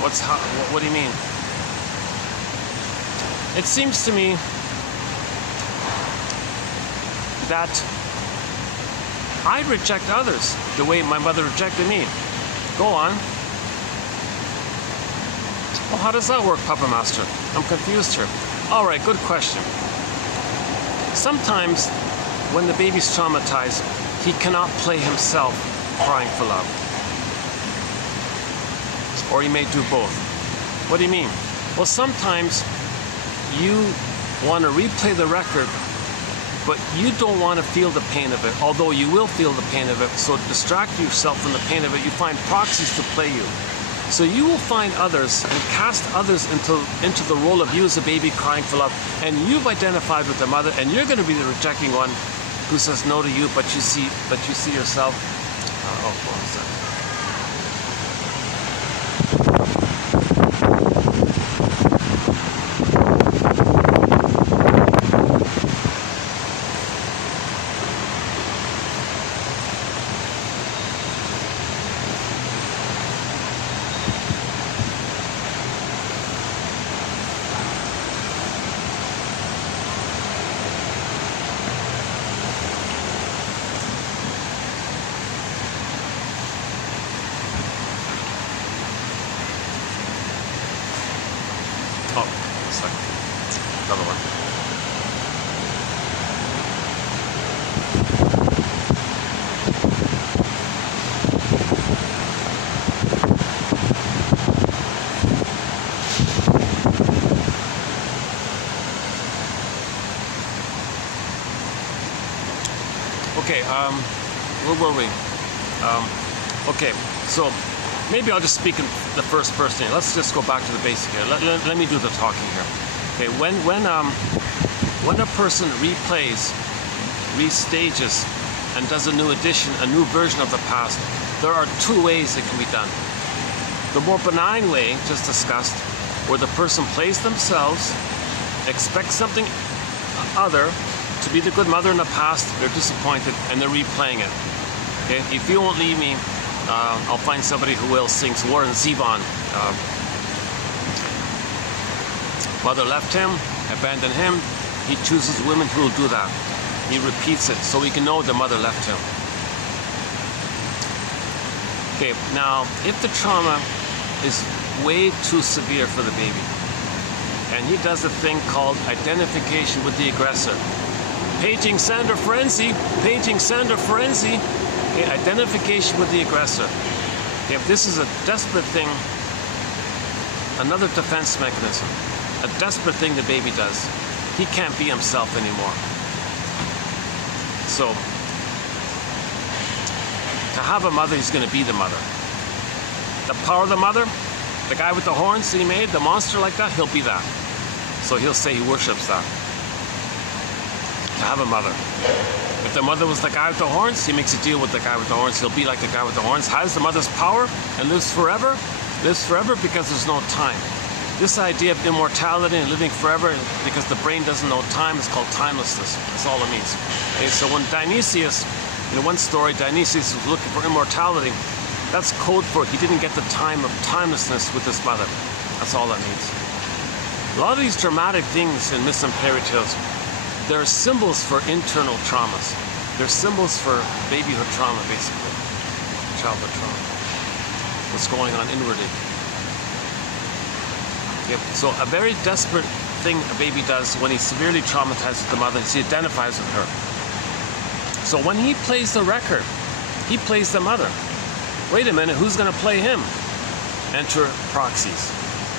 What do you mean? It seems to me that I reject others the way my mother rejected me. Go on. Well, how does that work, Papa Master? I'm confused here. All right, good question. Sometimes when the baby's traumatized, he cannot play himself crying for love. Or he may do both. What do you mean? Well, sometimes you want to replay the record, but you don't want to feel the pain of it, although you will feel the pain of it. So to distract yourself from the pain of it, you find proxies to play you. So you will find others and cast others into the role of you as a baby crying for love. And you've identified with the mother, and you're going to be the rejecting one who says no to you, but you see yourself. Hold on a second. Another one. Okay, where were we? Okay, so maybe I'll just speak in the first person here. Let's just go back to the basic here. Let me do the talking here. Okay, when a person replays, restages, and does a new edition, a new version of the past, there are two ways it can be done. The more benign way, just discussed, where the person plays themselves, expects something other to be the good mother in the past, they're disappointed, and they're replaying it. Okay, if you won't leave me, I'll find somebody who will. Sings Warren Zevon. Mother left him, abandoned him. He chooses women who will do that. He repeats it so we can know the mother left him. Okay, now if the trauma is way too severe for the baby, and he does a thing called identification with the aggressor. Paging Sandra Ferenczi, paging Sandra Ferenczi. Okay, identification with the aggressor. Okay, this is a desperate thing, another defense mechanism, a desperate thing the baby does. He can't be himself anymore. So, to have a mother, he's going to be the mother. The power of the mother, the guy with the horns he made, the monster like that, he'll be that. So he'll say he worships that. To have a mother. If the mother was the guy with the horns, he makes a deal with the guy with the horns. He'll be like the guy with the horns, has the mother's power, and lives forever because there's no time. This idea of immortality and living forever because the brain doesn't know time is called timelessness. That's all it means. Okay, so when Dionysius, in one story, Dionysius was looking for immortality, that's code for he didn't get the time of timelessness with his mother. That's all that means. A lot of these dramatic things in myths and fairy tales, they're symbols for internal traumas. They're symbols for babyhood trauma, basically. Childhood trauma. What's going on inwardly. Okay, so a very desperate thing a baby does when he's severely traumatized with the mother is he identifies with her. So when he plays the record, he plays the mother. Wait a minute, who's going to play him? Enter proxies.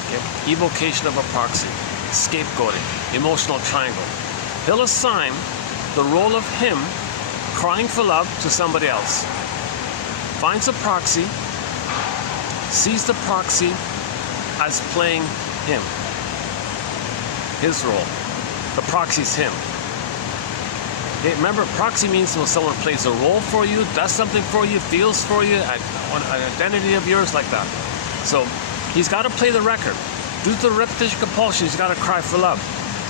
Okay? Evocation of a proxy. Scapegoating. Emotional triangle. He'll assign the role of him crying for love to somebody else. Finds a proxy, sees the proxy as playing him. His role. The proxy's him. Okay, remember, proxy means when someone plays a role for you, does something for you, feels for you, an identity of yours, like that. So he's got to play the record. Due to the repetition compulsion, he's got to cry for love.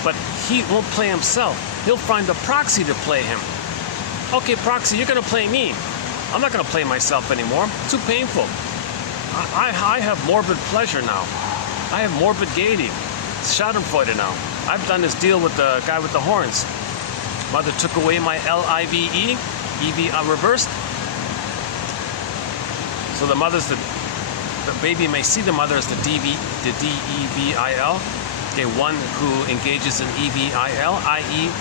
But he won't play himself. He'll find a proxy to play him. Okay, proxy, you're going to play me. I'm not going to play myself anymore. It's too painful. I have morbid pleasure now. I have morbid gaiety. It's schadenfreude now. I've done this deal with the guy with the horns. Mother took away my L-I-V-E, E-V reversed. So the mother's the baby may see the mother as the D-E-V-I-L. Okay, one who engages in E-V-I-L, i.e.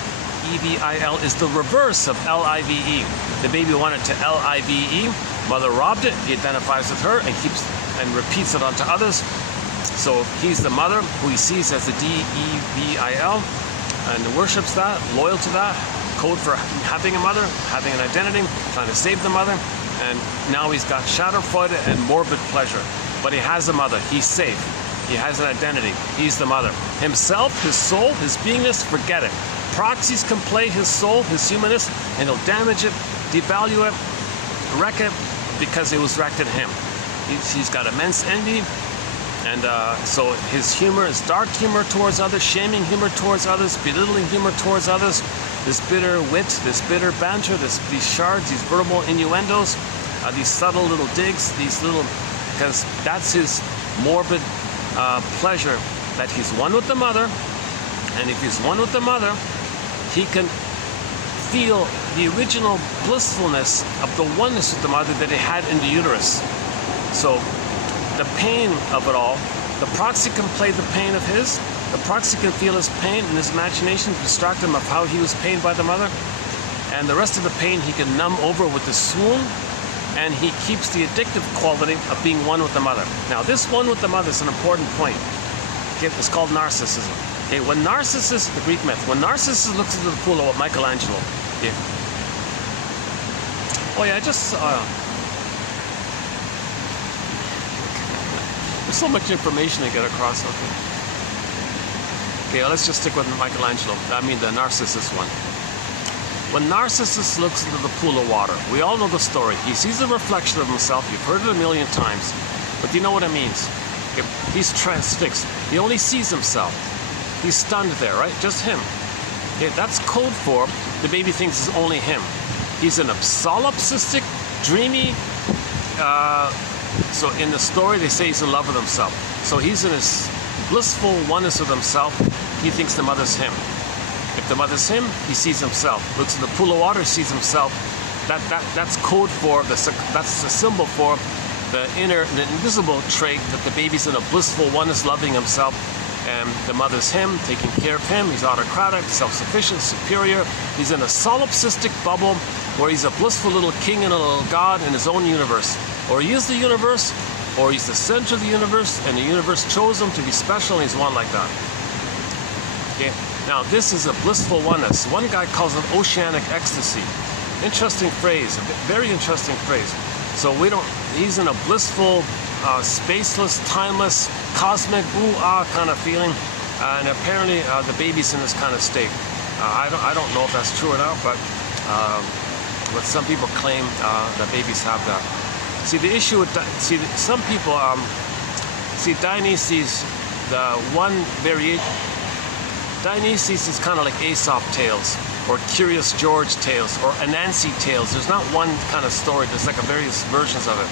E-V-I-L is the reverse of L-I-V-E. The baby wanted to L-I-V-E. Mother robbed it. He identifies with her and keeps and repeats it onto others. So he's the mother who he sees as the D-E-V-I-L and worships that, loyal to that. Code for having a mother, having an identity, trying to save the mother. And now he's got schadenfreude and morbid pleasure. But he has a mother. He's safe. He has an identity. He's the mother. Himself, his soul, his beingness, forget it. Proxies can play his soul, his humanness, and he'll damage it, devalue it, wreck it, because it was wrecked in him. He's got immense envy, and so his humor is dark humor towards others, shaming humor towards others, belittling humor towards others, this bitter wit, this bitter banter, these shards, these verbal innuendos, these subtle little digs, these little, because that's his morbid pleasure, that he's one with the mother, and if he's one with the mother, he can feel the original blissfulness of the oneness with the mother that he had in the uterus. So the pain of it all, the proxy can play the pain of his, the proxy can feel his pain in his imagination, distract him of how he was pained by the mother, and the rest of the pain he can numb over with the swoon, and he keeps the addictive quality of being one with the mother. Now this one with the mother is an important point. Okay, it's called narcissism. Okay, when Narcissus, the Greek myth, when Narcissus looks into the pool of Michelangelo, okay. Oh yeah, there's so much information to get across. Okay, let's just stick with Michelangelo. I mean the Narcissus one. When Narcissus looks into the pool of water, we all know the story. He sees a reflection of himself. You've heard it a million times, but do you know what it means? Okay, he's transfixed. He only sees himself. He's stunned there, right? Just him. Okay, that's code for the baby thinks it's only him. He's in a solipsistic, dreamy. So in the story, they say he's in love with himself. So he's in his blissful oneness with himself. He thinks the mother's him. If the mother's him, he sees himself. Looks in the pool of water, sees himself. That's code for that's the symbol for the inner, the invisible trait that the baby's in a blissful oneness, loving himself. And the mother's him, taking care of him. He's autocratic, self-sufficient, superior. He's in a solipsistic bubble where he's a blissful little king and a little god in his own universe. Or he is the universe, or he's the center of the universe, and the universe chose him to be special, and he's one like that. Okay. Now, this is a blissful oneness. One guy calls it oceanic ecstasy. Interesting phrase, a very interesting phrase. So he's in a blissful, spaceless, timeless, cosmic, ooh-ah kind of feeling. And apparently the baby's in this kind of state. I don't know if that's true or not, but some people claim that babies have that. See, the issue with, some people, Dionysus, the one variation, Dionysus is kind of like Aesop tales, or Curious George tales, or Anansi tales. There's not one kind of story. There's like various versions of it.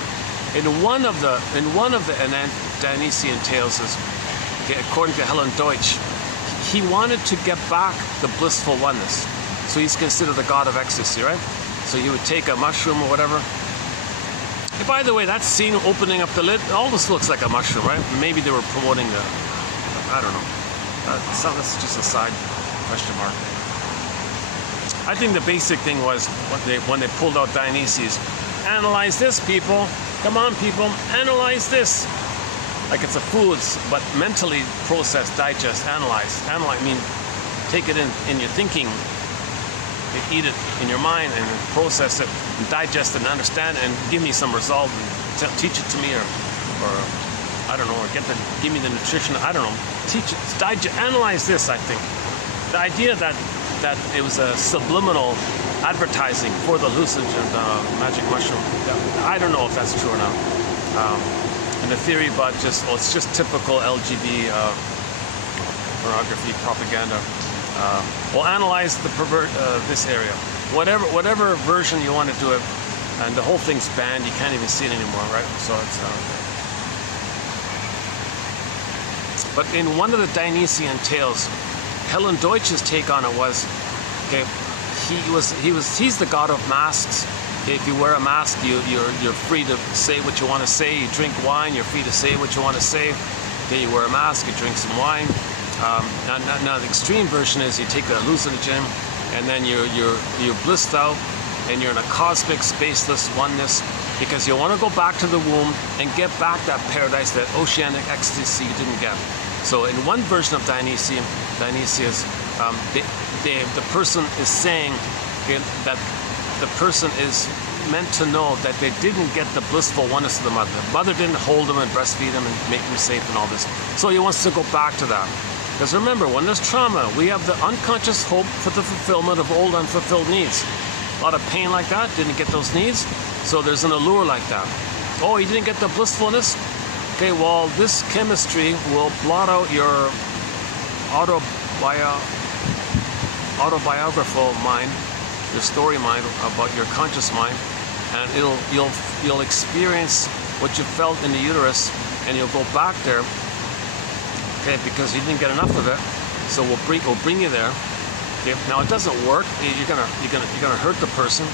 In one of the Dionysian tales, according to Helen Deutsch, he wanted to get back the blissful oneness. So he's considered the god of ecstasy, right? So he would take a mushroom or whatever. And by the way, that scene opening up the lid, all this looks like a mushroom, right? Maybe they were promoting the, I don't know. That's just a side question mark. I think the basic thing was when they pulled out Dionysius, analyze this, people. Come on, people, analyze this. Like it's a food, but mentally process, digest, analyze. Analyze, I mean, take it in your thinking, eat it in your mind, and process it, and digest it, and understand it, and give me some result, and teach it to me, or I don't know, or give me the nutrition. I don't know. Teach it, analyze this. I think the idea that it was a subliminal advertising for the hallucinogen magic mushroom. I don't know if that's true or not. And the theory about it's just typical LGB pornography propaganda. We'll analyze this area, whatever version you want to do it, and the whole thing's banned. You can't even see it anymore, right? So it's. But in one of the Dionysian tales, Helen Deutsch's take on it was, okay, he's the god of masks. Okay, if you wear a mask, you're free to say what you want to say. You drink wine, you're free to say what you want to say. Okay, you wear a mask, you drink some wine. Now the extreme version is you take a hallucinogen, and then you're blissed out, and you're in a cosmic, spaceless oneness, because you want to go back to the womb and get back that paradise, that oceanic ecstasy you didn't get. So in one version of Dionysius, the person is saying that the person is meant to know that they didn't get the blissful oneness of the mother. The mother didn't hold them and breastfeed them and make them safe and all this. So he wants to go back to that. Because remember, when there's trauma, we have the unconscious hope for the fulfillment of old unfulfilled needs. A lot of pain like that, didn't get those needs, so there's an allure like that. Oh, you didn't get the blissfulness? Okay, well, this chemistry will blot out your autobiographical mind, your story mind about your conscious mind, and you'll experience what you felt in the uterus, and you'll go back there, okay, because you didn't get enough of it. So we'll bring you there. Okay, now it doesn't work. You're gonna hurt the person.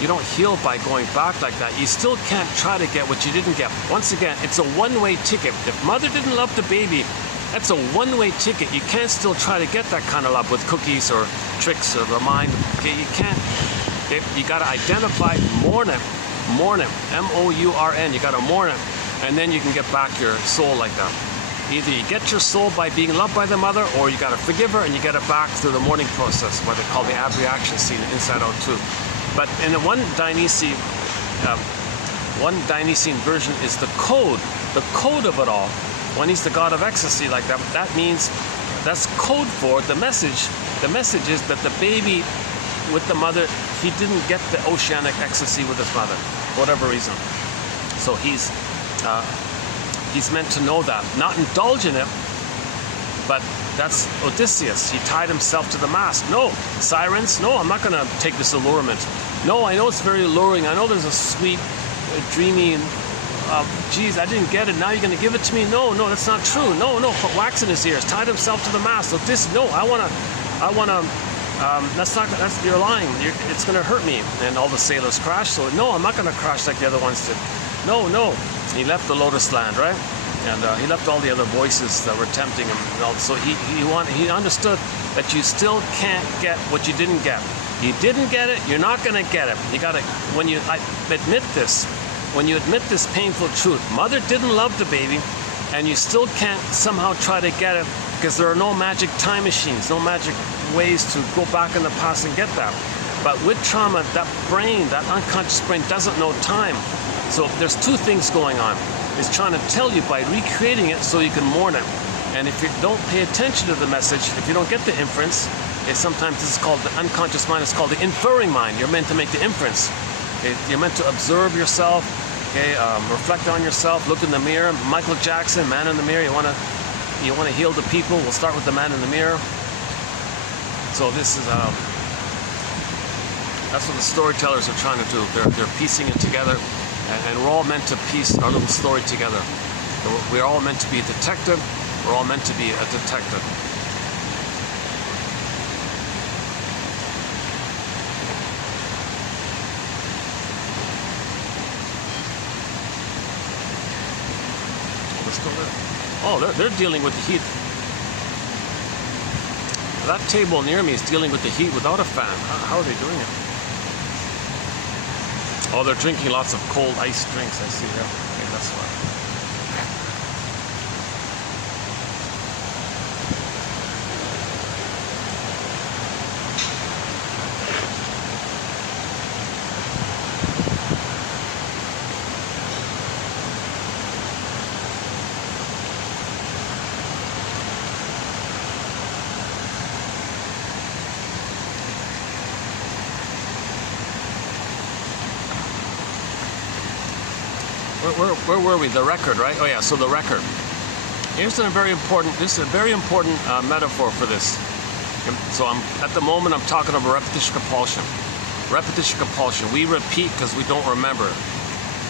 You don't heal by going back like that. You still can't try to get what you didn't get. Once again, it's a one-way ticket. If mother didn't love the baby, that's a one-way ticket. You can't still try to get that kind of love with cookies or tricks or the mind. Okay, you can't. Okay, you gotta identify, mourn him, M-O-U-R-N. You gotta mourn him, and then you can get back your soul like that. Either you get your soul by being loved by the mother, or you gotta forgive her and you get it back through the mourning process, what they call the abreaction scene, Inside Out 2. But in the one Dionysian version is the code of it all. When he's the god of ecstasy like that, that means that's code for the message. The message is that the baby with the mother, he didn't get the oceanic ecstasy with his mother, for whatever reason. So he's meant to know that, not indulge in it, but that's Odysseus. He tied himself to the mast. No, sirens, no, I'm not going to take this allurement. No, I know it's very alluring. I know there's a sweet, dreamy, geez, I didn't get it. Now you're going to give it to me? No, that's not true. No, put wax in his ears. Tied himself to the mast. Odysseus, no, I want to, you're lying. It's going to hurt me. And all the sailors crashed. So no, I'm not going to crash like the other ones did. No. He left the lotus land, right? And he left all the other voices that were tempting him. And all. So he understood that you still can't get what you didn't get. You didn't get it, you're not going to get it. You got to, when you admit this, when you admit this painful truth, mother didn't love the baby, and you still can't somehow try to get it because there are no magic time machines, no magic ways to go back in the past and get that. But with trauma, that brain, that unconscious brain doesn't know time. So there's two things going on. It's trying to tell you by recreating it so you can mourn it. And if you don't pay attention to the message, if you don't get the inference, sometimes this is called the unconscious mind, it's called the inferring mind. You're meant to make the inference. You're meant to observe yourself, reflect on yourself, look in the mirror. Michael Jackson, man in the mirror. You want to heal the people. We'll start with the man in the mirror. So this is that's what the storytellers are trying to do. They're piecing it together, and we're all meant to piece our little story together. We're all meant to be a detective. We're all meant to be a detective. Oh, they're dealing with the heat. That table near me is dealing with the heat without a fan. How are they doing it? Oh, they're drinking lots of cold ice drinks. I see there. Okay, that's why. Where were we? The record, right? Oh yeah, so the record. This is a very important metaphor for this. So at the moment I'm talking about repetition compulsion. Repetition compulsion. We repeat because we don't remember.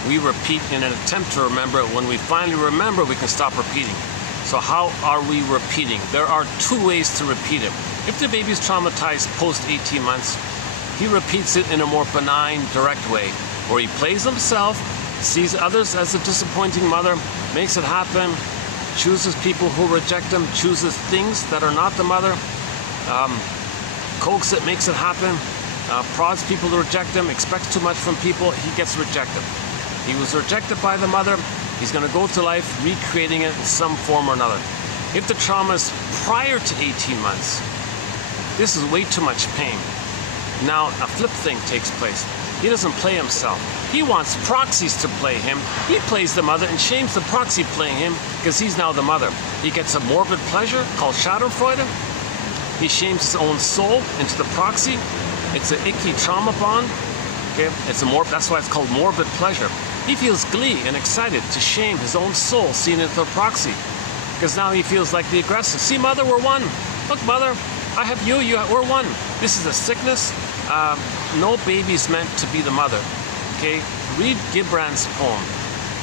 We repeat in an attempt to remember it. When we finally remember, we can stop repeating. So how are we repeating? There are two ways to repeat it. If the baby is traumatized post 18 months, he repeats it in a more benign, direct way, where he plays himself, sees others as a disappointing mother, makes it happen, chooses people who reject him, chooses things that are not the mother, coaxes it, makes it happen, prods people to reject him, expects too much from people, he gets rejected. He was rejected by the mother, he's going to go to life recreating it in some form or another. If the trauma is prior to 18 months, this is way too much pain. Now a flip thing takes place. He doesn't play himself. He wants proxies to play him. He plays the mother and shames the proxy playing him because he's now the mother. He gets a morbid pleasure called Schadenfreude. He shames his own soul into the proxy. It's an icky trauma bond. Okay, that's why it's called morbid pleasure. He feels glee and excited to shame his own soul, seeing it to a proxy, because now he feels like the aggressor. See, mother, we're one. Look, mother, I have you. We're one. This is a sickness. No baby's meant to be the mother. Okay, read Gibran's poem,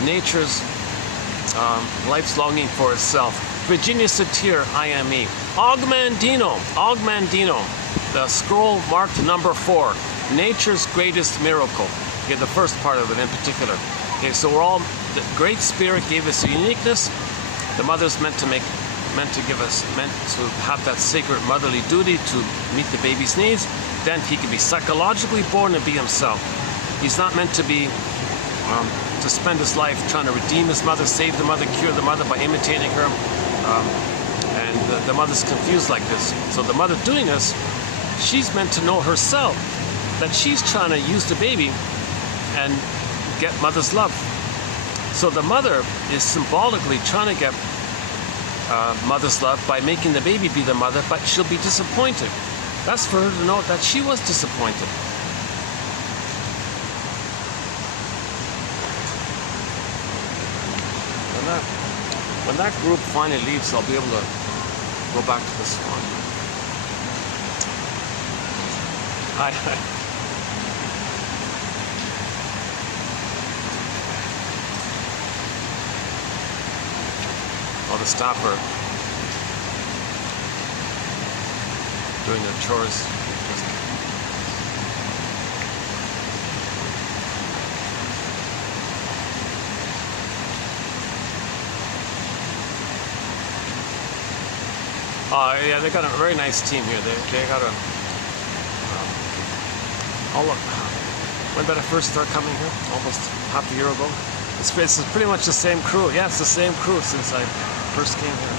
Nature's Life's Longing for Itself. Virginia Satir, I Am Me. Augmandino, the scroll marked number 4, Nature's Greatest Miracle. Okay, the first part of it in particular. Okay, so the Great Spirit gave us a uniqueness. The mother's meant to have that sacred motherly duty to meet the baby's needs. Then he can be psychologically born and be himself. He's not meant to be to spend his life trying to redeem his mother, save the mother, cure the mother by imitating her. And the mother's confused like this. So the mother doing this, she's meant to know herself that she's trying to use the baby and get mother's love. So the mother is symbolically trying to get mother's love by making the baby be the mother, but she'll be disappointed. That's for her to know that she was disappointed. When that group finally leaves, I'll be able to go back to this one. Hi. All the staff are doing their chores. Yeah, they got a very nice team here. They got a. Oh look, When did I first start coming here? Almost half a year ago. It's pretty much the same crew. Yeah, it's the same crew since I first came here.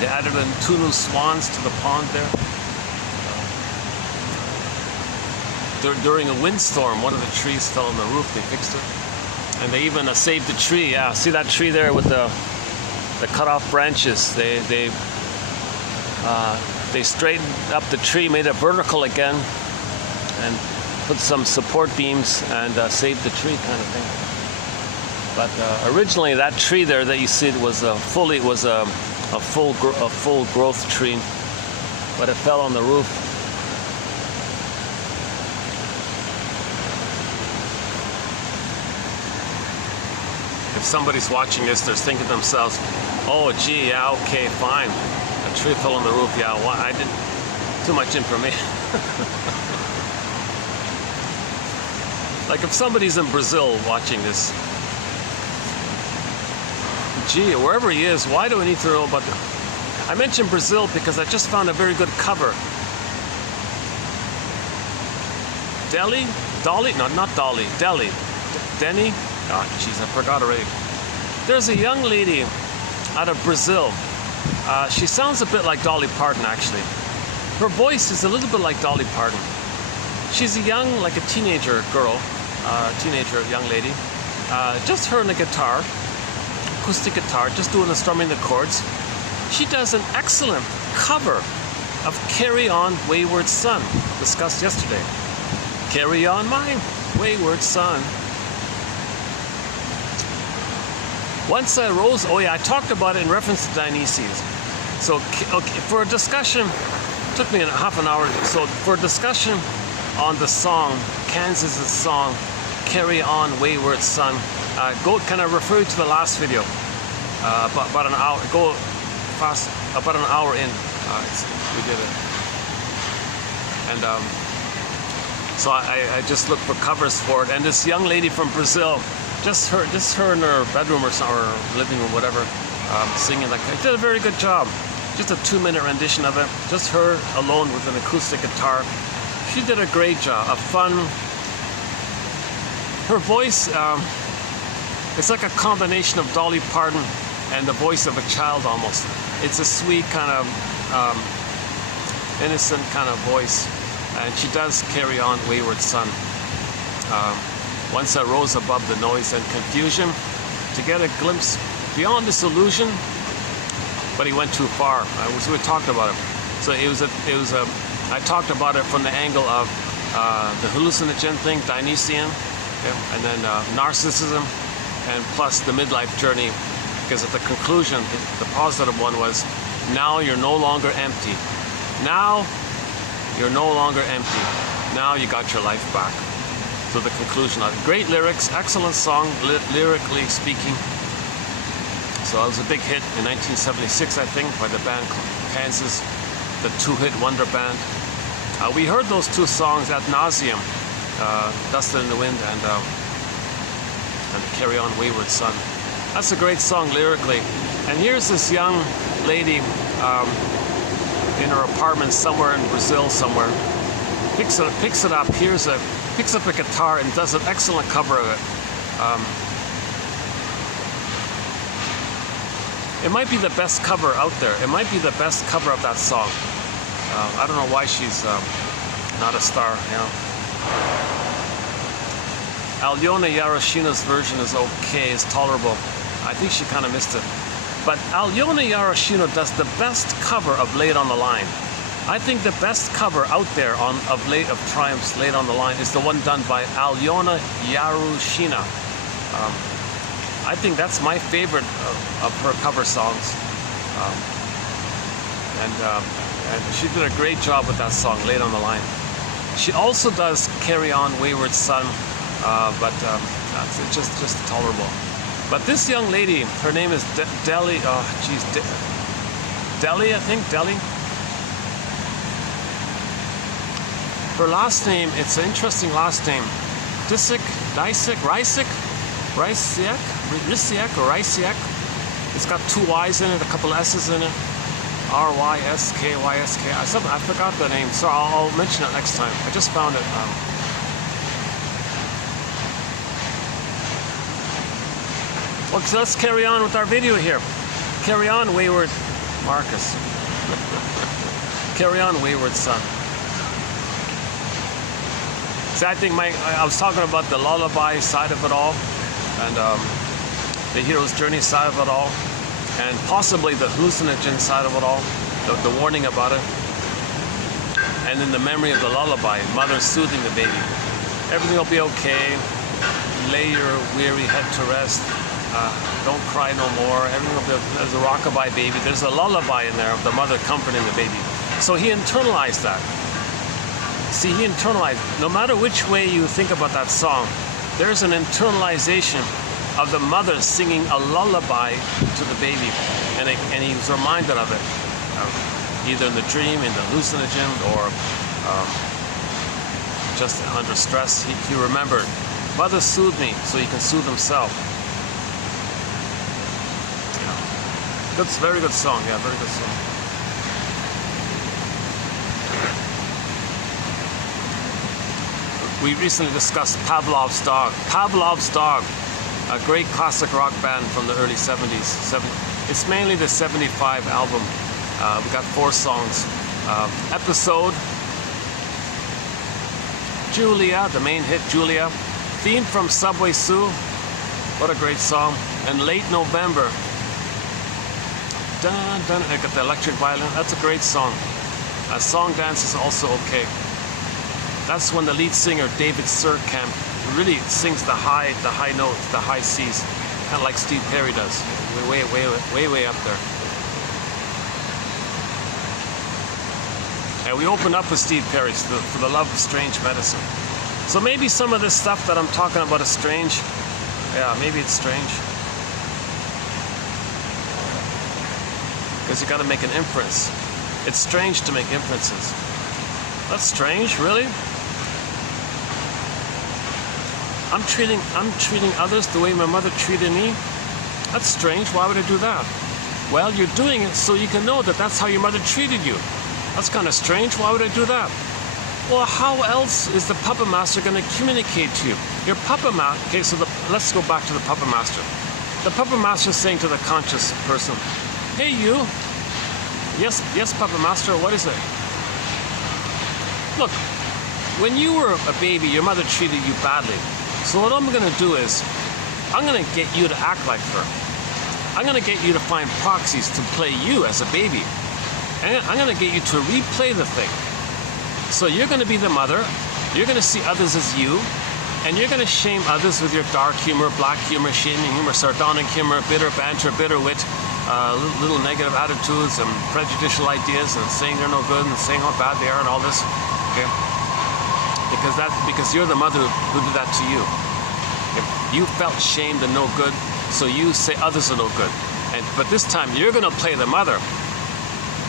They added in 2 new swans to the pond there. During a windstorm, one of the trees fell on the roof. They fixed it. And they even saved the tree. Yeah, see that tree there with the cut off branches? They straightened up the tree, made it vertical again, and put some support beams and saved the tree, kind of thing. But originally, that tree there that you see was a full growth tree, but it fell on the roof. If somebody's watching this, they're thinking to themselves, "Oh, gee, yeah, okay, fine. A tree fell on the roof. Yeah, well, I didn't. Too much information." Like if somebody's in Brazil watching this, gee, wherever he is, why do we need to know about the... I mentioned Brazil because I just found a very good cover. Delhi? Dolly? No, not Dolly. Delhi. Denny? Oh, jeez, I forgot already. There's a young lady out of Brazil. She sounds a bit like Dolly Parton, actually. Her voice is a little bit like Dolly Parton. She's a young, like a teenager girl, young lady. Just her and a guitar, acoustic guitar, just doing the strumming the chords. She does an excellent cover of Carry On Wayward Son, discussed yesterday. Carry on my wayward son. Once I rose, oh yeah, I talked about it in reference to Dionysius. So okay, for a discussion, it took me half an hour. So for a discussion on the song, Kansas' song, Carry On Wayward Son, can I refer you to the last video? About an hour, go fast, about an hour in, we did it. And so I just looked for covers for it, and this young lady from Brazil, just her in her bedroom or living room, whatever, singing like that. Did a very good job. Just a 2-minute rendition of it. Just her alone with an acoustic guitar. She did a great job. A fun. Her voice, it's like a combination of Dolly Parton and the voice of a child almost. It's a sweet kind of innocent kind of voice, and she does Carry On Wayward Son. Once I rose above the noise and confusion to get a glimpse beyond this illusion, but he went too far. We talked about it. So I talked about it from the angle of the hallucinogen thing, Dionysian, and then narcissism, and plus the midlife journey, because at the conclusion, the positive one was, now you're no longer empty. Now you're no longer empty. Now you got your life back. So the conclusion of it. Great lyrics, excellent song, lyrically speaking. So it was a big hit in 1976, I think, by the band Kansas, the 2-hit wonder band. We heard those 2 songs ad nauseum, Dust in the Wind and Carry On Wayward Son. That's a great song lyrically. And here's this young lady in her apartment somewhere in Brazil somewhere. Picks it up, picks up a guitar and does an excellent cover of it. It might be the best cover out there. It might be the best cover of that song. I don't know why she's not a star, you know. Alyona Yarashina's version is okay, is tolerable. I think she kind of missed it. But Alyona Yarashina does the best cover of Laid on the Line. I think the best cover out there of Triumph's Laid on the Line is the one done by Alyona Yarashina. I think that's my favorite of her cover songs. And she did a great job with that song, Laid on the Line. She also does Carry On Wayward Son, but it's just tolerable. But this young lady, her name is Delhi, Delhi, I think, Delhi. Her last name, it's an interesting last name. Rysiek, It's got 2 Y's in it, a couple S's in it. R-Y-S-K-Y-S-K. I forgot the name, so I'll mention it next time. I just found it. Well, so let's carry on with our video here. Carry on, wayward Marcus. Carry on, wayward son. See, I think I was talking about the lullaby side of it all, and the hero's journey side of it all, and possibly the hallucinogen side of it all, the warning about it, and then the memory of the lullaby, mother soothing the baby. Everything will be okay. Lay your weary head to rest. Don't cry no more. Everything will be. There's a rockabye baby. There's a lullaby in there of the mother comforting the baby. So he internalized that. See, he internalized. No matter which way you think about that song, there's an internalization of the mother singing a lullaby to the baby, and he was reminded of it, either in the dream, in the hallucinogen, or just under stress. He remembered, mother soothe me, so he can soothe himself. Good, very good song. Yeah, very good song. We recently discussed Pavlov's Dog. Pavlov's Dog, a great classic rock band from the early 70s. It's mainly the 75 album. We got 4 songs. Episode, Julia, the main hit, Julia. Theme from Subway Sue. What a great song. And Late November. Dun, dun, I got the electric violin. That's a great song. Song dance is also okay. That's when the lead singer, David Surkamp, really sings the high notes, the high C's, kind of like Steve Perry does. Way up there. And we open up with Steve Perry, For the Love of Strange Medicine. So maybe some of this stuff that I'm talking about is strange. Yeah, maybe it's strange. Because you got to make an inference. It's strange to make inferences. That's strange, really? I'm treating others the way my mother treated me. That's strange. Why would I do that? Well, you're doing it so you can know that that's how your mother treated you. That's kind of strange. Why would I do that? Well, how else is the puppet master going to communicate to you? Your puppet master. Okay, so let's go back to the puppet master. The puppet master is saying to the conscious person, "Hey, you. Yes, puppet master. What is it? Look, when you were a baby, your mother treated you badly. So what I'm going to do is, I'm going to get you to act like her. I'm going to get you to find proxies to play you as a baby. And I'm going to get you to replay the thing. So you're going to be the mother. You're going to see others as you. And you're going to shame others with your dark humor, black humor, shaming humor, sardonic humor, bitter banter, bitter wit, little negative attitudes and prejudicial ideas, and saying they're no good and saying how bad they are and all this. Okay? Because you're the mother who did that to you. You felt shamed and no good, so you say others are no good. But this time you're going to play the mother.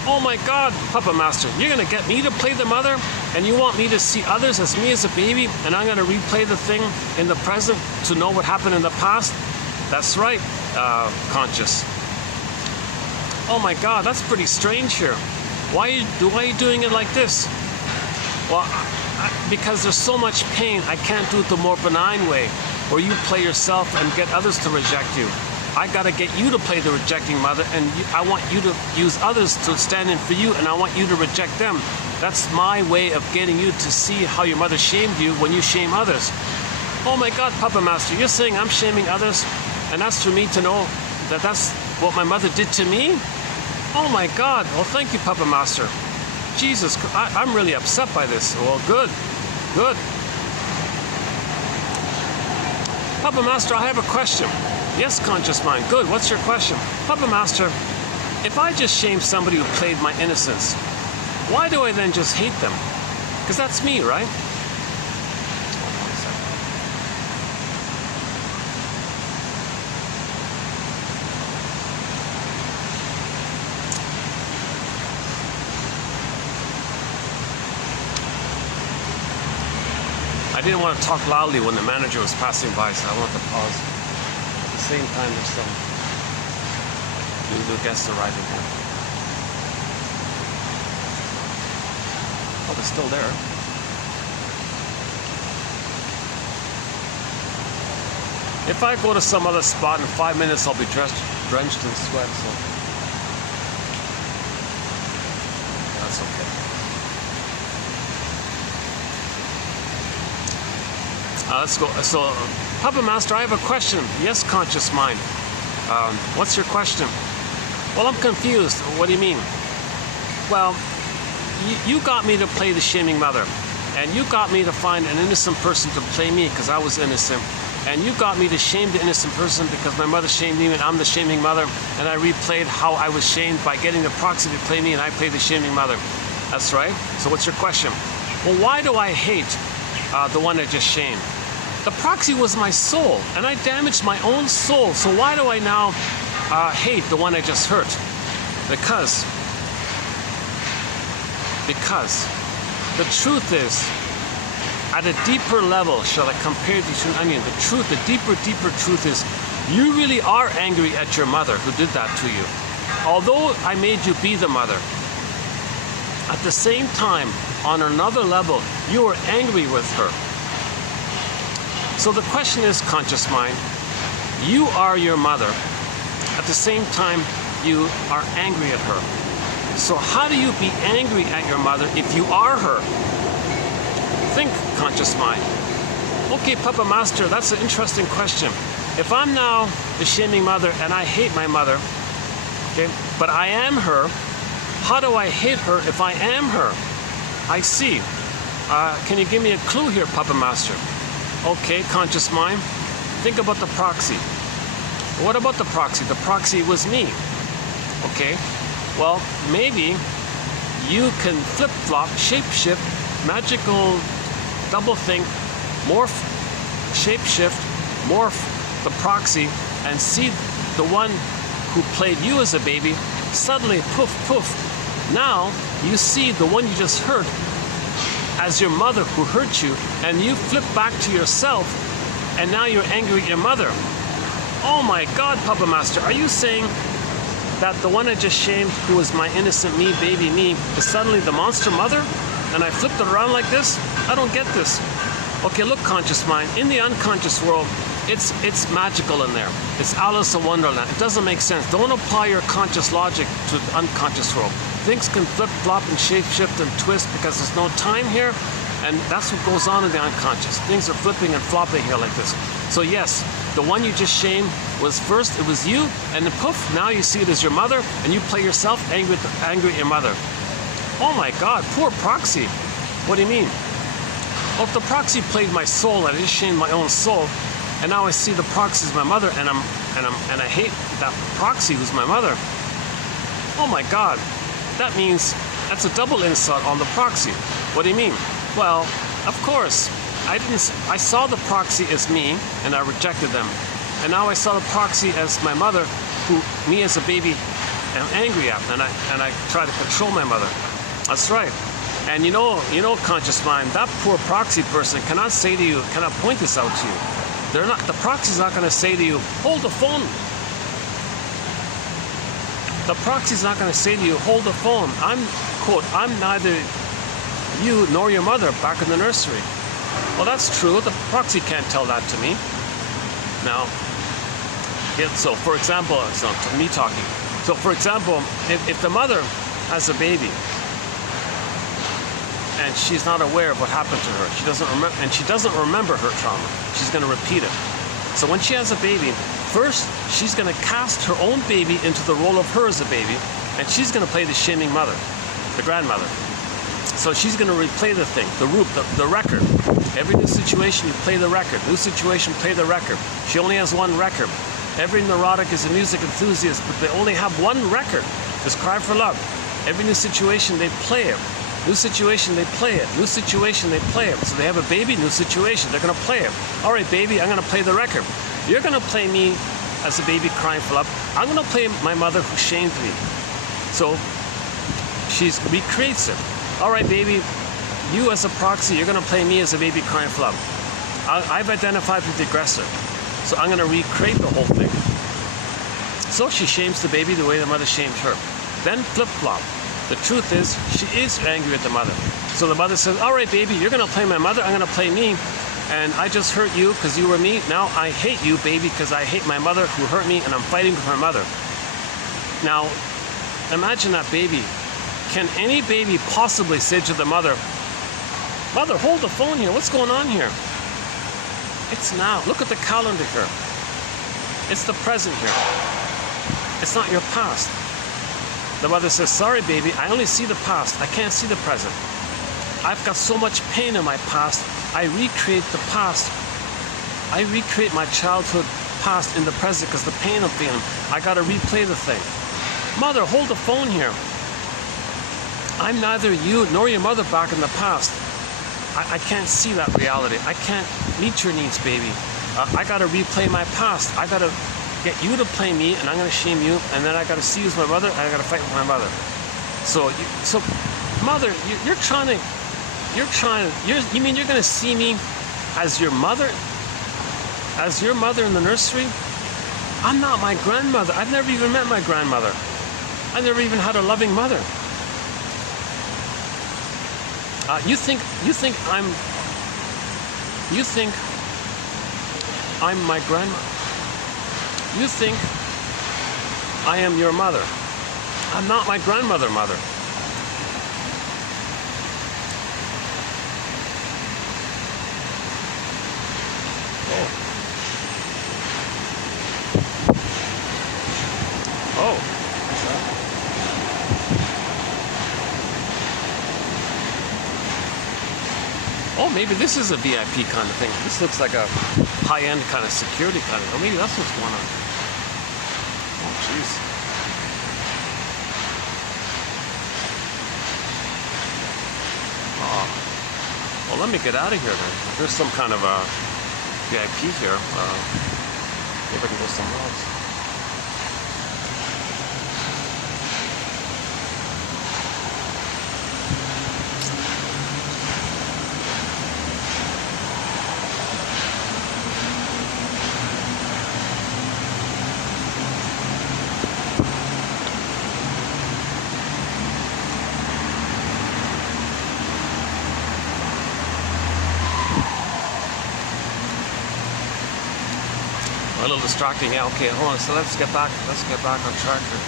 Oh my God, puppet master, you're going to get me to play the mother, and you want me to see others as me as a baby, and I'm going to replay the thing in the present to know what happened in the past? That's right, conscious. Oh my God, that's pretty strange here. Why are you doing it like this? Well, because there's so much pain, I can't do it the more benign way, where you play yourself and get others to reject you. I got to get you to play the rejecting mother, and I want you to use others to stand in for you, and I want you to reject them. That's my way of getting you to see how your mother shamed you when you shame others. Oh my God, puppet master, you're saying I'm shaming others, and that's for me to know that that's what my mother did to me? Oh my God, well thank you, puppet master. Jesus, I'm really upset by this. Well, good. Puppet master, I have a question. Yes, conscious mind. Good. What's your question? Puppet master, if I just shame somebody who played my innocence, why do I then just hate them? Because that's me, right? I didn't want to talk loudly when the manager was passing by, so I wanted to pause. At the same time, there's some new guests arriving here. Oh, they're still there. If I go to some other spot in 5 minutes, I'll be drenched in sweat, so that's okay. Let's go. So, Puppet Master, I have a question. Yes, conscious mind. What's your question? Well, I'm confused. What do you mean? Well, you got me to play the shaming mother, and you got me to find an innocent person to play me because I was innocent. And you got me to shame the innocent person because my mother shamed me and I'm the shaming mother, and I replayed how I was shamed by getting the proxy to play me, and I played the shaming mother. That's right. So what's your question? Well, why do I hate the one I just shamed? The proxy was my soul, and I damaged my own soul. So why do I now hate the one I just hurt? Because the truth is, at a deeper level, shall I compare these to an onion? The truth, the deeper truth is, you really are angry at your mother who did that to you. Although I made you be the mother, at the same time, on another level, you are angry with her. So the question is, conscious mind, you are your mother. At the same time, you are angry at her. So how do you be angry at your mother if you are her? Think, conscious mind. Okay, Puppet Master, that's an interesting question. If I'm now the shaming mother and I hate my mother, okay, but I am her, how do I hate her if I am her? I see. Can you give me a clue here, Puppet Master? Okay, conscious mind, think about the proxy. What about the proxy? The proxy was me. Okay, well, maybe you can flip-flop, shape-shift, magical double-think, morph, shape-shift, morph the proxy, and see the one who played you as a baby, suddenly, poof, poof. Now, you see the one you just hurt as your mother who hurt you, and you flip back to yourself, and now you're angry at your mother. Oh my God, Puppet Master, are you saying that the one I just shamed, who was my innocent me, baby me, is suddenly the monster mother? And I flipped it around like this? I don't get this. Okay, look, conscious mind, in the unconscious world, it's magical in there. It's Alice in Wonderland. It doesn't make sense. Don't apply your conscious logic to the unconscious world. Things can flip, flop, and shape-shift and twist because there's no time here, and that's what goes on in the unconscious. Things are flipping and flopping here like this. So yes, the one you just shamed was first, it was you, and then poof, now you see it as your mother, and you play yourself angry at your mother. Oh my God, poor proxy. What do you mean? Well, if the proxy played my soul, and I just shamed my own soul, and now I see the proxy as my mother, and I hate that proxy who's my mother. Oh my God, that means that's a double insult on the proxy. What do you mean? Well, of course, I saw the proxy as me, and I rejected them, and now I saw the proxy as my mother, who me as a baby am angry at, and I try to control my mother. That's right. And you know, conscious mind, that poor proxy person cannot say to you, cannot point this out to you. The proxy's not going to say to you, hold the phone. The proxy's not going to say to you, hold the phone. I'm neither you nor your mother back in the nursery. Well, that's true. The proxy can't tell that to me. Now, so for example, it's not me talking. So for example, if the mother has a baby, and she's not aware of what happened to her. She doesn't remember, and she doesn't remember her trauma. She's going to repeat it. So when she has a baby, first she's going to cast her own baby into the role of her as a baby, and she's going to play the shaming mother, the grandmother. So she's going to replay the thing, the record. Every new situation, you play the record. New situation, play the record. She only has one record. Every neurotic is a music enthusiast, but they only have one record. It's Cry for Love. Every new situation, they play it. New situation, they play it. New situation, they play it. So they have a baby, new situation, they're going to play it. All right, baby, I'm going to play the record. You're going to play me as a baby crying for love. I'm going to play my mother who shamed me. So she recreates it. All right, baby, you as a proxy, you're going to play me as a baby crying for love. I've identified with the aggressor. So I'm going to recreate the whole thing. So she shames the baby the way the mother shamed her. Then flip-flop. The truth is, she is angry at the mother. So the mother says, all right, baby, you're going to play my mother, I'm going to play me. And I just hurt you because you were me. Now I hate you, baby, because I hate my mother who hurt me, and I'm fighting with my mother. Now, imagine that baby. Can any baby possibly say to the mother, Mother, hold the phone here. What's going on here? It's now. Look at the calendar here. It's the present here. It's not your past. The mother says, sorry, baby, I only see the past. I can't see the present. I've got so much pain in my past. I recreate the past. I recreate my childhood past in the present because the pain I'm feeling. I got to replay the thing. Mother, hold the phone here. I'm neither you nor your mother back in the past. I can't see that reality. I can't meet your needs, baby. I got to replay my past. I got to get you to play me, and I'm going to shame you, and then I got to see you as my mother, and I got to fight with my mother. So mother, you mean you're going to see me as your mother? As your mother in the nursery? I'm not my grandmother. I've never even met my grandmother. I never even had a loving mother. You think I'm my grandmother? You think I am your mother? I'm not my grandmother, mother. Oh. Oh, maybe this is a VIP kind of thing. This looks like a high-end kind of security kind of. Oh, maybe that's what's going on. Oh, jeez. Oh. Well, let me get out of here then. There's some kind of a VIP here. Maybe I can go somewhere else. A little distracting. Yeah, okay, hold on. So let's get back on track here.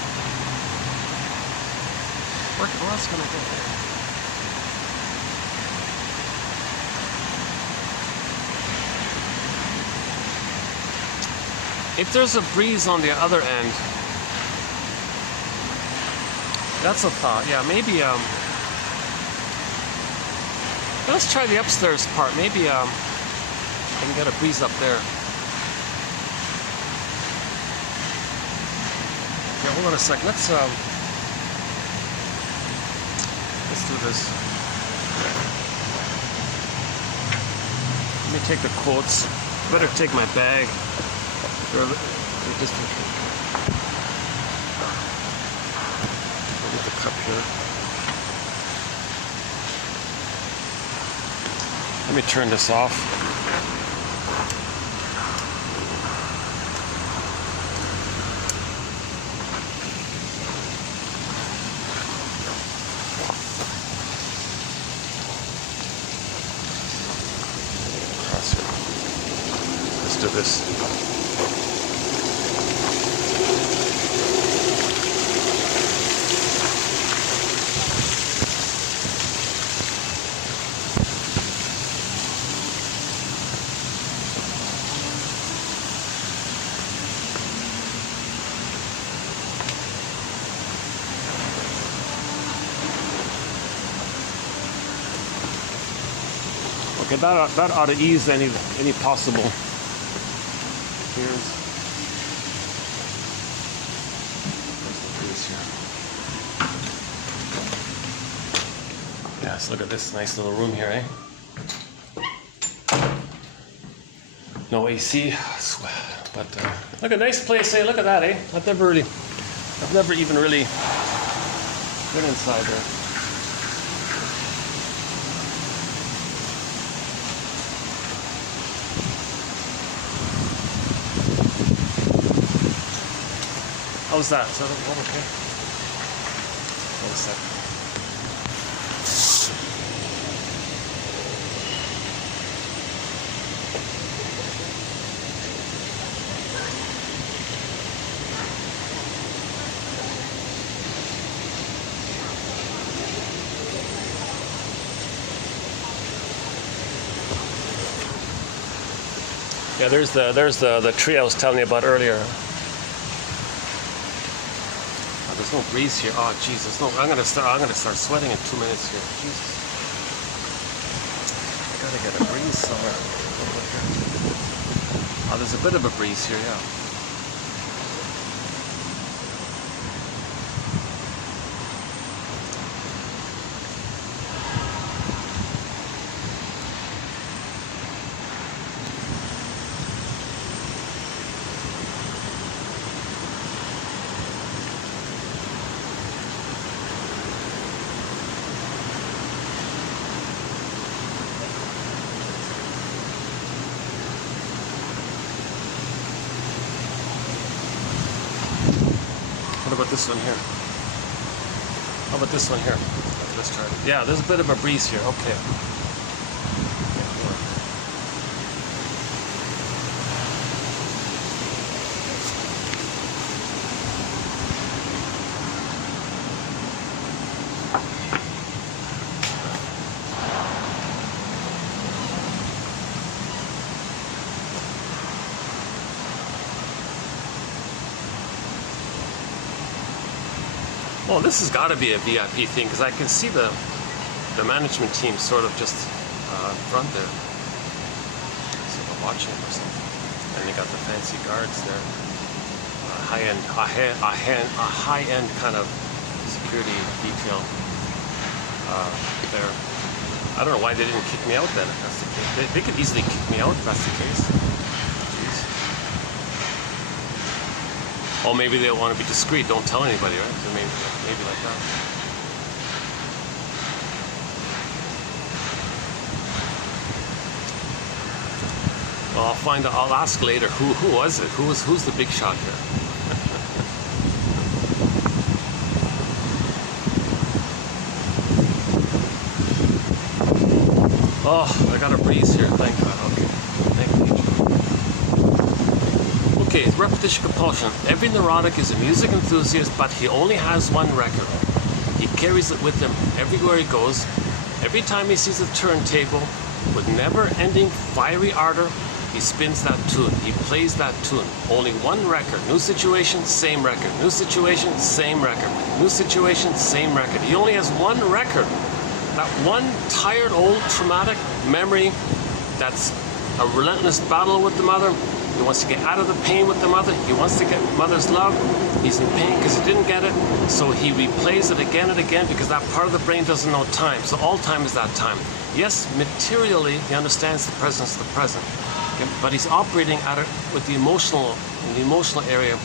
Where else can I go there? If there's a breeze on the other end, that's a thought. Yeah, maybe let's try the upstairs part. Maybe I can get a breeze up there. Yeah, hold on a sec. Let's do this. Let me take the quotes. Better take my bag. Just get the cup here. Let me turn this off. Let's do this. Okay, that ought to ease any possible fears. Where's the breeze here? Yes, look at this nice little room here, eh? No AC, but look, a nice place, eh? Look at that, eh? I've never even really been inside there. How's that? Is that all okay? Hold a sec. Yeah, there's the tree I was telling you about earlier. Oh, there's no breeze here. Oh Jesus, no! I'm gonna start sweating in 2 minutes here. Jesus, I gotta get a breeze somewhere. Oh, there's a bit of a breeze here, yeah. What about this one here? How about this one here? Let's try it. Yeah, there's a bit of a breeze here. Okay. Well, this has got to be a VIP thing because I can see the management team sort of just in front there. So they're watching or something. And they got the fancy guards there. A high-end kind of security detail there. I don't know why they didn't kick me out then if that's the case. They could easily kick me out if that's the case. Oh, maybe they want to be discreet. Don't tell anybody, right? So maybe like that. Well, I'll ask later. Who was it? Who's the big shot here? Oh, I got a breeze here. Thank God. Okay. Thank you. Okay, repetition compulsion. Every neurotic is a music enthusiast, but he only has one record. He carries it with him everywhere he goes. Every time he sees a turntable with never-ending fiery ardor, he spins that tune. He plays that tune. Only one record. New situation, same record. New situation, same record. New situation, same record. He only has one record. That one tired, old, traumatic memory that's a relentless battle with the mother. He wants to get out of the pain with the mother. He wants to get mother's love. He's in pain because he didn't get it. So he replays it again and again because that part of the brain doesn't know time. So all time is that time. Yes, materially, he understands the presence of the present. Okay? But he's operating at it with the emotional area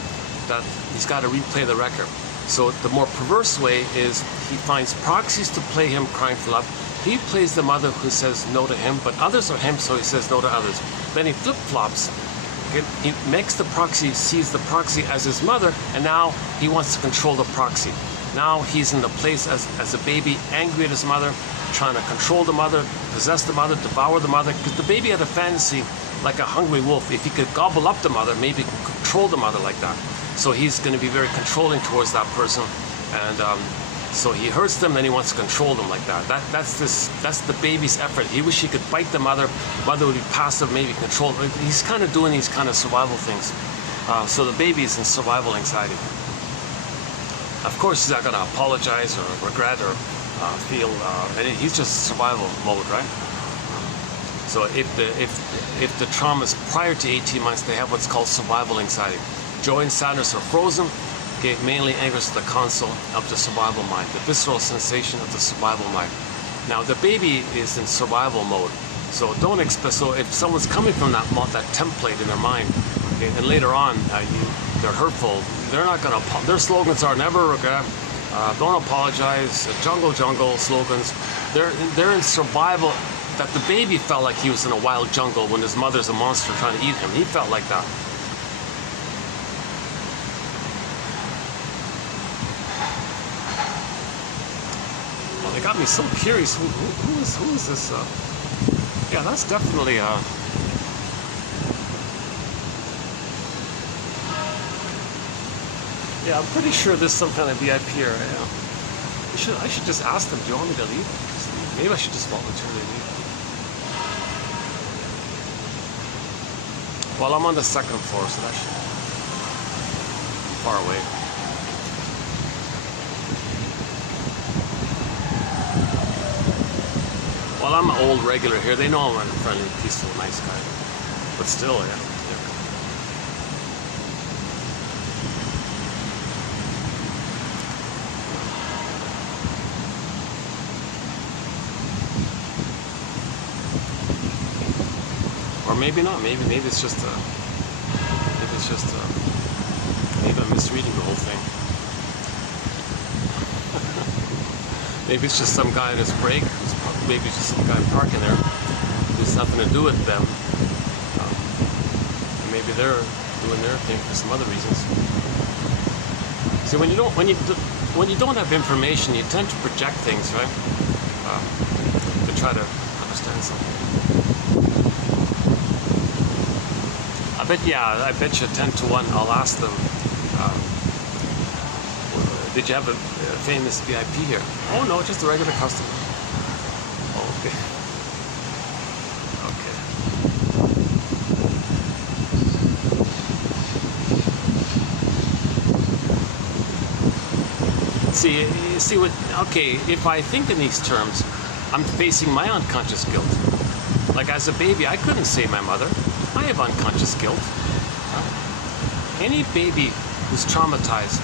that he's got to replay the record. So the more perverse way is he finds proxies to play him crying for love. He plays the mother who says no to him, but others are him, so he says no to others. Then he flip-flops. He makes the proxy, sees the proxy as his mother, and now he wants to control the proxy. Now he's in the place as a baby, angry at his mother, trying to control the mother, possess the mother, devour the mother, because the baby had a fantasy like a hungry wolf. If he could gobble up the mother, maybe he could control the mother like that. So he's going to be very controlling towards that person, and so he hurts them, then he wants to control them like that. That's the baby's effort. He wishes he could bite the mother. Mother would be passive, maybe control. He's kind of doing these kind of survival things. So the baby is in survival anxiety. Of course, he's not going to apologize or regret or feel. He's just survival mode, right? So if the trauma is prior to 18 months, they have what's called survival anxiety. Joy and sadness are frozen. Okay, mainly angers the console of the survival mind, the visceral sensation of the survival mind. Now the baby is in survival mode, so don't expect. So if someone's coming from that template in their mind, okay, and later on they're hurtful, they're not gonna. Their slogans are never regret, don't apologize, jungle slogans. They're in survival. That the baby felt like he was in a wild jungle when his mother's a monster trying to eat him. He felt like that. It got me so curious. Who is this? Yeah, that's definitely yeah, I'm pretty sure there's some kind of VIP here. Yeah. I should just ask them. Do you want me to leave? Maybe I should just voluntarily leave. Well, I'm on the second floor, so that's far away. Well, I'm an old regular here. They know I'm a friendly, peaceful, nice guy. But still, yeah. Or maybe not. Maybe it's just maybe I'm misreading the whole thing. Maybe it's just some guy in his break. Maybe it's just some guy parking there. There's nothing to do with them. Maybe they're doing their thing for some other reasons. See, when you don't have information, you tend to project things, right? To try to understand something. I bet you 10 to 1. I'll ask them. Did you have a famous VIP here? Oh no, just a regular customer. Okay. Okay. If I think in these terms, I'm facing my unconscious guilt. Like as a baby, I couldn't save my mother. I have unconscious guilt. Any baby who's traumatized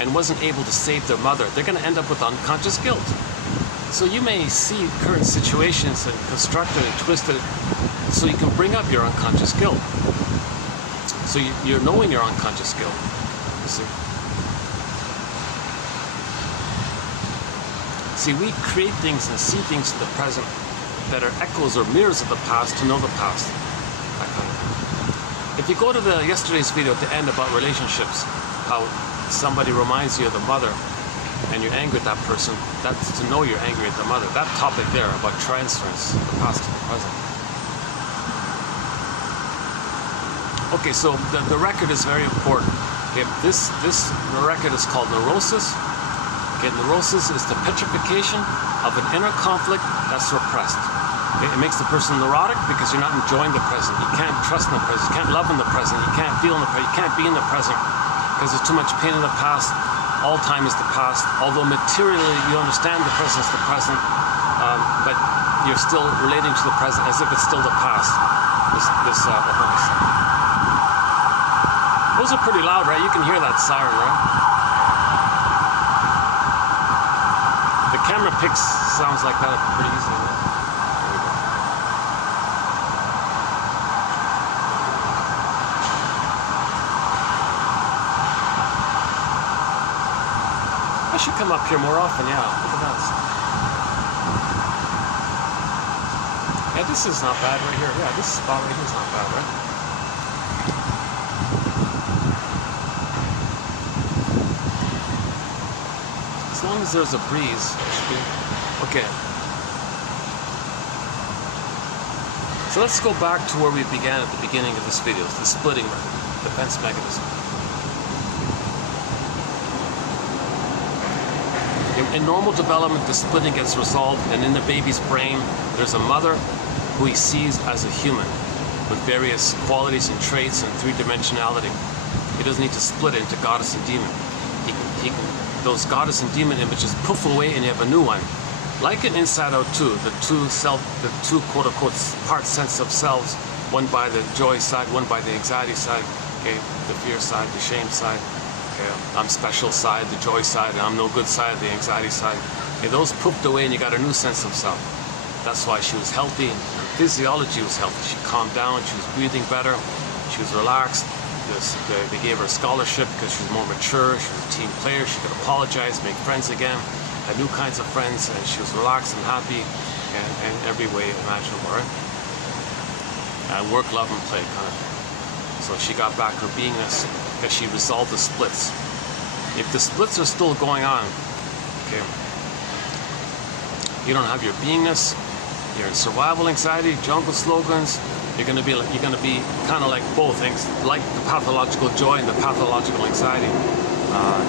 and wasn't able to save their mother, they're going to end up with unconscious guilt. So you may see current situations and construct it and twist it so you can bring up your unconscious guilt. So you're knowing your unconscious guilt. You see? See, we create things and see things in the present that are echoes or mirrors of the past to know the past. That kind of thing. If you go to yesterday's video at the end about relationships, how somebody reminds you of the mother and you're angry at that person, that's to know you're angry at the mother. That topic there about transference, the past to the present. Okay, so the record is very important. Okay, this record is called neurosis. Okay, neurosis is the petrification of an inner conflict that's repressed. Okay, it makes the person neurotic because you're not enjoying the present. You can't trust in the present. You can't love in the present. You can't feel in the present. You can't be in the present because there's too much pain in the past. All time is the past. Although materially you understand the present is the present, but you're still relating to the present as if it's still the past. Those are pretty loud, right? You can hear that siren, right? The camera picks sounds like that pretty easily. Right? There we go. I should come up here more often, yeah. Look at that. Yeah, this is not bad right here. Yeah, this spot right here is not bad, right? As long as there's a breeze, it should be okay. So let's go back to where we began at the beginning of this video, the splitting defense mechanism. In normal development, the splitting gets resolved, and in the baby's brain, there's a mother who he sees as a human with various qualities and traits and three-dimensionality. He doesn't need to split it into goddess and demon. He can those goddess and demon images poof away, and you have a new one. Like in Inside Out 2, the two quote-unquote part sense of selves, one by the joy side, one by the anxiety side, okay, the fear side, the shame side, okay, I'm special side, the joy side, and I'm no good side, the anxiety side. Okay, those poofed away, and you got a new sense of self. That's why she was healthy, and her physiology was healthy. She calmed down, she was breathing better, she was relaxed. They gave her a scholarship because she was more mature, she was a team player, she could apologize, make friends again, had new kinds of friends, and she was relaxed and happy in every way imaginable, right? And work, love, and play, kind of. So she got back her beingness because she resolved the splits. If the splits are still going on, okay, you don't have your beingness, you're in survival anxiety, jungle slogans. You're going to be kind of like both things, like the pathological joy and the pathological anxiety.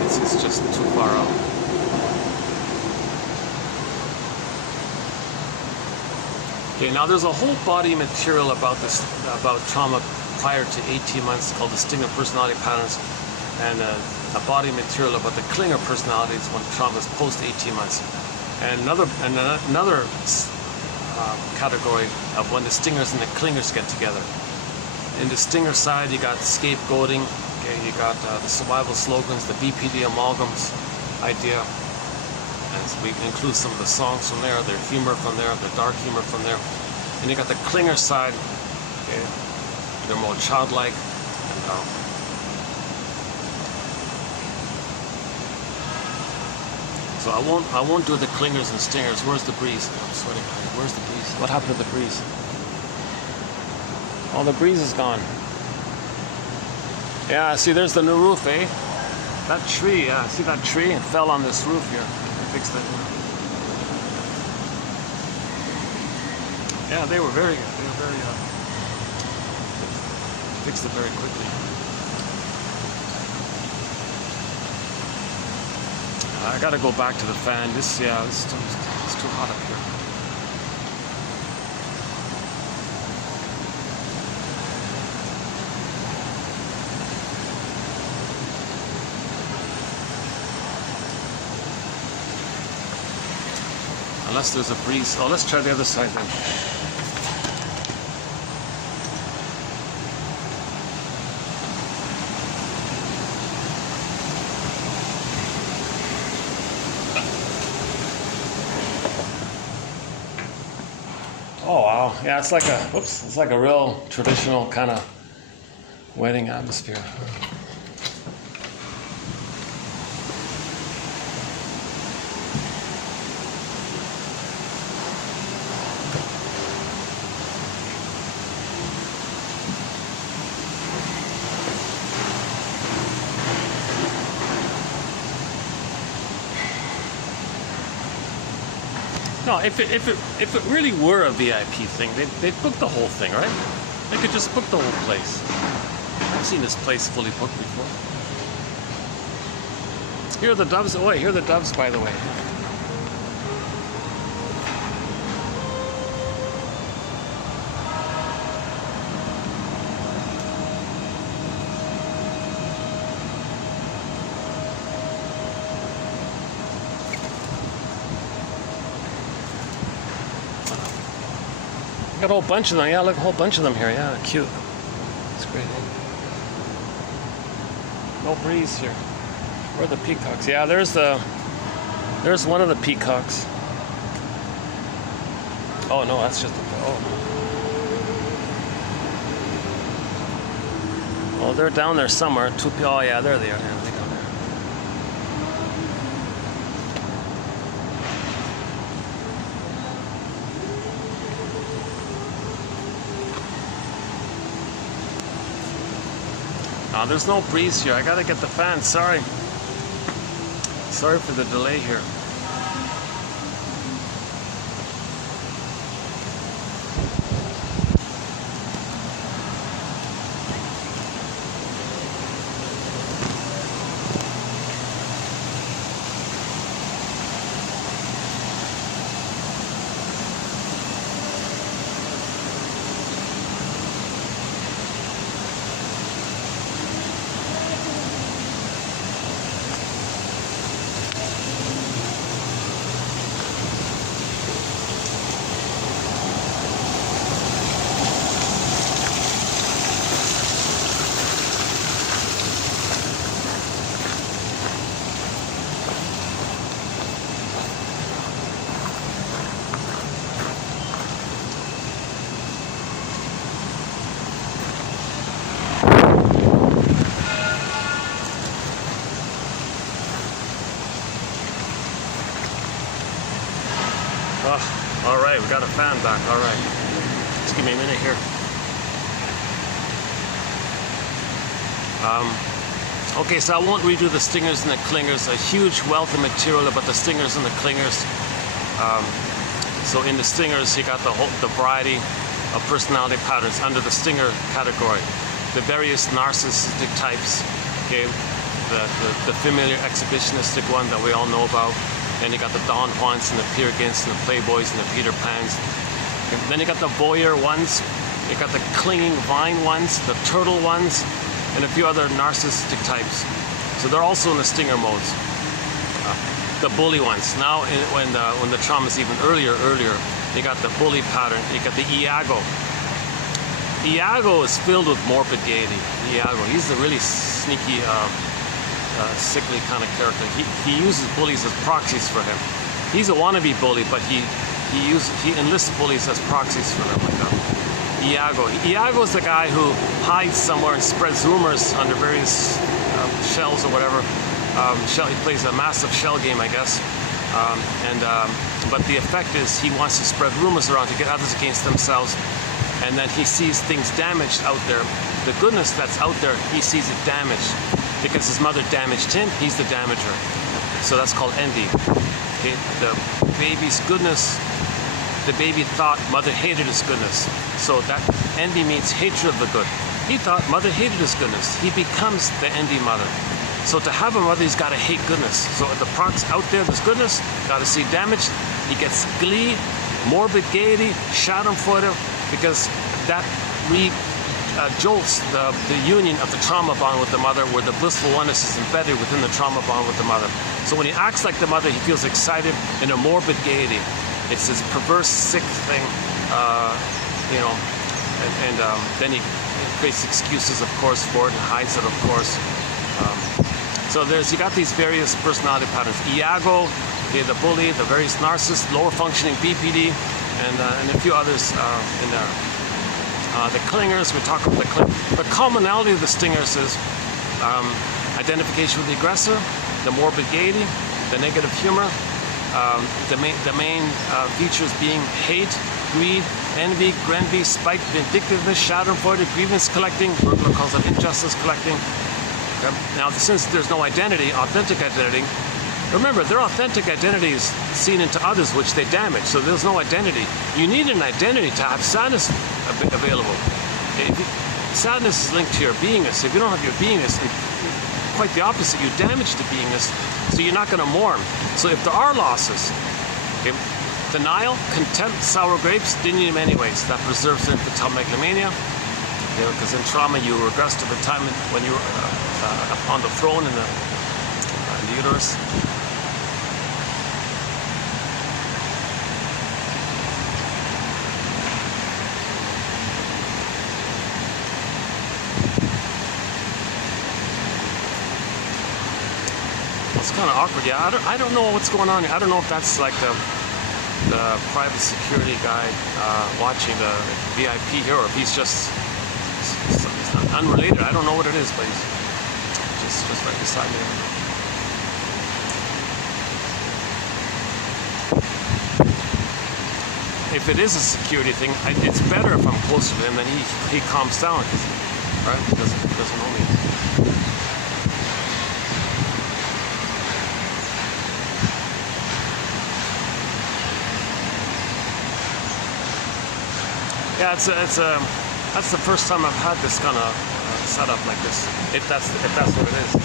It's just too far out. Okay, now there's a whole body material about this, about trauma prior to 18 months called the stinger personality patterns, and a body material about the clinger personalities when trauma is post 18 months. And another category of when the stingers and the clingers get together. In the stinger side, you got scapegoating, okay, you got the survival slogans, the BPD amalgams idea, and so we include some of the songs from there, their humor from there, the dark humor from there. And you got the clinger side, okay, they're more childlike, and so I won't do the clingers and stingers. Where's the breeze? I'm sweating. Where's the breeze? What happened to the breeze? Oh, the breeze is gone. Yeah, see, there's the new roof, eh? That tree, yeah, see that tree? It fell on this roof here. I fixed that. Yeah, they were very good. They were very, fixed it very quickly. I gotta go back to the fan. It's too hot up here. Unless there's a breeze. Oh, let's try the other side then. Oh wow, yeah, it's like a real traditional kind of wedding atmosphere. No, if it really were a VIP thing, they'd book the whole thing, right? They could just book the whole place. I've seen this place fully booked before. Here are the doves. Oh, here are the doves, by the way. Got a whole bunch of them. Yeah, look, a whole bunch of them here. Yeah, cute. It's great. No breeze here. Where are the peacocks? Yeah, there's one of the peacocks. Oh no, that's just oh, they're down there somewhere. Oh yeah, there they are. Yeah, they go there. There's no breeze here. I gotta get the fan. Sorry for the delay here. All right, we got a fan back. All right, just give me a minute here. Okay, so I won't redo the stingers and the clingers. A huge wealth of material about the stingers and the clingers. So in the stingers, you got the variety of personality patterns under the stinger category. The various narcissistic types. Okay, the familiar exhibitionistic one that we all know about. Then you got the Don Juans and the Peer Gyns and the Playboys and the Peter Pans. And then you got the voyeur ones, You got the clinging vine ones, the turtle ones, and a few other narcissistic types. So they're also in the stinger modes. The bully ones. Now, when the trauma is even earlier, you got the bully pattern. You got the Iago. Iago is filled with morbid gaiety. Iago, he's a really sneaky, sickly kind of character. He uses bullies as proxies for him. He's a wannabe bully, but he enlists bullies as proxies for him. Like Iago. Iago is the guy who hides somewhere and spreads rumors under various shells or whatever. He plays a massive shell game, I guess. But the effect is he wants to spread rumors around to get others against themselves. And then he sees things damaged out there. The goodness that's out there, he sees it damaged. Because his mother damaged him, he's the damager. So that's called envy. Okay? The baby's goodness, the baby thought mother hated his goodness. So that envy means hatred of the good. He thought mother hated his goodness. He becomes the envy mother. So to have a mother, he's got to hate goodness. So the parts out there, there's goodness, got to see damage. He gets glee, morbid gaiety, schadenfreude, because that jolts the union of the trauma bond with the mother, where the blissful oneness is embedded within the trauma bond with the mother. So when he acts like the mother, he feels excited in a morbid gaiety. It's this perverse, sick thing, and then he creates excuses, of course, for it and hides it, of course. So you got these various personality patterns. Iago, the bully, the various narcissists, lower functioning BPD, and a few others in there. The clingers, we talk about the clingers. The commonality of the stingers is identification with the aggressor, the morbid gaiety, the negative humor, the main features being hate, greed, envy, grenby, spite, vindictiveness, schadenfreude, grievance collecting. Bergler calls it injustice collecting. Now, since there's no identity, authentic identity, remember, their authentic identity is seen into others, which they damage. So there's no identity. You need an identity to have sadness available. Sadness is linked to your beingness. If you don't have your beingness, quite the opposite. You damage the beingness, so you're not going to mourn. So if there are losses, okay, denial, contempt, sour grapes, didn't need them anyways. That preserves infantile megalomania. Because in trauma, you regress to the time when you were on the throne in the uterus. It's kind of awkward. Yeah, I don't know what's going on. I don't know if that's like the private security guy watching the VIP here, or if he's just unrelated. I don't know what it is, but he's just right beside me. If it is a security thing, it's better if I'm closer to him, then he calms down, right? He doesn't know me. Yeah, that's the first time I've had this kind of setup like this. If that's what it is.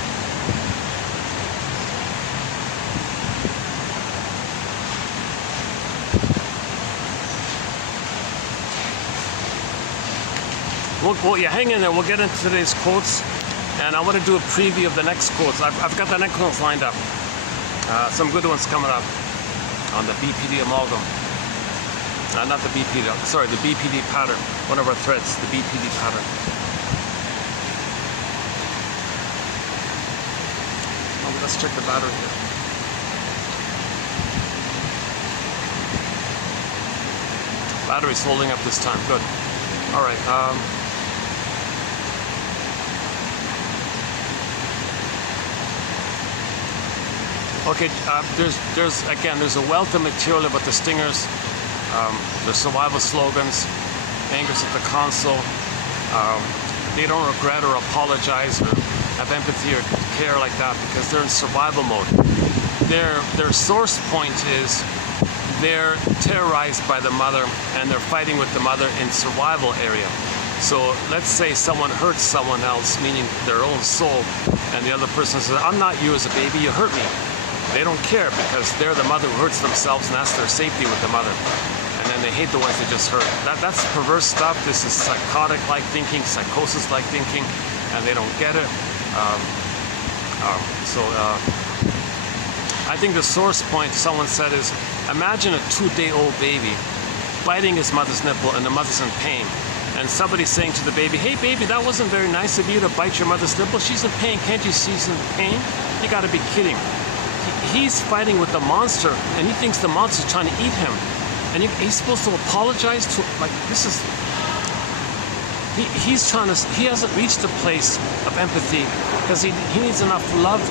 Well, yeah, hang in there. We'll get into today's quotes, and I want to do a preview of the next quotes. I've got the next quotes lined up. Some good ones coming up on the BPD amalgam. Not the BPD, sorry, the BPD pattern. One of our threads, the BPD pattern. Oh, let's check the battery here. Battery's holding up this time. Good. All right. Okay. There's a wealth of material about the stingers. The survival slogans, angers at the console. They don't regret or apologize or have empathy or care like that because they're in survival mode. Their source point is they're terrorized by the mother and they're fighting with the mother in survival area. So let's say someone hurts someone else, meaning their own soul, and the other person says, "I'm not you as a baby, you hurt me." They don't care because they're the mother who hurts themselves, and that's their safety with the mother. And then they hate the ones they just hurt. That's perverse stuff. This is psychotic-like thinking, psychosis-like thinking, and they don't get it. I think the source point someone said is, imagine a 2-day-old baby biting his mother's nipple and the mother's in pain. And somebody saying to the baby, hey baby, that wasn't very nice of you to bite your mother's nipple. She's in pain. Can't you see she's in pain? You gotta be kidding. He's fighting with the monster, and he thinks the monster's trying to eat him. And he's supposed to apologize to, like, this is, he hasn't reached a place of empathy because he needs enough love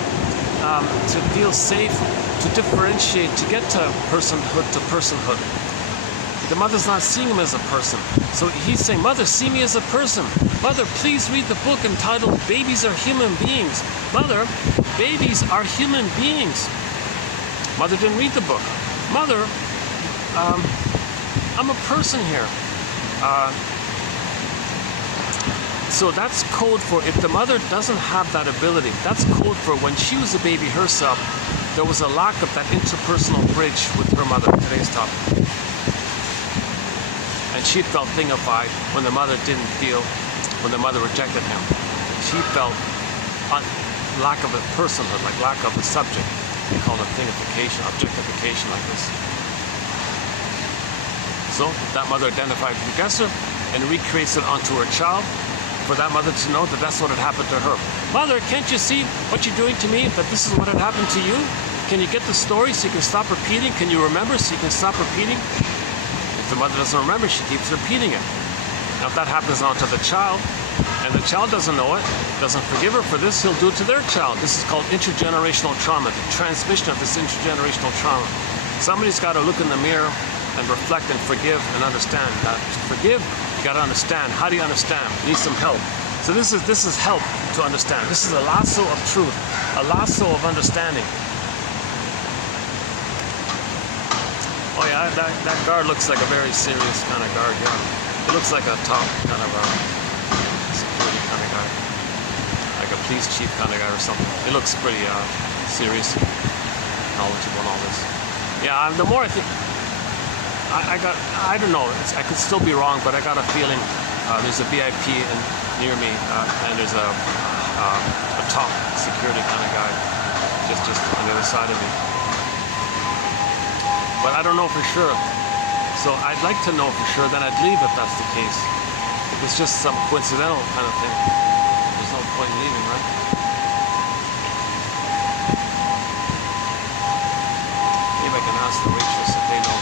to feel safe, to differentiate, to get to personhood to personhood. The mother's not seeing him as a person. So he's saying, Mother, see me as a person. Mother, please read the book entitled Babies Are Human Beings. Mother, babies are human beings. Mother didn't read the book. Mother, I'm a person here. So that's code for, if the mother doesn't have that ability, that's code for when she was a baby herself, there was a lack of that interpersonal bridge with her mother, today's topic. And she felt thingified when the mother didn't feel, when the mother rejected him. She felt lack of a personhood, like lack of a subject. We call it thingification, objectification, like this. So that mother identified with the aggressor and recreates it onto her child, for that mother to know that that's what had happened to her. Mother, can't you see what you're doing to me? That this is what had happened to you? Can you get the story so you can stop repeating? Can you remember so you can stop repeating? If the mother doesn't remember, she keeps repeating it. Now if that happens onto the child, and the child doesn't know it, doesn't forgive her for this, he'll do it to their child. This is called intergenerational trauma, the transmission of this intergenerational trauma. Somebody's got to look in the mirror and reflect and forgive and understand. Now, to forgive, you got to understand. How do you understand? You need some help. So this is help to understand. This is a lasso of truth, a lasso of understanding. Oh yeah, that guard looks like a very serious kind of guard. Yeah, it looks like a top kind of security kind of guy, like a police chief kind of guy or something. It looks pretty serious, knowledgeable and all this. Yeah, the more I think. I don't know, I could still be wrong, but I got a feeling there's a VIP near me, and there's a top security kind of guy just on the other side of me. But I don't know for sure. So I'd like to know for sure, then I'd leave if that's the case. If it's just some coincidental kind of thing, there's no point in leaving, right? Maybe I can ask the waitress if they know.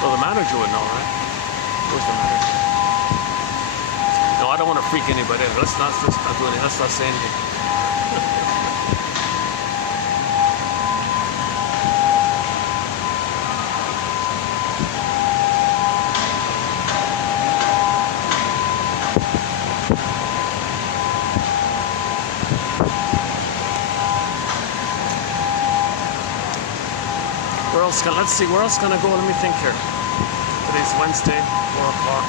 Well, the manager would know, right? Where's the manager? No, I don't want to freak anybody out. Let's not do anything. Let's not say anything. Let's see, where else can I go? Let me think here. Today's Wednesday, 4 o'clock.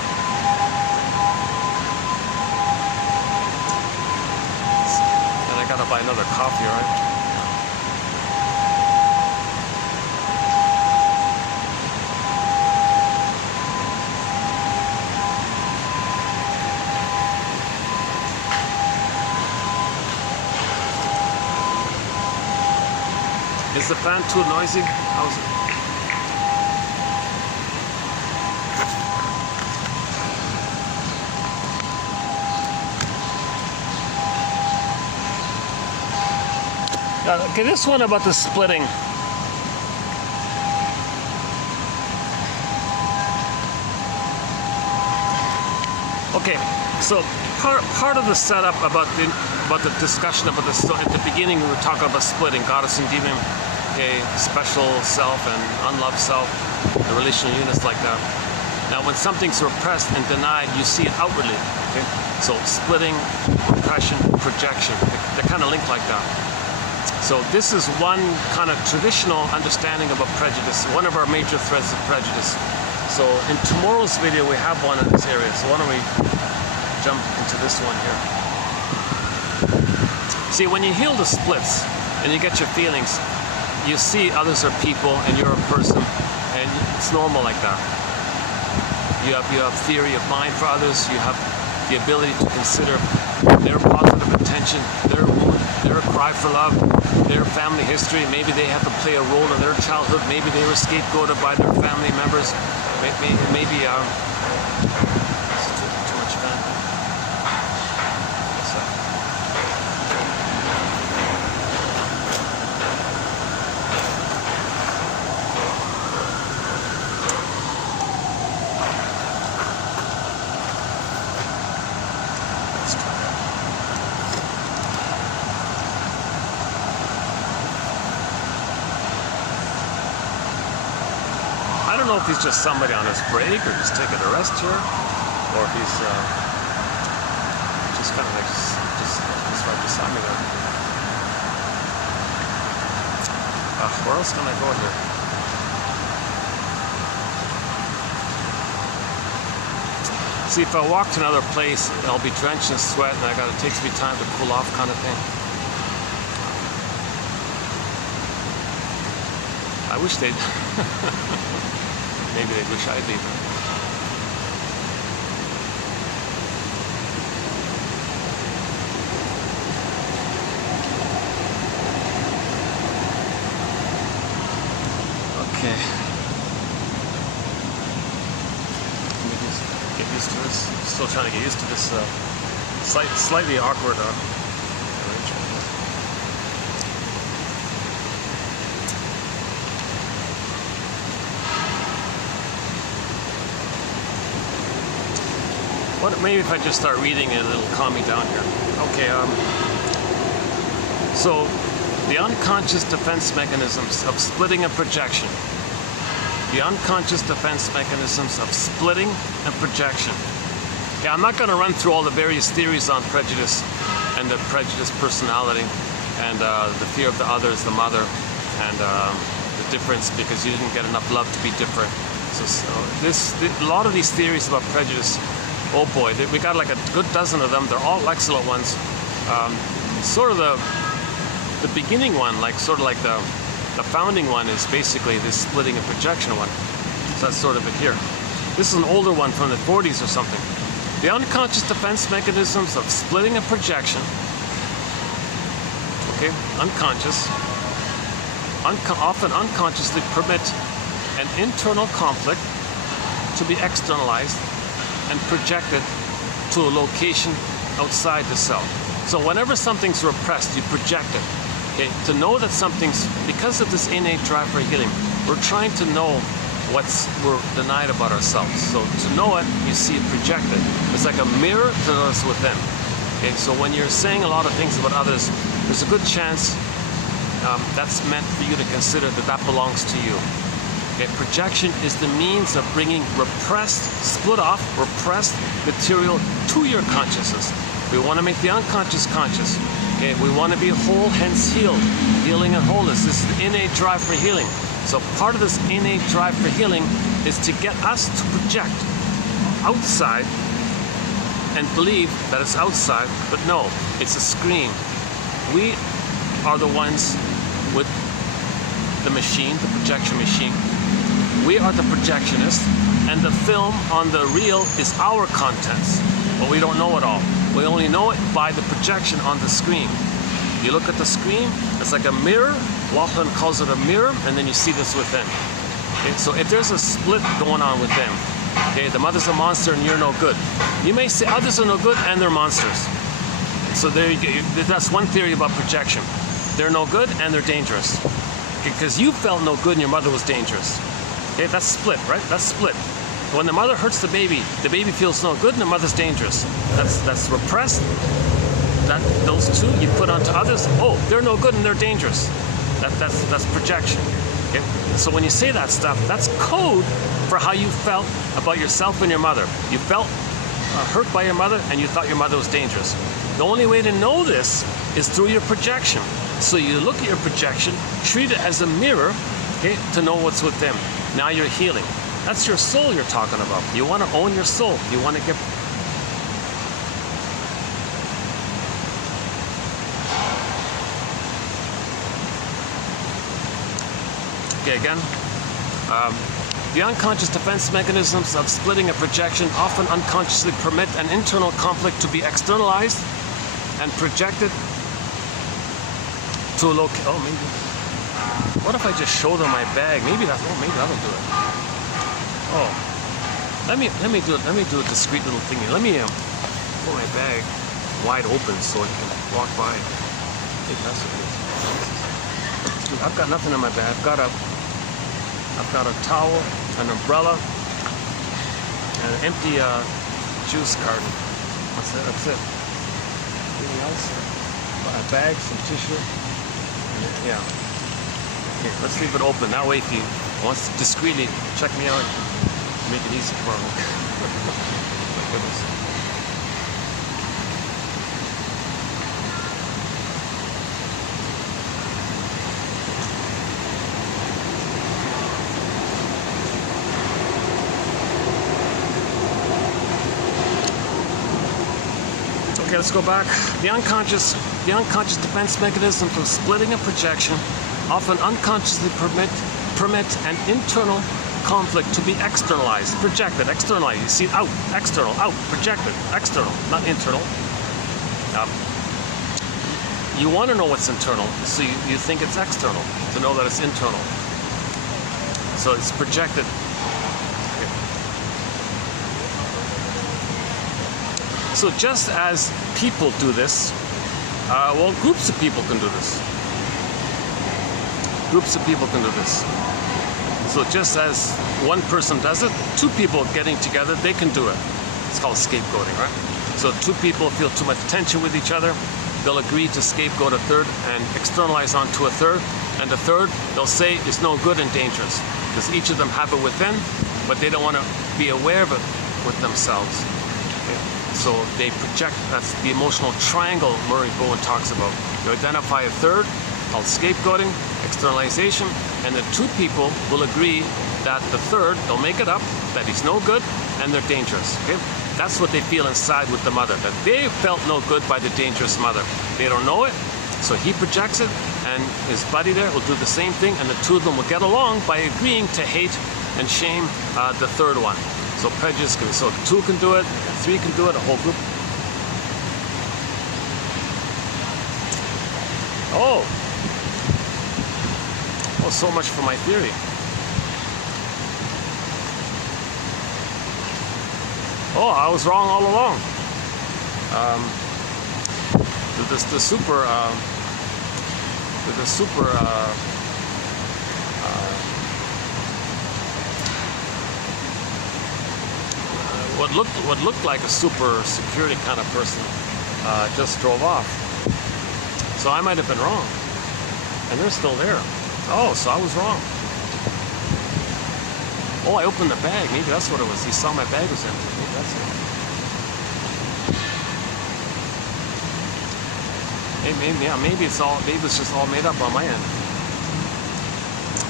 And I gotta buy another coffee, right? Is the fan too noisy? How's it? Okay, this one about the splitting. Okay, so part of the setup about the discussion about this, so at the beginning we were talking about splitting, goddess and demon, okay, special self and unloved self, the relational units like that. Now when something's repressed and denied, you see it outwardly, okay? So splitting, repression, projection, they're kind of linked like that. So this is one kind of traditional understanding about prejudice, one of our major threads of prejudice. So in tomorrow's video we have one in this area, so why don't we jump into this one here. See, when you heal the splits and you get your feelings, you see others are people and you're a person, and it's normal like that. You have theory of mind for others. You have the ability to consider their positive intention, their wound, their cry for love, their family history. Maybe they have to play a role in their childhood. Maybe they were scapegoated by their family members. Maybe too much fun. I don't know if he's just somebody on his break or just taking a rest here, or if he's just kind of like just right beside me there. Where else can I go here? See, if I walk to another place, I'll be drenched in sweat, and it takes me time to cool off, kind of thing. I wish they'd. Maybe they wish I'd leave. Okay. Get used to this. Still trying to get used to this slightly awkward arrangement. Maybe if I just start reading it, it'll calm me down here. Okay, so the unconscious defense mechanisms of splitting and projection. The unconscious defense mechanisms of splitting and projection. Yeah, I'm not going to run through all the various theories on prejudice and the prejudiced personality and the fear of the others, the mother, and the difference because you didn't get enough love to be different. So a lot of these theories about prejudice, oh boy, we got like a good dozen of them. They're all excellent ones. Sort of the beginning one, sort of like the founding one, is basically this splitting and projection one. So that's sort of it here. This is an older one from the 40s or something. The unconscious defense mechanisms of splitting and projection. Okay, unconscious. Often unconsciously permit an internal conflict to be externalized and projected to a location outside the self. So whenever something's repressed, you project it. Okay? To know that something's, because of this innate drive for healing, we're trying to know we're denied about ourselves. So to know it, you see it projected. It's like a mirror to us within. Okay? So when you're saying a lot of things about others, there's a good chance that's meant for you to consider that belongs to you. Okay, projection is the means of bringing split off, repressed material to your consciousness. We want to make the unconscious conscious. Okay, we want to be whole, hence healed. Healing and wholeness. This is the innate drive for healing. So part of this innate drive for healing is to get us to project outside and believe that it's outside, but no, it's a screen. We are the ones with the machine, the projection machine. We are the projectionist, and the film on the reel is our contents, but we don't know it all. We only know it by the projection on the screen. You look at the screen, it's like a mirror. Laughlin calls it a mirror, and then you see this within. Okay, so if there's a split going on within, okay, the mother's a monster and you're no good. You may say others are no good and they're monsters. So there you go. That's one theory about projection. They're no good and they're dangerous. Because you felt no good and your mother was dangerous. Okay, that's split, right? That's split. When the mother hurts the baby feels no good and the mother's dangerous. That's repressed. Those two you put onto others. Oh, they're no good and they're dangerous. That's projection. Okay? So when you say that stuff, that's code for how you felt about yourself and your mother. You felt hurt by your mother and you thought your mother was dangerous. The only way to know this is through your projection. So you look at your projection, treat it as a mirror, okay, to know what's with them. Now you're healing. That's your soul you're talking about. You want to own your soul. You want to get... Okay, again. The unconscious defense mechanisms of splitting a projection often unconsciously permit an internal conflict to be externalized and projected to a location. Oh, maybe. What if I just show them my bag? Maybe that'll do it. Oh, let me do it. Let me do a discreet little thing here. Let me put my bag wide open so I can walk by. I think that's what it is. I've got nothing in my bag. I've got a towel, an umbrella, and an empty juice carton. That's it. That's it. Anything else? A bag, some tissue. Yeah. Okay, let's leave it open. That way, if he wants to discreetly check me out, make it easy for him. My goodness. Okay, let's go back. The unconscious defense mechanism for splitting a projection often unconsciously permit an internal conflict to be externalized, projected, externalized. You see, out, external, out, projected, external, not internal. You want to know what's internal, so you think it's external to know that it's internal. So it's projected. So just as people do this, well, groups of people can do this. Groups of people can do this. So just as one person does it, two people getting together, they can do it. It's called scapegoating, right? So two people feel too much tension with each other, they'll agree to scapegoat a third and externalize onto a third, and the third, they'll say, is no good and dangerous, because each of them have it within, but they don't want to be aware of it with themselves. So they project, that's the emotional triangle Murray Bowen talks about. You identify a third, called scapegoating, externalization, and the two people will agree that the third, they'll make it up, that he's no good and they're dangerous. Okay? That's what they feel inside with the mother, that they felt no good by the dangerous mother. They don't know it, so he projects it, and his buddy there will do the same thing, and the two of them will get along by agreeing to hate and shame the third one. So prejudice can be, so two can do it, three can do it, a whole group. Oh, so much for my theory. Oh, I was wrong all along. What looked like a super security kind of person just drove off. So I might have been wrong, and they're still there. Oh, so I was wrong. Oh, I opened the bag. Maybe that's what it was. He saw my bag was empty. Maybe that's it. Maybe it's just all made up on my end.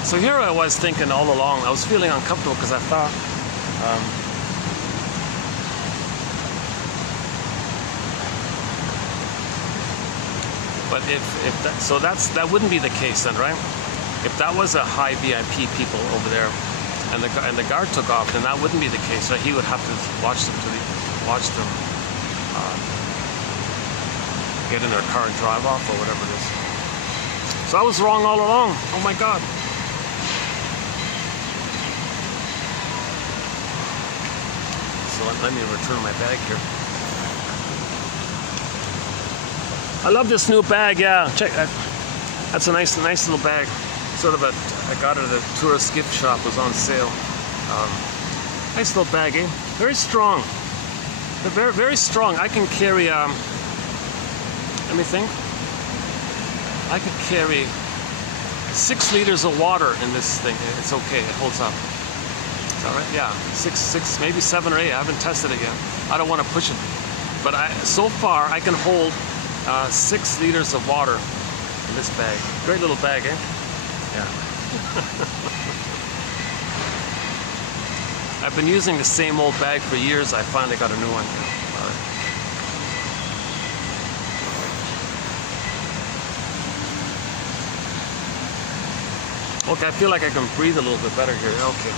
So here I was thinking all along. I was feeling uncomfortable because I thought, but that wouldn't be the case then, right? If that was a high VIP people over there, and the guard took off, then that wouldn't be the case, right? He would have to watch them get in their car and drive off or whatever it is. So I was wrong all along. Oh my God. So let me return my bag here. I love this new bag. Yeah, check that. That's a nice little bag. Sort of I got it at a tourist gift shop. It was on sale. Nice little bag, eh? Very strong. They're very, very strong. I can carry. Let me think. I could carry 6 liters of water in this thing. It's okay. It holds up. Is that right? Yeah, 6, maybe 7 or 8. I haven't tested it yet. I don't want to push it, but so far I can hold 6 liters of water in this bag. Great little bag, eh? Yeah. I've been using the same old bag for years. I finally got a new one. Okay, I feel like I can breathe a little bit better here. Okay,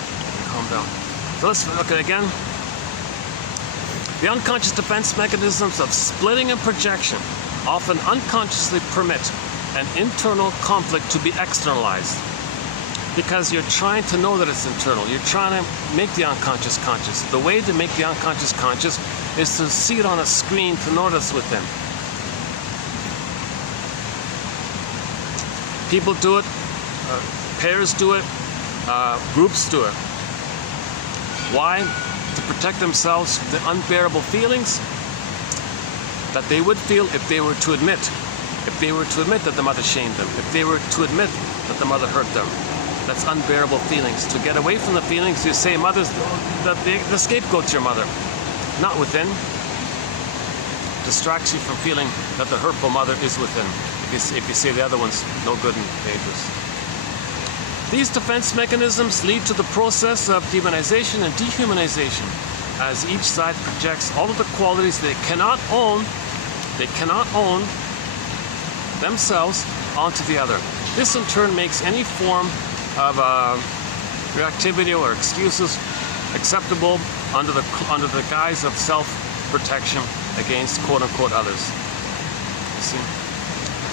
calm down. So let's look at again. The unconscious defense mechanisms of splitting and projection often unconsciously permit an internal conflict to be externalized. Because you're trying to know that it's internal. You're trying to make the unconscious conscious. The way to make the unconscious conscious is to see it on a screen to notice within. People do it, pairs do it, groups do it. Why? To protect themselves from the unbearable feelings that they would feel if they were to admit. If they were to admit that the mother shamed them. If they were to admit that the mother hurt them. That's unbearable feelings. To get away from the feelings, you say mother's the scapegoat's your mother. Not within. Distracts you from feeling that the hurtful mother is within. If you say the other one's no good and dangerous. These defense mechanisms lead to the process of demonization and dehumanization, as each side projects all of the qualities they cannot own themselves onto the other. This in turn makes any form of reactivity or excuses acceptable under the guise of self-protection against quote-unquote others. You see?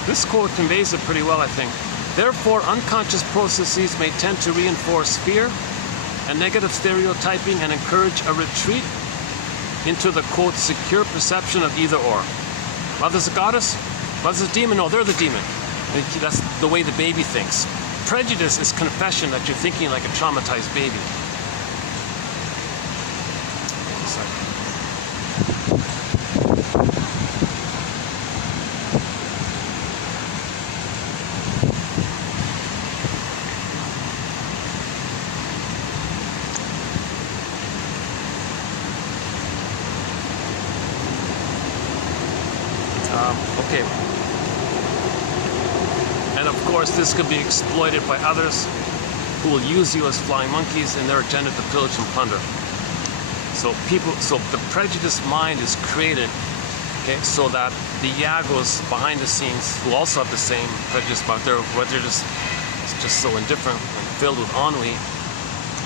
This quote conveys it pretty well, I think. Therefore, unconscious processes may tend to reinforce fear and negative stereotyping and encourage a retreat into the quote secure perception of either or. Mother's a goddess, mother's a demon. No, they're the demon. That's the way the baby thinks. Prejudice is confession that you're thinking like a traumatized baby. Okay. And of course, this could be exploited by others who will use you as flying monkeys in their agenda to pillage and plunder. So the prejudiced mind is created, okay, so that the yagos behind the scenes who also have the same prejudice, but they're just so indifferent and filled with ennui.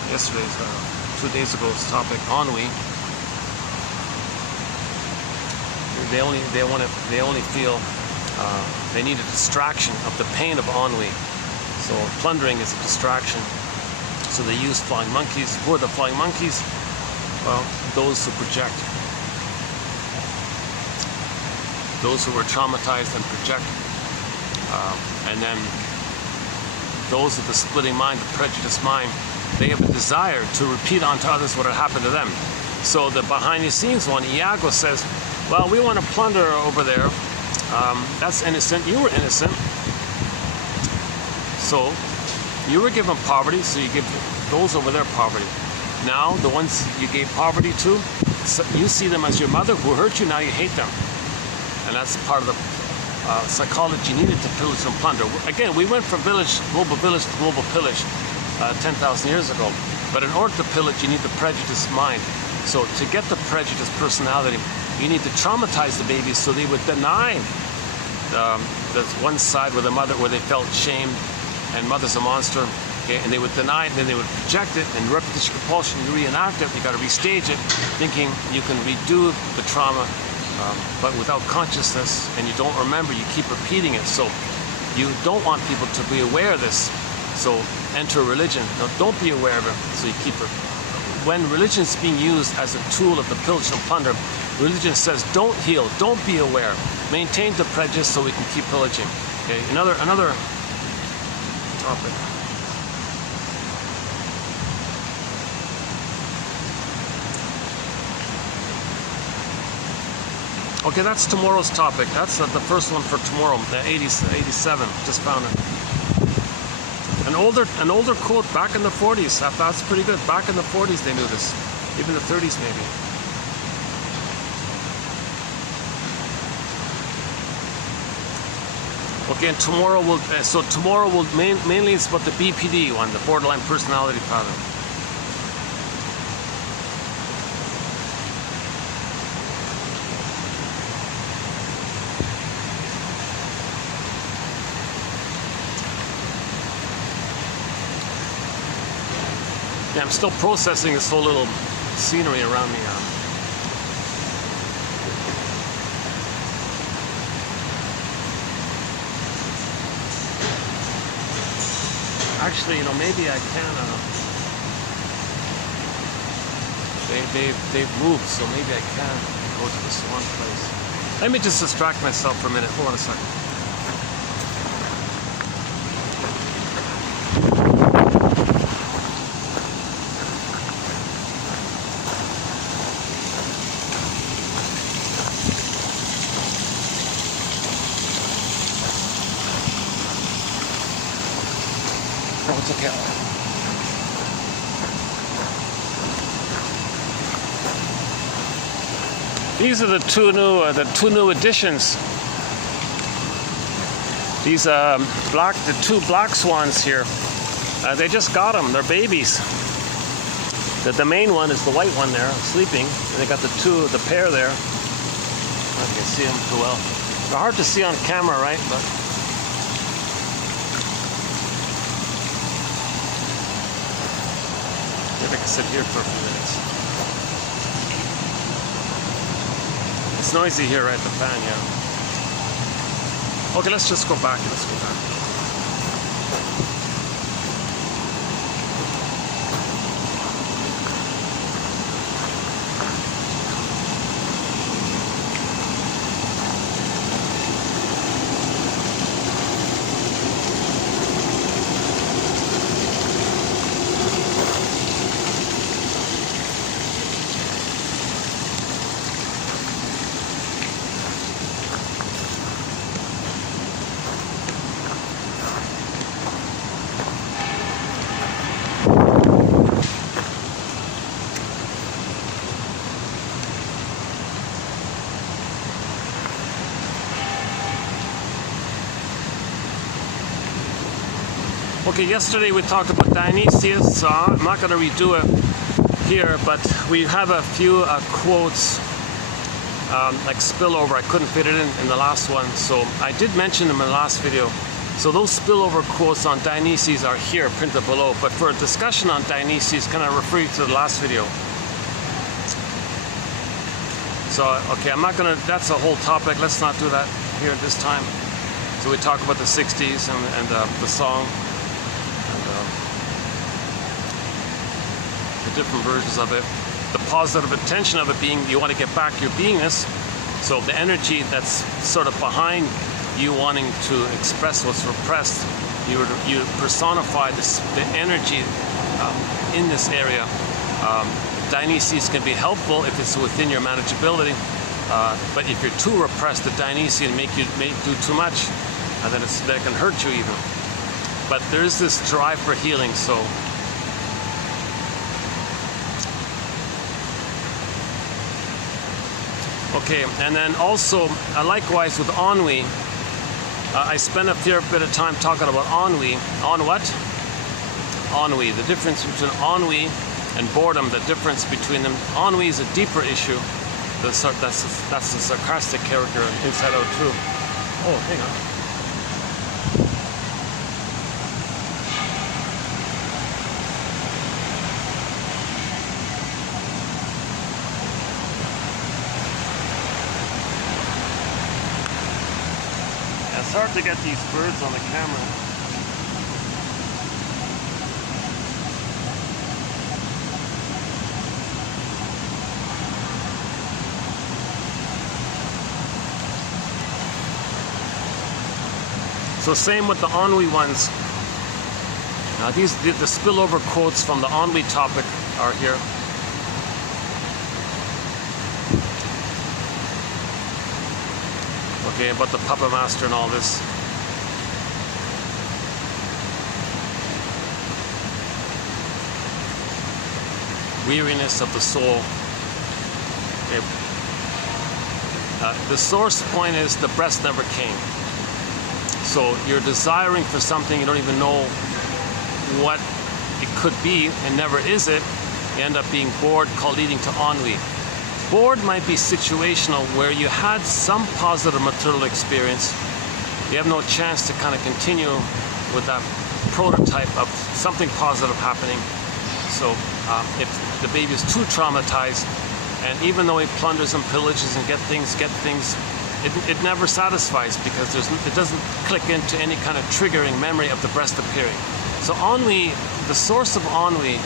Yesterday's, 2 days ago's topic, ennui. They only feel they need a distraction of the pain of ennui. So plundering is a distraction. So they use flying monkeys. Who are the flying monkeys? Well, those who project. Those who were traumatized and project. And then those with the splitting mind, the prejudiced mind, they have a desire to repeat onto others what had happened to them. So the behind the scenes one, Iago says, well, we want to plunder over there. That's innocent. You were innocent. So you were given poverty, so you give those over there poverty. Now the ones you gave poverty to, you see them as your mother who hurt you, now you hate them. And that's part of the psychology needed to pillage and plunder. Again, we went from global village to global pillage 10,000 years ago. But in order to pillage, you need the prejudiced mind. So to get the prejudiced personality, you need to traumatize the babies so they would deny the one side where they felt shamed and mother's a monster, okay, and they would deny it, and then they would project it, and repetition compulsion, you reenact it, you got to restage it, thinking you can redo the trauma, but without consciousness, and you don't remember, you keep repeating it. So you don't want people to be aware of this. So enter religion. Now don't be aware of it, so you keep it. When religion is being used as a tool of the pillage and plunder, religion says don't heal, don't be aware, maintain the prejudice so we can keep pillaging. Okay, another topic. Okay, that's tomorrow's topic. That's the first one for tomorrow, the 87. Just found it. An older quote back in the 40s. That's pretty good. Back in the 40s they knew this. Even the 30s maybe. Okay, and tomorrow will mainly it's about the BPD one, the borderline personality pattern. Yeah, I'm still processing this whole little scenery around me. Actually, maybe I can. They've moved, so maybe I can go to this one place. Let me just distract myself for a minute. Hold on a second. Oh, it's okay. These are the two new additions. These the two black swans here. They just got them. They're babies. The main one is the white one there, sleeping. And they got the pair there. I can see them too well. They're hard to see on camera, right? But maybe I can sit here for a few minutes. It's noisy here, right? The fan, yeah. Okay, let's just go back. Let's go back. Okay, yesterday we talked about Dionysius, so I'm not going to redo it here, but we have a few quotes like spillover. I couldn't fit it in the last one, so I did mention them in the last video. So those spillover quotes on Dionysius are here, printed below, but for a discussion on Dionysius, can I refer you to the last video? So, okay, I'm not going to, that's a whole topic, let's not do that here this time. So we talk about the 60s and the song. Different versions of it. The positive intention of it being you want to get back your beingness. So the energy that's sort of behind you wanting to express what's repressed, you personify the energy in this area. Dionysius can be helpful if it's within your manageability, but if you're too repressed, the Dionysian may do too much, and then that can hurt you even. But there is this drive for healing, so. Okay, and then also, likewise with ennui, I spent a fair bit of time talking about ennui. On what? Ennui. The difference between ennui and boredom, the difference between them. Ennui is a deeper issue. That's the sarcastic character in Inside Out 2. Oh, hang on. It's hard to get these birds on the camera. So same with the ennui ones. The spillover quotes from the ennui topic are here. Okay, about the puppet master and all this. Weariness of the soul. Okay. The source point is the breast never came. So you're desiring for something you don't even know what it could be, and never is it. You end up being bored, leading to ennui. Bored might be situational, where you had some positive material experience. You have no chance to kind of continue with that prototype of something positive happening. So if the baby is too traumatized, and even though he plunders and pillages and get things, it never satisfies, because it doesn't click into any kind of triggering memory of the breast appearing. So ennui, the source of ennui,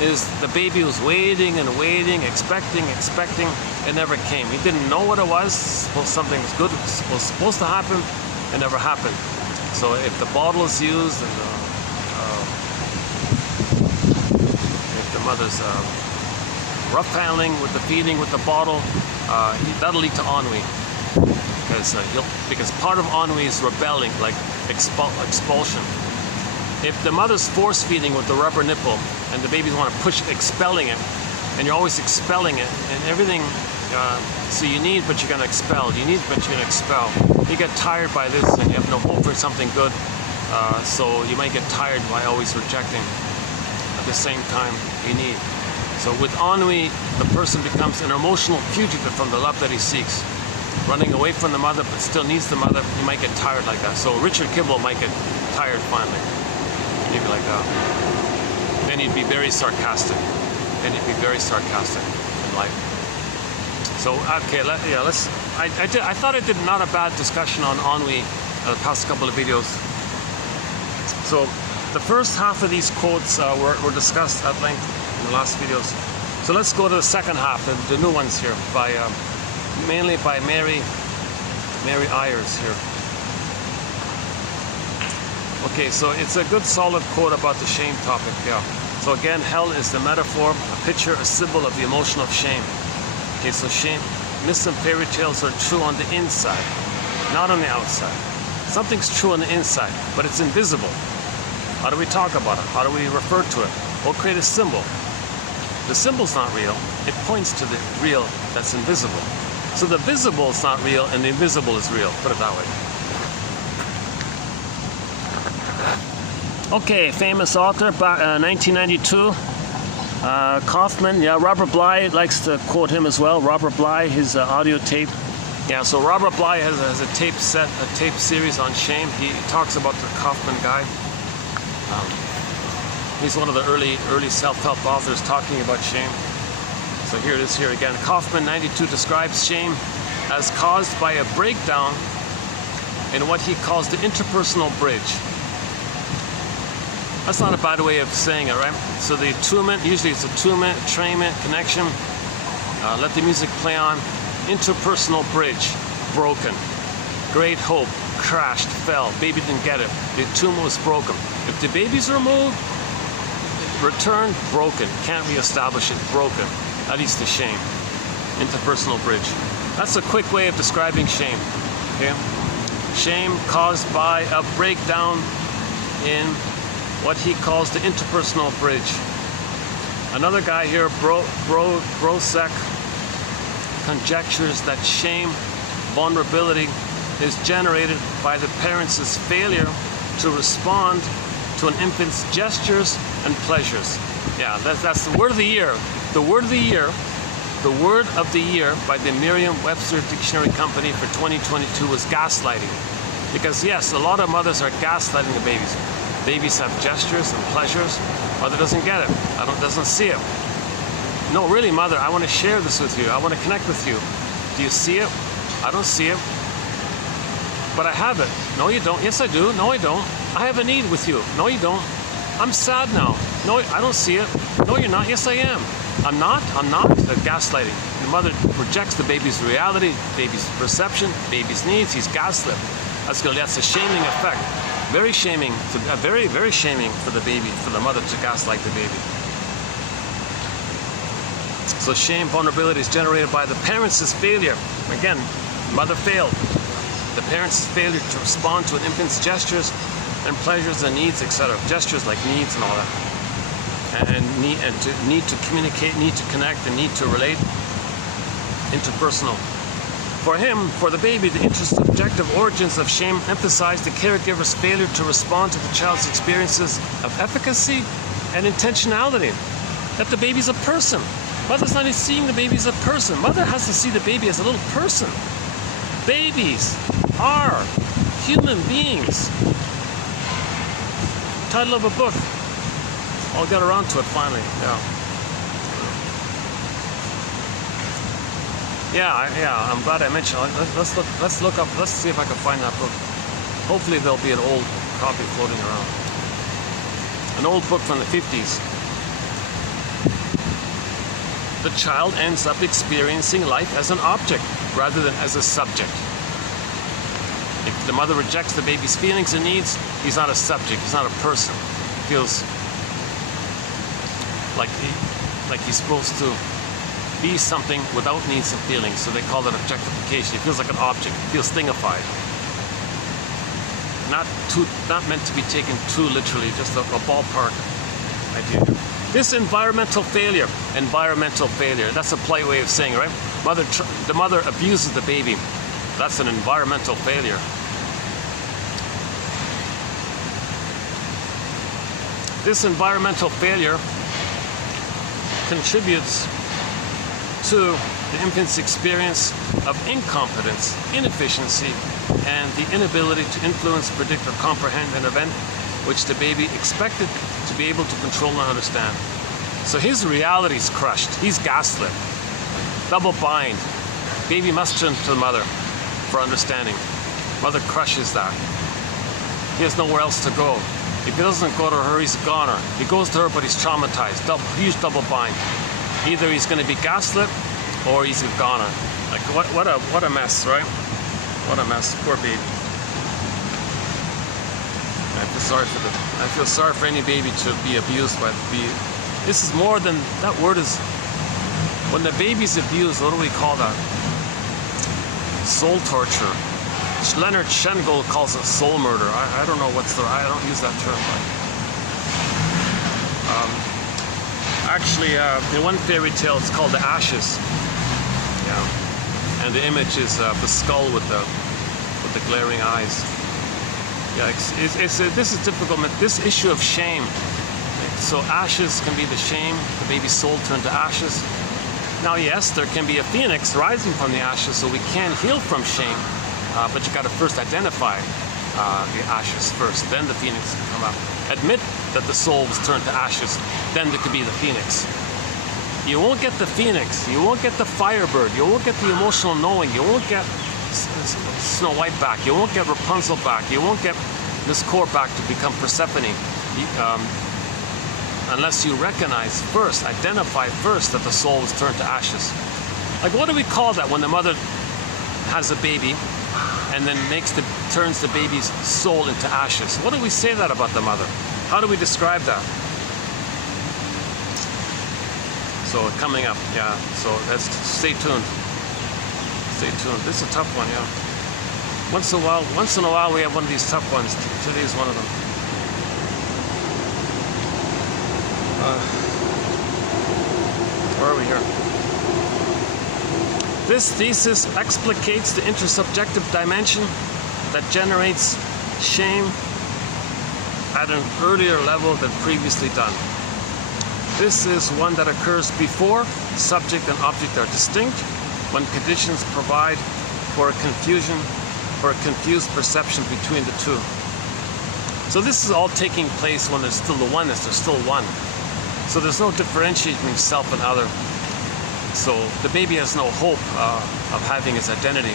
is the baby was waiting and waiting, expecting. It never came. He didn't know what it was. Something was good was supposed to happen. It never happened. So if the bottle is used, and if the mother's rough handling with the feeding with the bottle, that'll lead to ennui. Because part of ennui is rebelling, like expulsion. If the mother's force feeding with the rubber nipple and the babies want to push, expelling it, and you're always expelling it, and everything, so you need, but you're going to expel. You need, but you're going to expel. You get tired by this, and you have no hope for something good. So you might get tired by always rejecting. At the same time, you need. So with ennui, the person becomes an emotional fugitive from the love that he seeks, running away from the mother, but still needs the mother. He might get tired like that. So Richard Kibble might get tired finally. Maybe like that. Then he'd be very sarcastic. In life. So okay, let's. I thought I did not a bad discussion on ennui the past couple of videos. So the first half of these quotes were discussed at length in the last videos. So let's go to the second half, the new ones here, by mainly by Mary Ayers here. Okay, so it's a good solid quote about the shame topic, yeah. So again, hell is the metaphor, a picture, a symbol of the emotion of shame. Okay, so shame, myths and fairy tales are true on the inside, not on the outside. Something's true on the inside, but it's invisible. How do we talk about it? How do we refer to it? We'll create a symbol. The symbol's not real. It points to the real that's invisible. So the visible is not real, and the invisible is real. Put it that way. Okay, famous author, 1992, Kaufman. Yeah, Robert Bly likes to quote him as well. Robert Bly, his audio tape. Yeah, so Robert Bly has a tape series on shame. He talks about the Kaufman guy. He's one of the early self-help authors talking about shame. So here it is here again. Kaufman, 92, describes shame as caused by a breakdown in what he calls the interpersonal bridge. That's not a bad way of saying it, right? So the attunement, usually it's attunement, entrainment, connection. Let the music play on. Interpersonal bridge, broken. Great hope, crashed, fell. Baby didn't get it. The attunement was broken. If the baby's removed, returned, broken. Can't reestablish it, broken. That leads to shame. Interpersonal bridge. That's a quick way of describing shame. Okay? Shame caused by a breakdown in what he calls the interpersonal bridge. Another guy here, Brosek, conjectures that shame, vulnerability, is generated by the parents' failure to respond to an infant's gestures and pleasures. Yeah, that's the word of the year. The word of the year by the Merriam-Webster Dictionary Company for 2022 was gaslighting. Because yes, a lot of mothers are gaslighting the babies. Babies have gestures and pleasures. Mother doesn't get it. Doesn't see it. No, really, mother, I want to share this with you. I want to connect with you. Do you see it? I don't see it. But I have it. No, you don't. Yes, I do. No, I don't. I have a need with you. No, you don't. I'm sad now. No, I don't see it. No, you're not. Yes, I am. I'm not. They're gaslighting. The mother rejects the baby's reality, baby's perception, baby's needs. He's gaslit. That's a shaming effect. Very shaming, very shaming for the baby, for the mother to gaslight the baby. So shame, vulnerability is generated by the parents' failure. Again, mother failed. The parents' failure to respond to an infant's gestures and pleasures and needs, etc. Gestures like needs and all that. And need to communicate, need to connect, and need to relate. Interpersonal. For him, for the baby, the intersubjective origins of shame emphasize the caregiver's failure to respond to the child's experiences of efficacy and intentionality. That the baby's a person. Mother's not even seeing the baby as a person. Mother has to see the baby as a little person. Babies are human beings. Title of a book. I'll get around to it finally. Yeah, I'm glad I mentioned it. Let's look up, let's see if I can find that book. Hopefully there'll be an old copy floating around. An old book from the 50s. The child ends up experiencing life as an object rather than as a subject. If the mother rejects the baby's feelings and needs, he's not a subject, he's not a person. He feels like he's supposed to be something without needs and feelings, so they call it objectification. He feels like an object, he feels thingified. Not meant to be taken too literally, just a ballpark idea. This environmental failure, that's a polite way of saying it, right? The mother abuses the baby. That's an environmental failure. This environmental failure contributes to the infant's experience of incompetence, inefficiency, and the inability to influence, predict, or comprehend an event which the baby expected to be able to control and understand. So his reality is crushed. He's gaslit. Double bind. Baby must turn to the mother for understanding. Mother crushes that. He has nowhere else to go. If he doesn't go to her, he's a goner. He goes to her, but he's traumatized. Huge double bind. Either he's going to be gaslit or he's a goner. Like what a mess, right? What a mess. Poor baby. I feel sorry for any baby to be abused by the baby. This is more than that word is. When the baby's abused, what do we call that? Soul torture. Leonard Shengold calls it soul murder. I don't know I don't use that term. But, actually, in one fairy tale, it's called The Ashes. Yeah, and the image is the skull with the glaring eyes. Yeah, this is difficult. This issue of shame. So ashes can be the shame. The baby's soul turned to ashes. Now, yes, there can be a phoenix rising from the ashes, so we can heal from shame. But you got to first identify the ashes first, then the phoenix can come up. Admit that the soul was turned to ashes, then there could be the phoenix. You won't get the phoenix, you won't get the firebird, you won't get the emotional knowing, you won't get Snow White back, you won't get Rapunzel back, you won't get Miss Core back to become Persephone, unless you recognize first, identify first that the soul was turned to ashes. Like, what do we call that when the mother has a baby and then turns the baby's soul into ashes? What do we say that about the mother? How do we describe that? So coming up, yeah. So let's stay tuned. Stay tuned. This is a tough one, yeah. Once in a while we have one of these tough ones. Today is one of them. Where are we here? This thesis explicates the intersubjective dimension that generates shame at an earlier level than previously done. This is one that occurs before subject and object are distinct, when conditions provide for a confused perception between the two. So this is all taking place when there's still the oneness, there's still one. So there's no differentiating between self and other. So the baby has no hope of having his identity.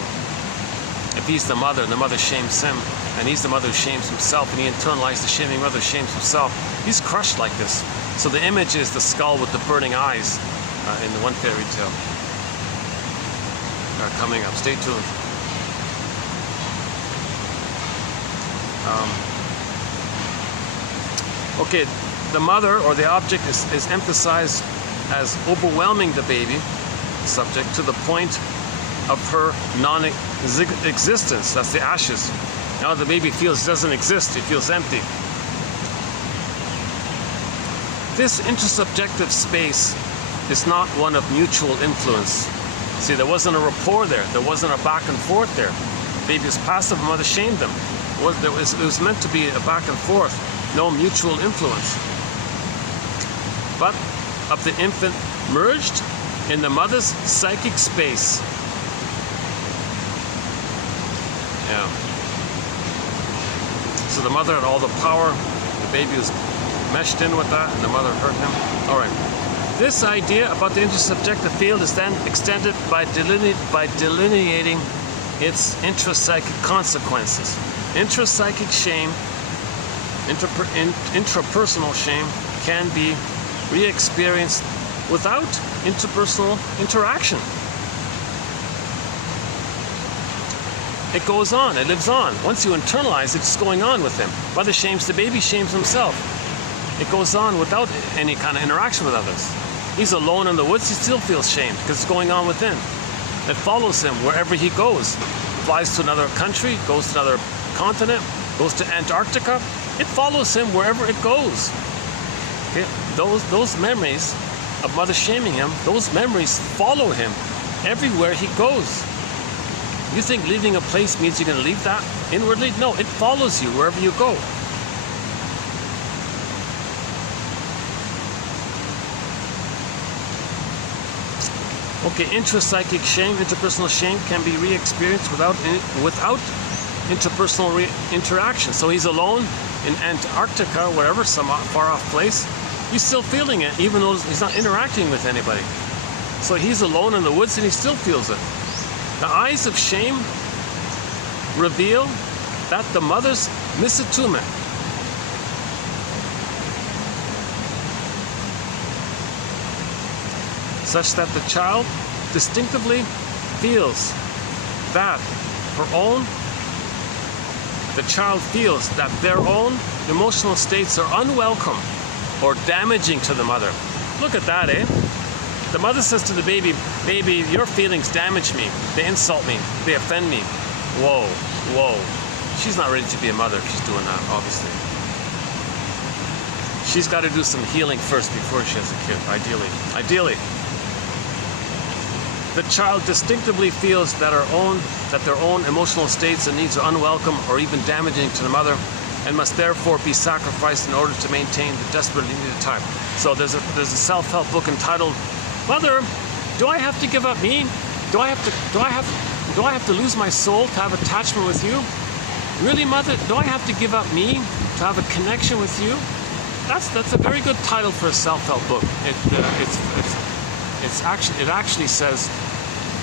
If he's the mother shames him, and he's the mother who shames himself, and he internalizes the shaming mother who shames himself, he's crushed like this. So the image is the skull with the burning eyes in the one fairy tale. Coming up, stay tuned. Okay, the mother or the object is emphasized as overwhelming the baby, subject, to the point of her non-existence. That's the ashes. Now the baby feels it doesn't exist, it feels empty. This intersubjective space is not one of mutual influence. See, there wasn't a rapport there. There wasn't a back and forth there. The baby was passive, mother shamed him. It was meant to be a back and forth, no mutual influence. But of the infant merged in the mother's psychic space. Yeah. So the mother had all the power, the baby was meshed in with that, and the mother hurt him. All right. This idea about the intersubjective field is then extended by delineating its intrapsychic consequences. Intrapsychic shame, intrapersonal shame, can be re-experienced without interpersonal interaction. It goes on, it lives on. Once you internalize it, it's going on with him. Mother shames the baby, shames himself. It goes on without any kind of interaction with others. He's alone in the woods, he still feels shamed because it's going on within. It follows him wherever he goes. Flies to another country, goes to another continent, goes to Antarctica. It follows him wherever it goes. Okay? Those memories of mother shaming him, those memories follow him everywhere he goes. You think leaving a place means you're going to leave that inwardly? No, it follows you wherever you go. Okay, intrapsychic shame, interpersonal shame can be re-experienced without interpersonal interaction. So he's alone in Antarctica, wherever, some far off place. He's still feeling it, even though he's not interacting with anybody. So he's alone in the woods and he still feels it. The eyes of shame reveal that the mother's misattunement such that the child distinctively feels that their own emotional states are unwelcome or damaging to the mother. Look at that, eh? The mother says to the baby, baby, your feelings damage me, they insult me, they offend me. Whoa, whoa. She's not ready to be a mother if she's doing that, obviously. She's got to do some healing first before she has a kid, ideally. The child distinctively feels that their own emotional states and needs are unwelcome or even damaging to the mother, and must therefore be sacrificed in order to maintain the desperately needed time. So there's a self-help book entitled, Mother, do I have to give up me? Do I have to lose my soul to have attachment with you? Really, Mother, do I have to give up me to have a connection with you? That's a very good title for a self-help book. It actually says,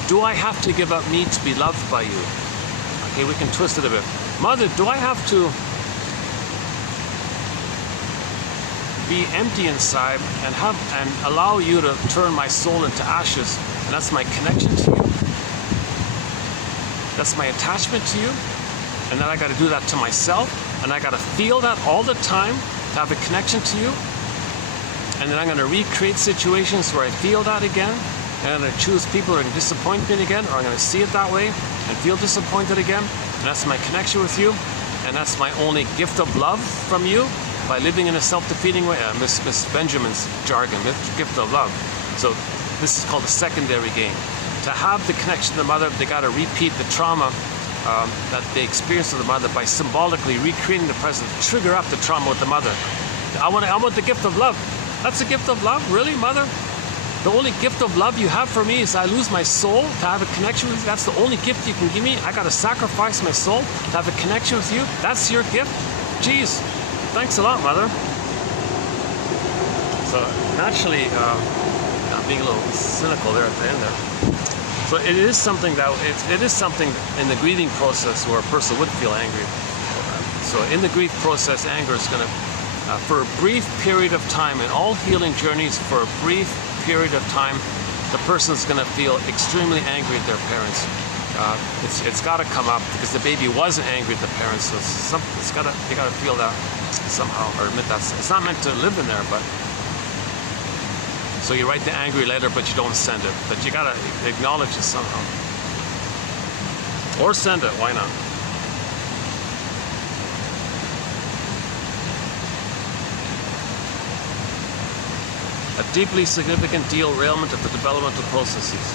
do I have to give up me to be loved by you? Okay, we can twist it a bit. Mother, do I have to be empty inside and allow you to turn my soul into ashes, and that's my connection to you? That's my attachment to you? And then I got to do that to myself, and I got to feel that all the time to have a connection to you? And then I'm going to recreate situations where I feel that again, and I'm going to choose people who are going to disappoint me again, or I'm going to see it that way and feel disappointed again, and that's my connection with you, and that's my only gift of love from you, by living in a self-defeating way. Miss Benjamin's jargon, gift of love. So this is called the secondary gain. To have the connection to the mother, they got to repeat the trauma that they experienced with the mother by symbolically recreating the present, trigger up the trauma with the mother. I want the gift of love. That's a gift of love? Really, Mother? The only gift of love you have for me is I lose my soul to have a connection with you? That's the only gift you can give me? I got to sacrifice my soul to have a connection with you? That's your gift? Jeez, thanks a lot, Mother. So naturally, I'm being a little cynical there at the end there. So it is something in the grieving process where a person would feel angry. So in the grief process, anger is going to, for a brief period of time, in all healing journeys, for a brief period of time, the person's going to feel extremely angry at their parents. It's got to come up because the baby wasn't angry at the parents. So you got to feel that somehow, or admit that it's not meant to live in there. But so you write the angry letter, but you don't send it. But you got to acknowledge it somehow, or send it. Why not? A deeply significant derailment of the developmental processes.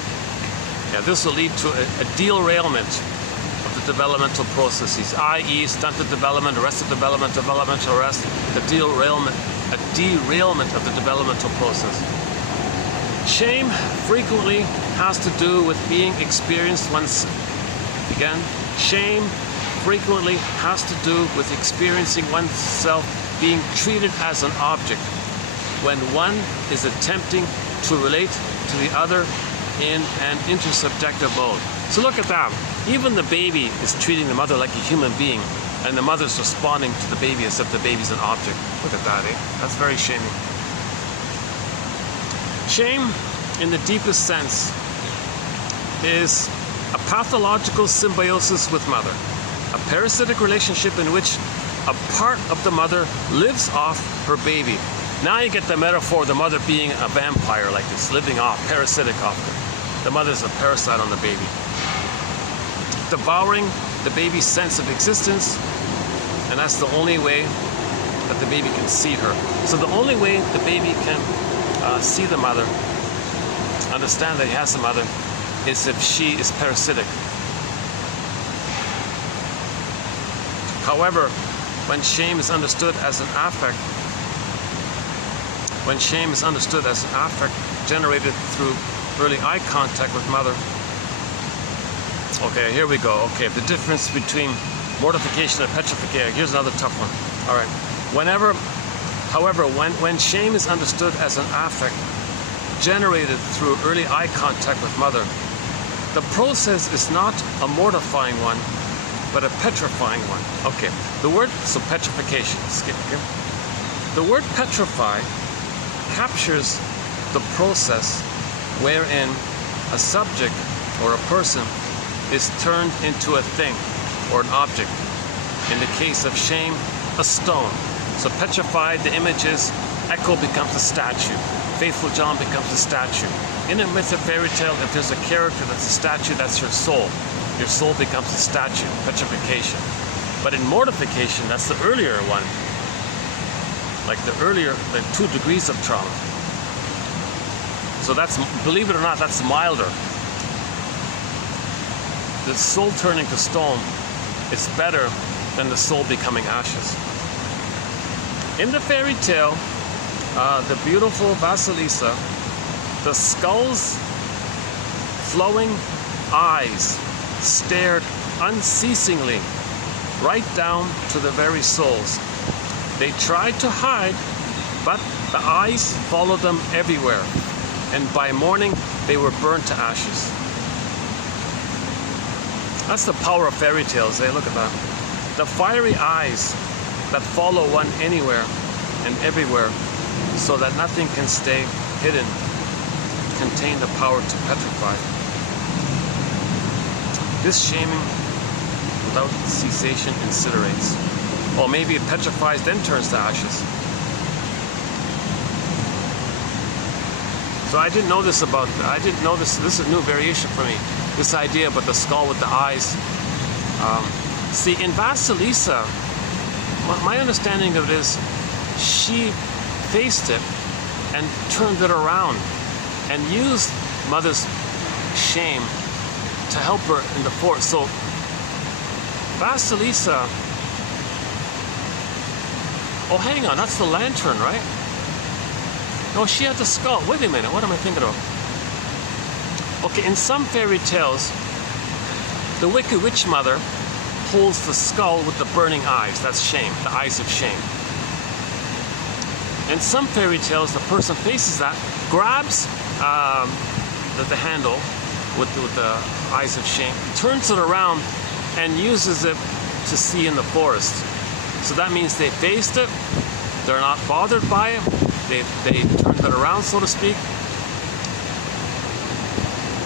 Yeah, this will lead to a derailment of the developmental processes, i.e. stunted development, arrested development, developmental arrest, a derailment of the developmental process. Shame frequently has to do with being experienced shame frequently has to do with experiencing oneself being treated as an object when one is attempting to relate to the other in an intersubjective mode. So look at that. Even the baby is treating the mother like a human being, and the mother's responding to the baby as if the baby's an object. Look at that, eh? That's very shaming. Shame, in the deepest sense, is a pathological symbiosis with mother, a parasitic relationship in which a part of the mother lives off her baby. Now you get the metaphor of the mother being a vampire like this, living off, parasitic off her. The mother's a parasite on the baby, devouring the baby's sense of existence, and that's the only way that the baby can see her. So the only way the baby can see the mother, understand that he has a mother, is if she is parasitic. However, when shame is understood as an affect, generated through early eye contact with mother. Okay, here we go. Okay, the difference between mortification and petrification. Here's another tough one. All right. However, when shame is understood as an affect generated through early eye contact with mother, the process is not a mortifying one, but a petrifying one. Okay, the word, so petrification, skip here. The word petrify captures the process wherein a subject or a person is turned into a thing or an object. In the case of shame, a stone. So petrified, the image is Echo becomes a statue. Faithful John becomes a statue. In a myth or fairy tale, if there's a character that's a statue, that's your soul. Your soul becomes a statue, petrification. But in mortification, that's the earlier one. Like the 2 degrees of trauma. So that's, believe it or not, that's milder. The soul turning to stone is better than the soul becoming ashes. In the fairy tale, the beautiful Vasilisa, the skull's flowing eyes stared unceasingly right down to the very souls. They tried to hide, but the eyes followed them everywhere, and by morning they were burnt to ashes. That's the power of fairy tales, eh? Look at that. The fiery eyes that follow one anywhere and everywhere, so that nothing can stay hidden, contain the power to petrify. This shaming without cessation incinerates. Or maybe it petrifies, then turns to ashes. So I didn't know this this is a new variation for me. This idea about the skull with the eyes. See, in Vasilisa, my understanding of it is she faced it and turned it around and used mother's shame to help her in the forest. So Vasilisa, oh hang on, that's the lantern, right? No, she had the skull. Wait a minute, what am I thinking of? Okay, in some fairy tales, the wicked witch mother holds the skull with the burning eyes. That's shame, the eyes of shame. In some fairy tales, the person faces that, grabs the handle with the eyes of shame, turns it around, and uses it to see in the forest. So that means they faced it, they're not bothered by it, they turned it around, so to speak,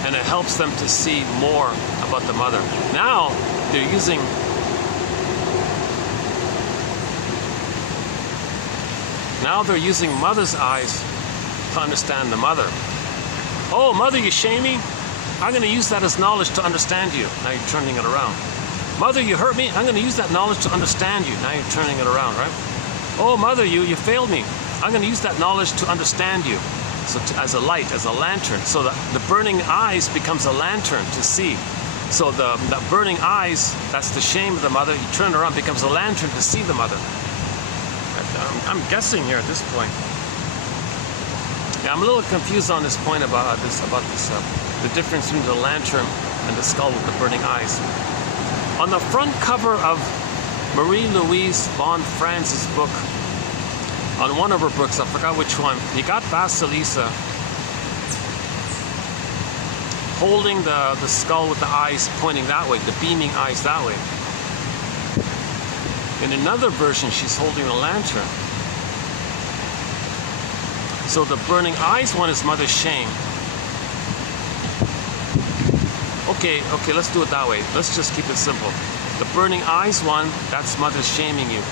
and it helps them to see more about the mother. Now they're using mother's eyes to understand the mother. Oh, mother, you shame me? I'm going to use that as knowledge to understand you. Now you're turning it around. Mother, you hurt me? I'm going to use that knowledge to understand you. Now you're turning it around, right? Oh, mother, you failed me. I'm going to use that knowledge to understand you. So as a light, as a lantern. So the burning eyes becomes a lantern to see. So the burning eyes, that's the shame of the mother. You turn it around, becomes a lantern to see the mother. I'm guessing here at this point. Yeah, I'm a little confused on this point about the difference between the lantern and the skull with the burning eyes. On the front cover of Marie-Louise von Franz's book, on one of her books, I forgot which one, you got Vasilisa holding the skull with the eyes pointing that way, the beaming eyes that way. In another version, she's holding a lantern. So the burning eyes one is mother's shame. Okay, let's do it that way. Let's just keep it simple. The burning eyes one, that's mother's shaming you.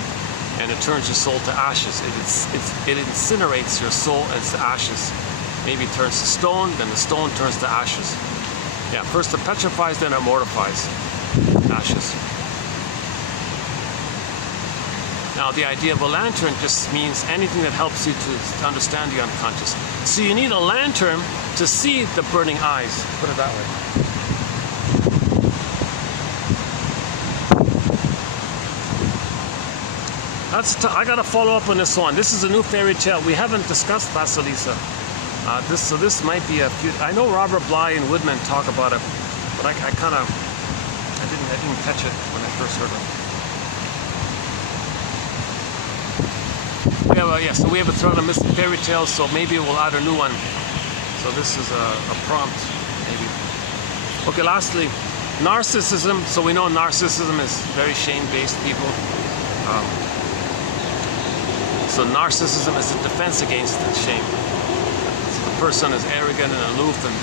And it turns your soul to ashes. It incinerates your soul as to ashes. Maybe it turns to stone, then the stone turns to ashes. Yeah, first it petrifies, then it mortifies. Ashes. Now the idea of a lantern just means anything that helps you to understand the unconscious. So you need a lantern to see the burning eyes. Put it that way. I gotta follow up on this one. This is a new fairy tale. We haven't discussed Vasilisa. So this might be a few. I know Robert Bly and Woodman talk about it, but I didn't catch it when I first heard it. So we have a thread on missing fairy tales. So maybe we'll add a new one. So this is a prompt, maybe. Okay. Lastly, narcissism. So we know narcissism is very shame-based people. So narcissism is a defense against shame. So the person is arrogant and aloof, and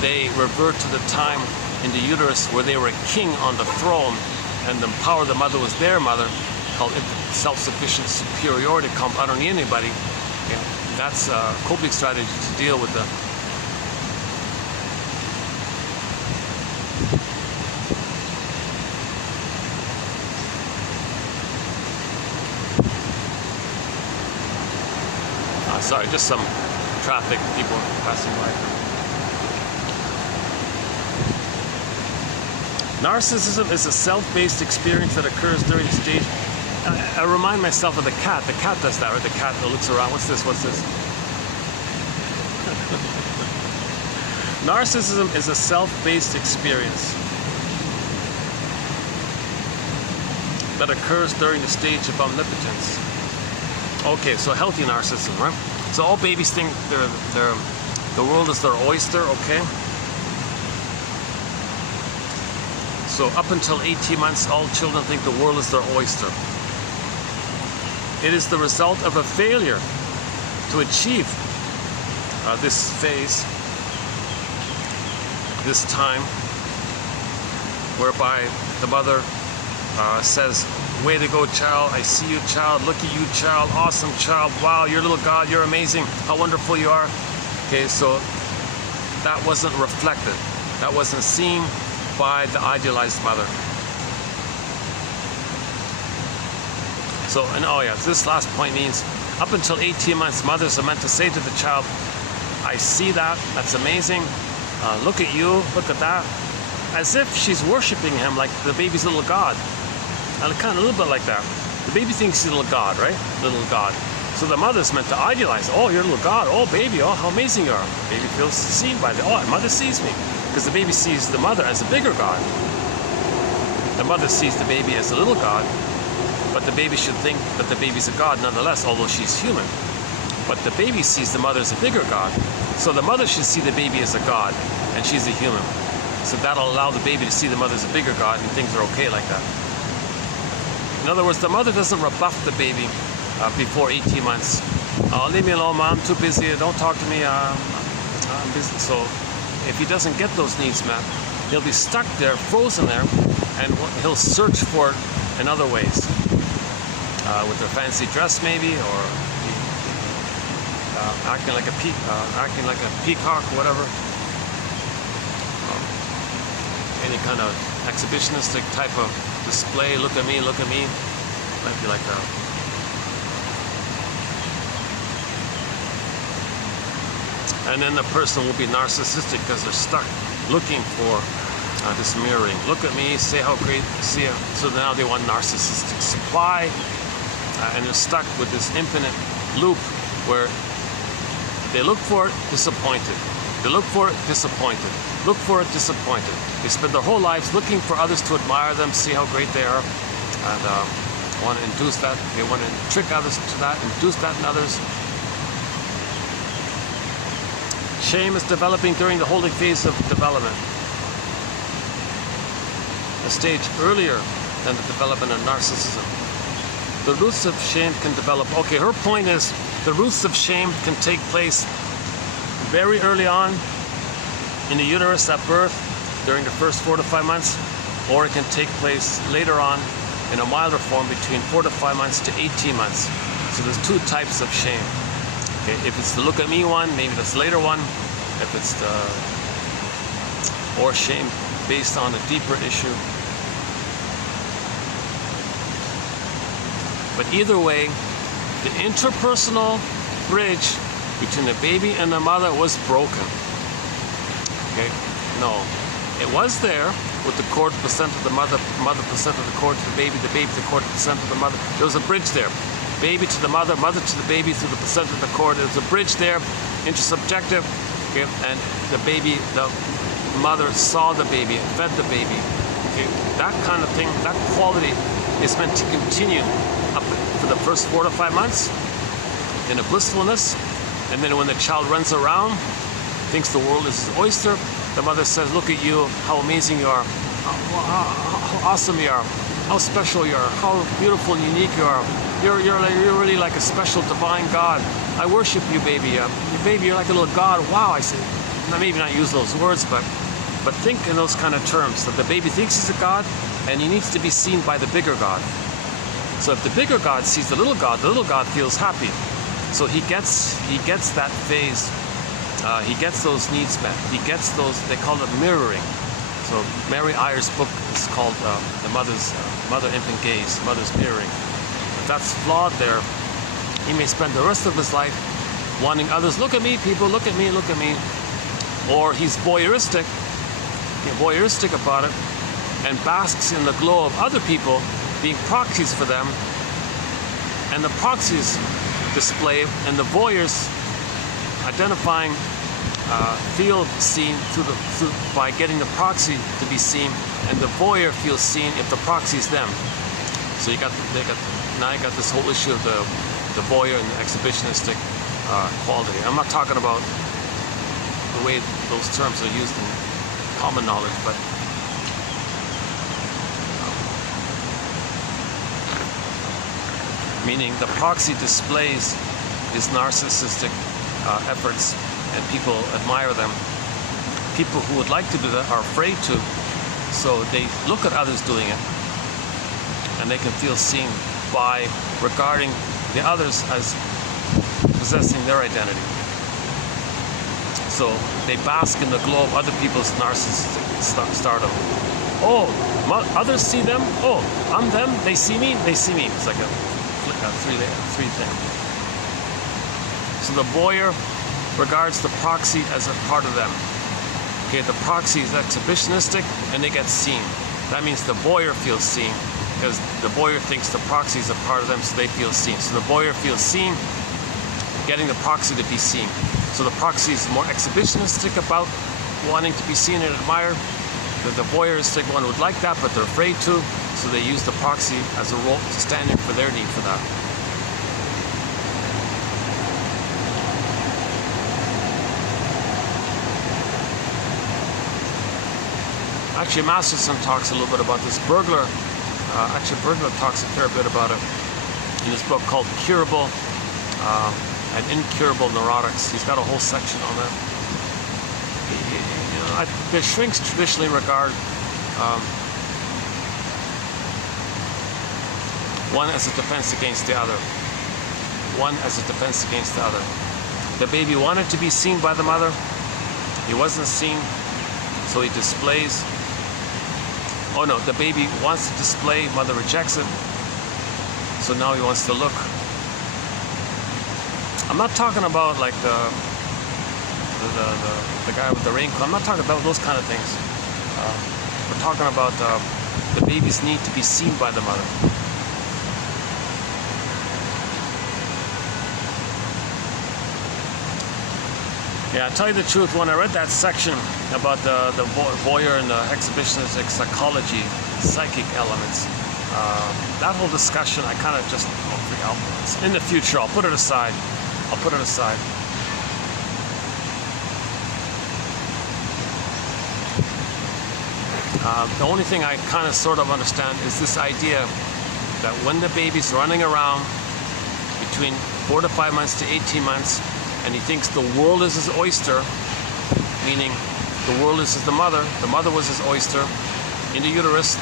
they revert to the time in the uterus where they were a king on the throne, and the power of the mother was their mother, called self-sufficient superiority, come I don't need anybody. Okay. That's a coping strategy to deal with the sorry, just some traffic, people passing by. Narcissism is a self-based experience that occurs during the stage. I remind myself of the cat. The cat does that, right? The cat that looks around. What's this? What's this? Narcissism is a self-based experience that occurs during the stage of omnipotence. Okay, so healthy narcissism, right? So all babies think the world is their oyster, okay? So up until 18 months, all children think the world is their oyster. It is the result of a failure to achieve this phase, this time, whereby the mother says, "Way to go, child. I see you, child. Look at you, child. Awesome, child. Wow, you're a little God. You're amazing. How wonderful you are." Okay, so that wasn't reflected. That wasn't seen by the idealized mother. So, and this last point means up until 18 months, mothers are meant to say to the child, "I see that. That's amazing. Look at you. Look at that." As if she's worshiping him like the baby's little God. And kind of a little bit like that. The baby thinks he's a little God, right? Little God. So the mother's meant to idealize. "Oh, you're a little God. Oh, baby. Oh, how amazing you are." The baby feels seen by the, "Oh, mother sees me." Because the baby sees the mother as a bigger God. The mother sees the baby as a little God. But the baby should think that the baby's a God nonetheless, although she's human. But the baby sees the mother as a bigger God. So the mother should see the baby as a God, and she's a human. So that'll allow the baby to see the mother as a bigger God, and things are okay like that. In other words, the mother doesn't rebuff the baby before 18 months. "Leave me alone, Mom. I'm too busy. Don't talk to me. I'm busy." So if he doesn't get those needs met, he'll be stuck there, frozen there, and he'll search for it in other ways. With a fancy dress, maybe, or acting like a peacock, or whatever. Any kind of exhibitionistic type of display. "Look at me, look at me." Might be like that. And then the person will be narcissistic because they're stuck looking for this mirroring. "Look at me, say how great, see it." So now they want narcissistic supply, and they're stuck with this infinite loop where they look for it, disappointed. They look for it, disappointed. Look for it, disappointed. They spend their whole lives looking for others to admire them, see how great they are, and want to induce that. They want to trick others to that, induce that in others. Shame is developing during the holding phase of development, a stage earlier than the development of narcissism. The roots of shame can develop. Okay, her point is the roots of shame can take place very early on in the uterus at birth, during the first 4 to 5 months, or it can take place later on in a milder form between 4 to 5 months to 18 months. So there's two types of shame. Okay, if it's the look at me one, maybe that's the later one. If it's the or shame based on a deeper issue. But either way, the interpersonal bridge between the baby and the mother was broken. Okay? No. It was there with the cord placenta to the mother, mother placenta to the cord to the baby the cord placenta to the mother. There was a bridge there. Baby to the mother, mother to the baby through the placenta to the cord. There was a bridge there, intersubjective, okay? And the baby, the mother saw the baby, fed the baby. Okay? That kind of thing, that quality is meant to continue up for the first 4 to 5 months in a blissfulness, and then when the child runs around, thinks the world is his oyster, the mother says, look at you, how amazing you are, how awesome you are, how special you are, how beautiful and unique you are. You're really like a special divine God. I worship you, baby. Baby, you're like a little God. Wow, I say, maybe not use those words, but think in those kind of terms, that the baby thinks he's a God, and he needs to be seen by the bigger God. So if the bigger God sees the little God feels happy. So he gets that phase. He gets those needs met. He gets those, they call it mirroring. So Mary Eyer's book is called The Mother-Infant Gaze, Mother's Mirroring. If that's flawed there, he may spend the rest of his life wanting others, look at me, people, look at me, look at me. Or he's voyeuristic about it, and basks in the glow of other people being proxies for them, and the proxies display, and the voyeurs identifying, feel seen by getting the proxy to be seen, and the voyeur feels seen if the proxy is them. So now you got this whole issue of the voyeur and the exhibitionistic quality. I'm not talking about the way those terms are used in common knowledge, but meaning the proxy displays his narcissistic efforts, and people admire them. People who would like to do that are afraid to, so they look at others doing it, and they can feel seen by regarding the others as possessing their identity. So they bask in the glow of other people's narcissistic stardom. Oh, others see them. Oh, I'm them. They see me. They see me. It's like a three thing. So the voyeur regards the proxy as a part of them. Okay, the proxy is exhibitionistic, and they get seen. That means the voyeur feels seen, because the voyeur thinks the proxy is a part of them, so they feel seen. So the voyeur feels seen, getting the proxy to be seen. So the proxy is more exhibitionistic about wanting to be seen and admired. The voyeuristic one would like that, but they're afraid to, so they use the proxy as a role to stand in for their need for that. Actually, Masterson talks a little bit about this. Bergler talks a fair bit about it in his book called Curable and Incurable Neurotics. He's got a whole section on that. The shrinks traditionally regard one as a defense against the other. One as a defense against the other. The baby wanted to be seen by the mother. He wasn't seen, so he displays. Oh no, the baby wants to display, mother rejects it, so now he wants to look. I'm not talking about like the guy with the raincoat. I'm not talking about those kind of things. We're talking about the baby's need to be seen by the mother. Yeah, I'll tell you the truth, when I read that section about the voyeur and the exhibitionistic psychology, psychic elements, That whole discussion, I kind of just, in the future, I'll put it aside. The only thing I kind of sort of understand is this idea that when the baby's running around between 4 to 5 months to 18 months, and he thinks the world is his oyster, meaning the world is the mother was his oyster, in the uterus,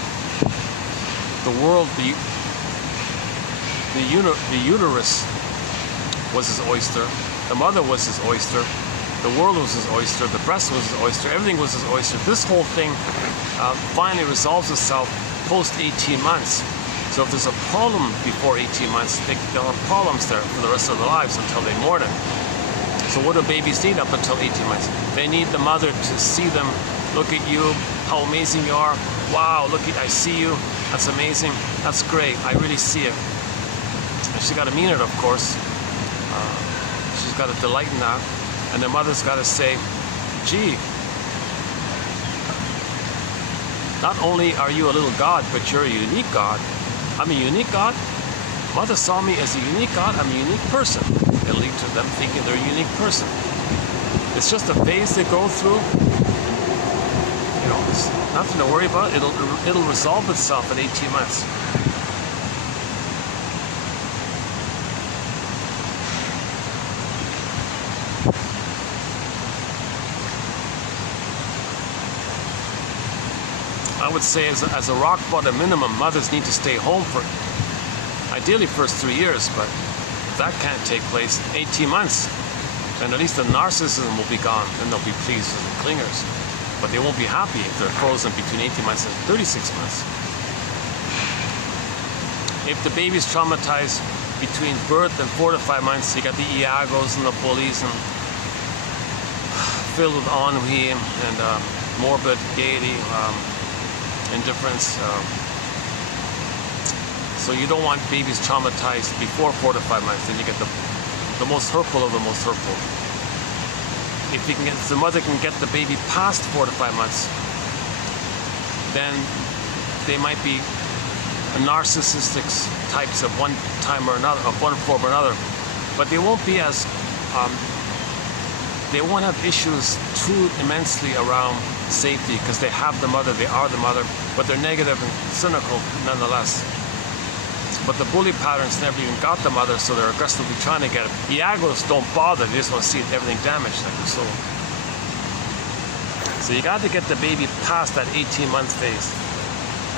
the world, the uterus was his oyster, the mother was his oyster, the world was his oyster, the breast was his oyster, everything was his oyster. This whole thing finally resolves itself post 18 months. So if there's a problem before 18 months, they'll have problems there for the rest of their lives until they mourn it. So what do babies need up until 18 months? They need the mother to see them, look at you, how amazing you are. Wow, look, I see you. That's amazing. That's great. I really see it. And she's got to mean it, of course. She's got to delight in that. And the mother's got to say, gee, not only are you a little God, but you're a unique God. I'm a unique God. Mother saw me as a unique God. I'm a unique person. It'll lead to them thinking they're a unique person. It's just a phase they go through. You know, it's nothing to worry about. It'll resolve itself at 18 months. I would say as a rock bottom minimum, mothers need to stay home for ideally first 3 years, but if that can't take place, 18 months, then at least the narcissism will be gone, and they'll be pleased with the clingers. But they won't be happy if they're frozen between 18 months and 36 months. If the baby's traumatized between birth and 4 to 5 months, you got the Iagos and the bullies and filled with ennui and morbid gaiety, indifference. So you don't want babies traumatized before 4 to 5 months. Then you get the most hurtful of the most hurtful. If the mother can get the baby past 4 to 5 months, then they might be narcissistic types of one time or another, of one form or another. But they won't be as they won't have issues too immensely around safety because they have the mother, they are the mother, but they're negative and cynical nonetheless. But the bully patterns never even got the mother, so they're aggressively trying to get it. Iagos don't bother, they just want to see everything damaged like the soul. So you got to get the baby past that 18-month phase.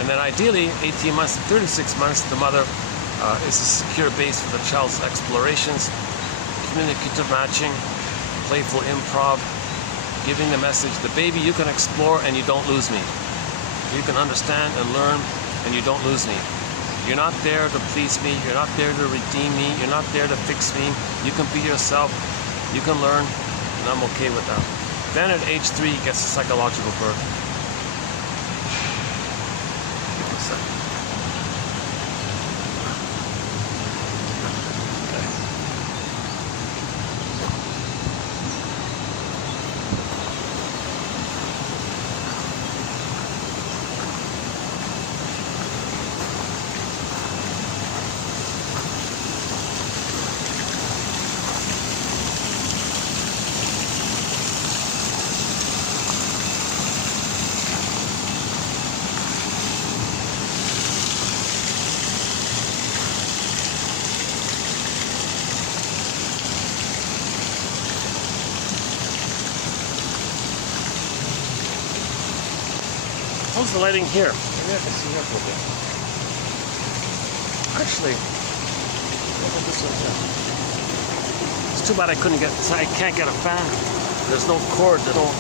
And then ideally, 18 months to 36 months, the mother is a secure base for the child's explorations, communicative matching, playful improv, giving the message, the baby, you can explore and you don't lose me. You can understand and learn and you don't lose me. You're not there to please me, you're not there to redeem me, you're not there to fix me. You can be yourself, you can learn, and I'm okay with that. Then at age 3, he gets a psychological birth. How's the lighting here? Maybe I can see here for a bit. Actually, look at this one here. It's too bad I can't get a fan. There's no cord, Oh,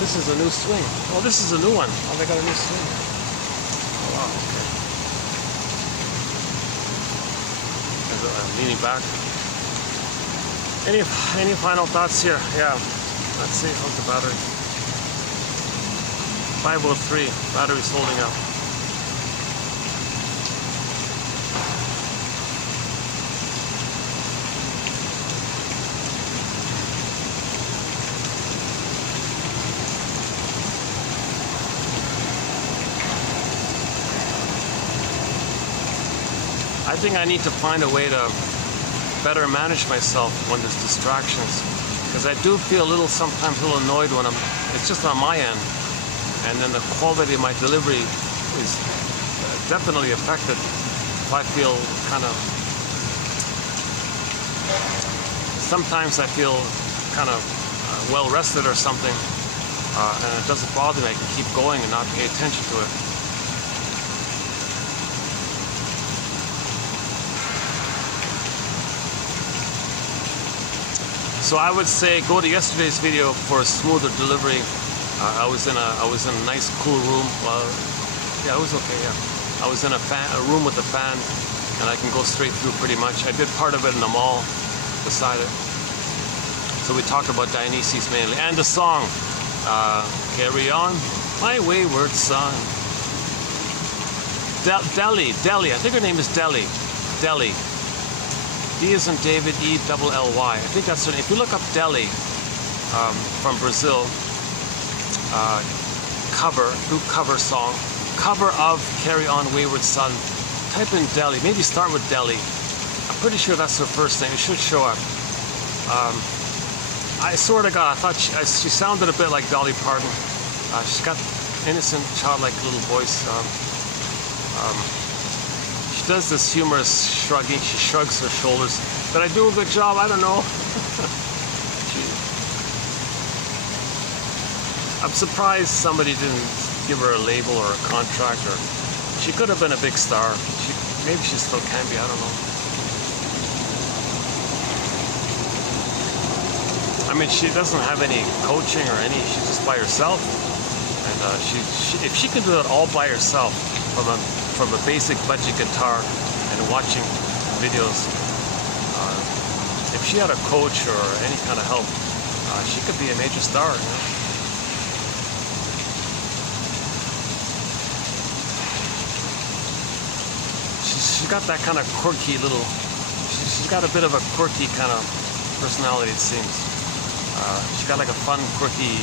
this is a new swing. Oh, this is a new one. Oh, they got a new swing. Oh, wow, okay. I'm leaning back. Any final thoughts here? Yeah. Let's see, how's the battery? 503, battery's holding up. I think I need to find a way to better manage myself when there's distractions, because I do feel sometimes a little annoyed when it's just on my end, and then the quality of my delivery is definitely affected if I feel kind of, sometimes I feel kind of well rested or something, and it doesn't bother me. I can keep going and not pay attention to it. So I would say go to yesterday's video for a smoother delivery. I was in a nice cool room. Well, yeah, it was okay. Yeah, I was in a room with a fan, and I can go straight through pretty much. I did part of it in the mall beside it. So we talked about Dionysus mainly, and the song, "Carry On, My Wayward Son." Deli. I think her name is Deli. D as in David, E-double-L-Y. I think that's her name. If you look up Deli from Brazil, cover song, cover of "Carry On, Wayward Son." Type in Deli. Maybe start with Deli. I'm pretty sure that's her first name. It should show up. I swear to God, I thought she sounded a bit like Dolly Parton. She's got innocent, childlike little voice. She does this humorous shrugging. She shrugs her shoulders. Did I do a good job? I don't know. I'm surprised somebody didn't give her a label or a contract. Or she could have been a big star. Maybe she still can be. I don't know. I mean, she doesn't have any coaching or any. She's just by herself, and if she can do it all by herself from a basic budget guitar and watching videos, if she had a coach or any kind of help, she could be a major star. You know? She's got that kind of quirky little. She's got a bit of a quirky kind of personality, it seems. She's got like a fun, quirky,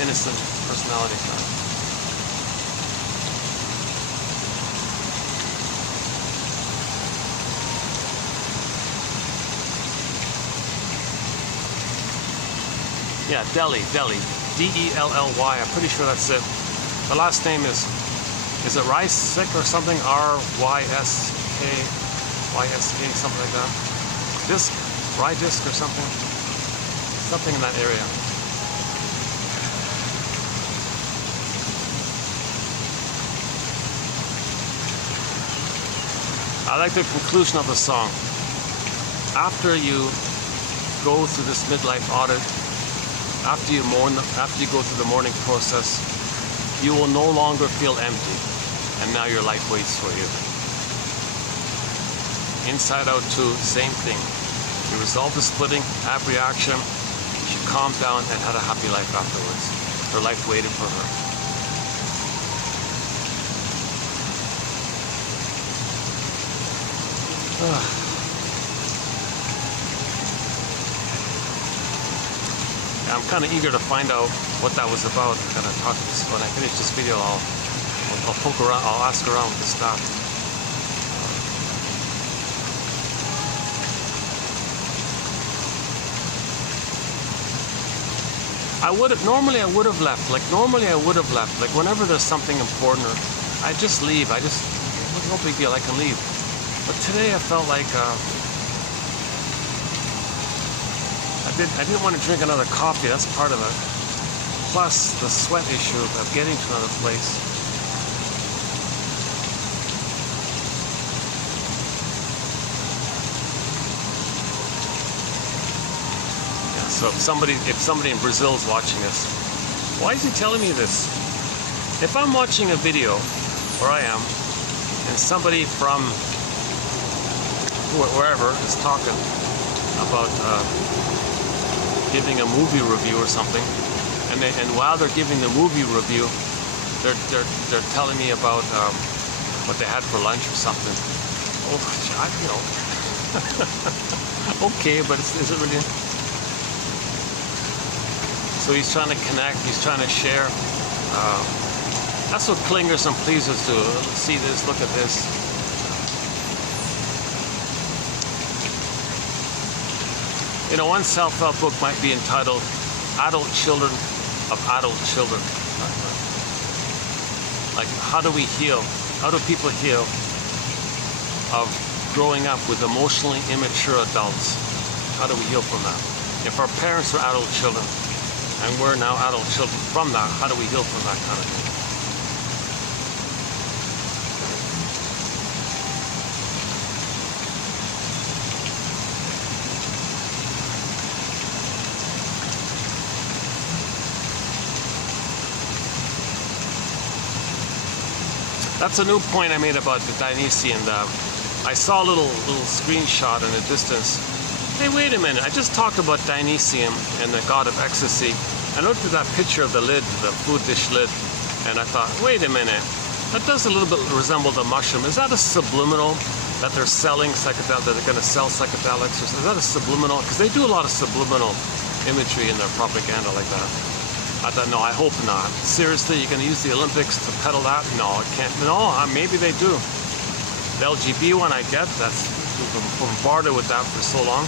innocent personality. Yeah, Deli, D-E-L-L-Y. I'm pretty sure that's it. The last name is it Rysick or something? R-Y-S-K, something like that. Disc, Rydisc or something. Something in that area. I like the conclusion of the song. After you go through this midlife audit, after you go through the mourning process, you will no longer feel empty, and now your life waits for you. Inside Out 2, same thing. You resolve the splitting, have reaction. She calmed down and had a happy life afterwards. Her life waited for her. I'm kind of eager to find out what that was about. I'm gonna talk to this when I finish this video. I'll poke around. I'll ask around with the staff. Normally I would have left. Like whenever there's something important, or I just leave. No big deal. I can leave. But today I felt like I didn't want to drink another coffee. That's part of it. Plus the sweat issue of getting to another place. So if somebody in Brazil is watching this, why is he telling me this? If I'm watching a video where I am, and somebody from wherever is talking about giving a movie review or something, and while they're giving the movie review, they're telling me about what they had for lunch or something. Oh, you know. Okay, but is it really? So he's trying to connect, he's trying to share. That's what clingers and pleasers do. See this, look at this. One self-help book might be entitled Adult Children of Adult Children. Like, how do we heal? How do people heal of growing up with emotionally immature adults? How do we heal from that? If our parents were adult children and we're now adult children from that, how do we heal from that kind of thing? That's a new point I made about the Dionysian. I saw a little screenshot in the distance. Hey, wait a minute, I just talked about Dionysian and the god of ecstasy. I looked at that picture of the lid, the food dish lid, and I thought, wait a minute, that does a little bit resemble the mushroom. Is that a subliminal that they're selling psychedelics, that they're going to sell psychedelics? Or is that a subliminal? Because they do a lot of subliminal imagery in their propaganda like that. I thought, no, I hope not. Seriously, you're going to use the Olympics to peddle that? No, it can't. No, maybe they do. The LGB one I get, that's we've been bombarded with that for so long.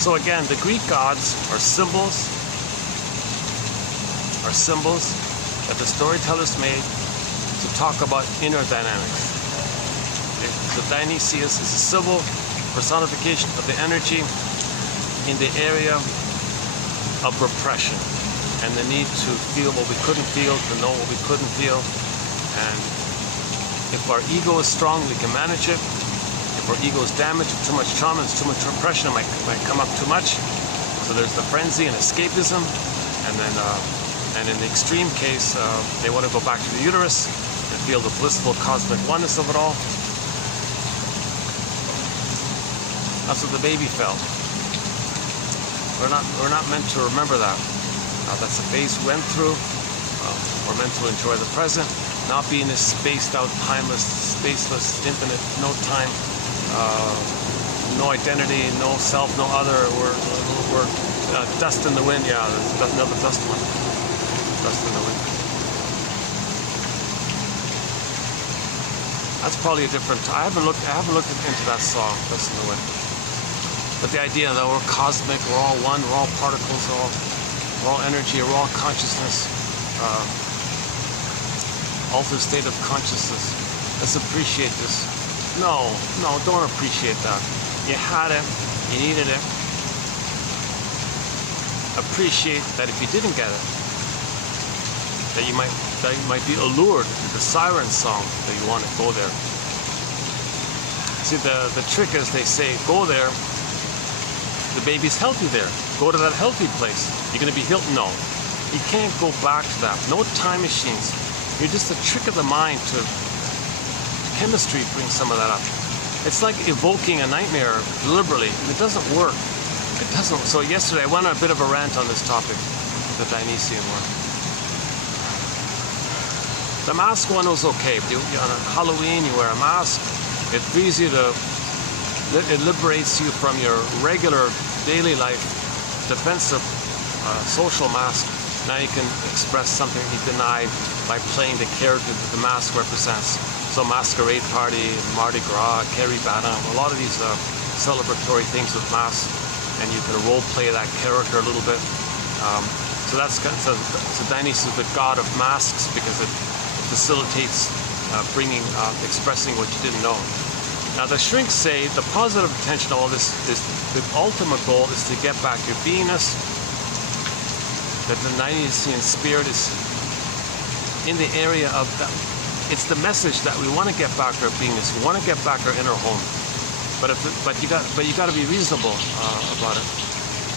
So again, the Greek gods are symbols that the storytellers made to talk about inner dynamics. The Dionysius is a symbol, personification of the energy in the area of repression and the need to feel what we couldn't feel, to know what we couldn't feel. And if our ego is strong, we can manage it. If our ego is damaged with too much trauma, it's too much repression, it might come up too much. So there's the frenzy and escapism, and then and in the extreme case, they want to go back to the uterus and feel the blissful cosmic oneness of it all. That's what the baby felt. We're not meant to remember that. That's a phase we went through. We're meant to enjoy the present, not be in this spaced out, timeless, spaceless, infinite, no time, no identity, no self, no other. We're dust in the wind. Yeah, there's another dust one. Dust in the wind. That's probably a different. I haven't looked into that song, Dust in the Wind. But the idea that we're cosmic, we're all one, we're all particles, we're all energy, we're all consciousness, altered state of consciousness. Let's appreciate this. No, don't appreciate that. You had it, you needed it. Appreciate that if you didn't get it, that you might be allured to the siren song that you want to go there. See, the trick is they say, go there. The baby's healthy there. Go to that healthy place. You're going to be healed? No. You can't go back to that. No time machines. You're just a trick of the mind to chemistry brings some of that up. It's like evoking a nightmare deliberately. It doesn't work. It doesn't. So yesterday I went on a bit of a rant on this topic, the Dionysian one. The mask one was okay. On Halloween you wear a mask. It frees you to, it liberates you from your regular daily life defensive social mask. Now you can express something you denied by playing the character that the mask represents. So masquerade party, Mardi Gras, Kerry Bana, a lot of these celebratory things with masks, and you can role play that character a little bit. So Dionysus is the god of masks because it facilitates expressing what you didn't know. Now the shrinks say the positive intention of all this is the ultimate goal is to get back your beingness, that the Dionysian spirit is in the area of that. It's the message that we want to get back our beingness. We want to get back our inner home, but you got to be reasonable about it.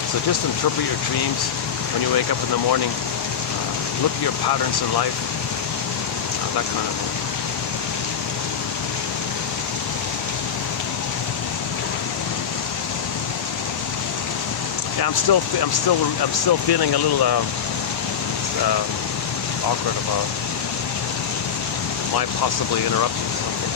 So just interpret your dreams when you wake up in the morning. Look at your patterns in life, that kind of thing. Yeah, I'm still feeling a little awkward about my possibly interrupting something.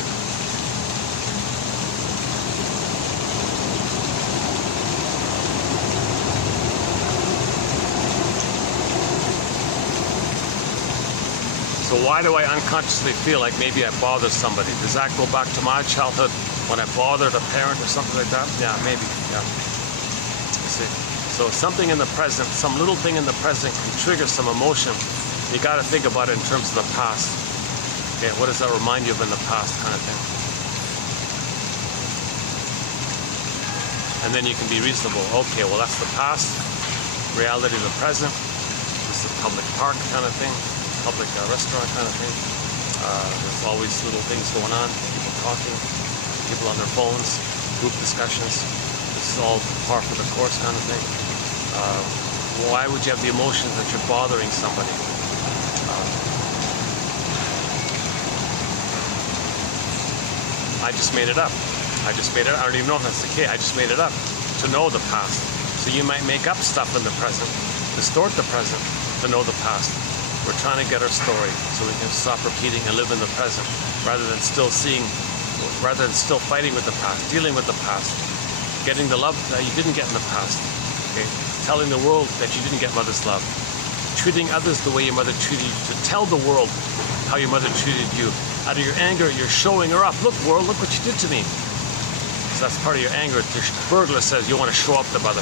So So why do I unconsciously feel like maybe I bothered somebody? Does that go back to my childhood when I bothered a parent or something like that? Yeah, maybe. Yeah. You see. So something in the present, some little thing in the present can trigger some emotion. You got to think about it in terms of the past. Okay, what does that remind you of in the past, kind of thing? And then you can be reasonable. Okay, well that's the past. Reality of the present. This is a public park kind of thing. Public restaurant kind of thing. There's always little things going on. People talking. People on their phones. Group discussions. This is all par for the course kind of thing. Why would you have the emotion that you're bothering somebody? I just made it up. I don't even know if that's the case. I just made it up to know the past. So you might make up stuff in the present, distort the present to know the past. We're trying to get our story so we can stop repeating and live in the present rather than still fighting with the past, dealing with the past, getting the love that you didn't get in the past. Okay? Telling the world that you didn't get mother's love. Treating others the way your mother treated you. To tell the world how your mother treated you. Out of your anger, you're showing her up. Look, world, look what you did to me. So that's part of your anger. The burglar says you want to show up the mother.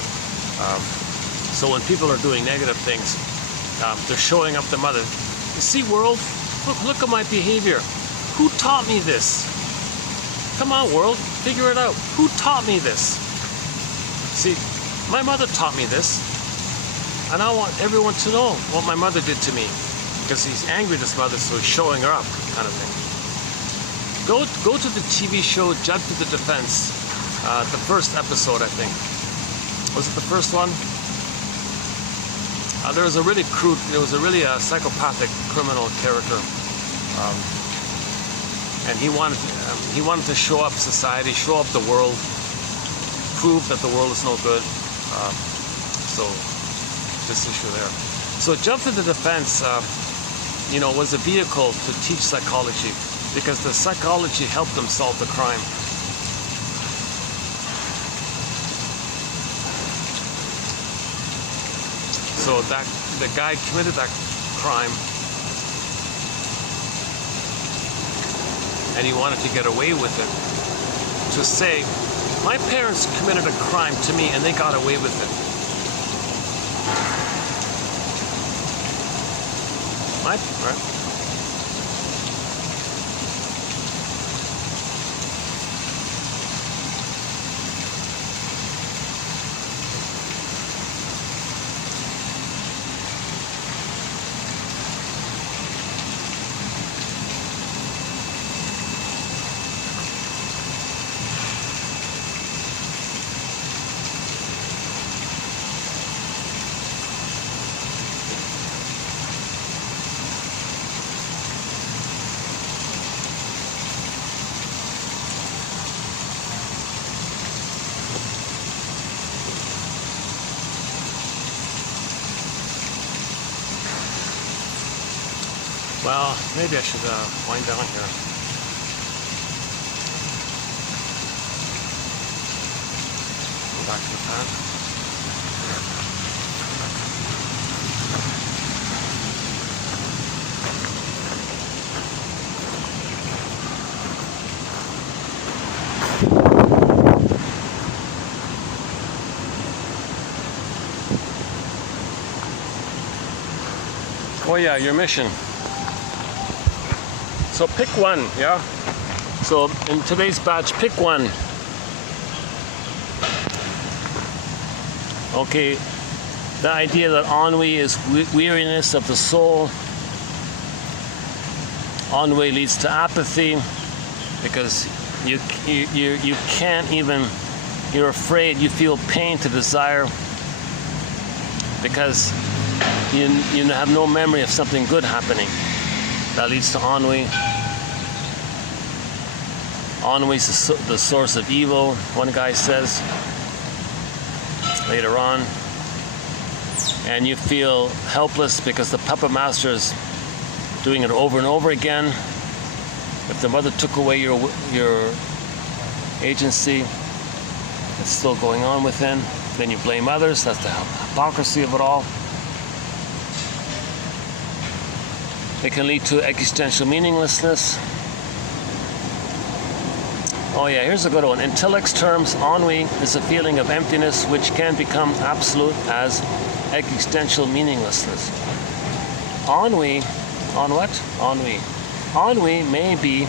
So when people are doing negative things, they're showing up the mother. You see, world, look at my behavior. Who taught me this? Come on, world, figure it out. Who taught me this? See, my mother taught me this, and I want everyone to know what my mother did to me, because he's angry at his mother, so he's showing her up, kind of thing. Go to the TV show Judge to the Defense, the first episode, I think. Was it the first one? There was a really psychopathic criminal character, and he wanted to show up society, show up the world, prove that the world is no good. So this issue there. So Jump to the Defense, was a vehicle to teach psychology, because the psychology helped them solve the crime. So that the guy committed that crime, and he wanted to get away with it. To say, my parents committed a crime to me and they got away with it. Right? Well, maybe I should wind down here. Go back to the pad. Oh yeah, your mission. So pick one, yeah? So in today's batch, pick one. Okay, the idea that ennui is weariness of the soul. Ennui leads to apathy because you can't even, you're afraid, you feel pain to desire because you have no memory of something good happening. That leads to ennui. Ennui is the source of evil, one guy says later on. And you feel helpless because the puppet master is doing it over and over again. If the mother took away your agency, it's still going on within. Then you blame others. That's the hypocrisy of it all. It can lead to existential meaninglessness. Oh yeah, here's a good one. In Tillich's terms, ennui is a feeling of emptiness which can become absolute as existential meaninglessness. Ennui, on what? Ennui. Ennui may be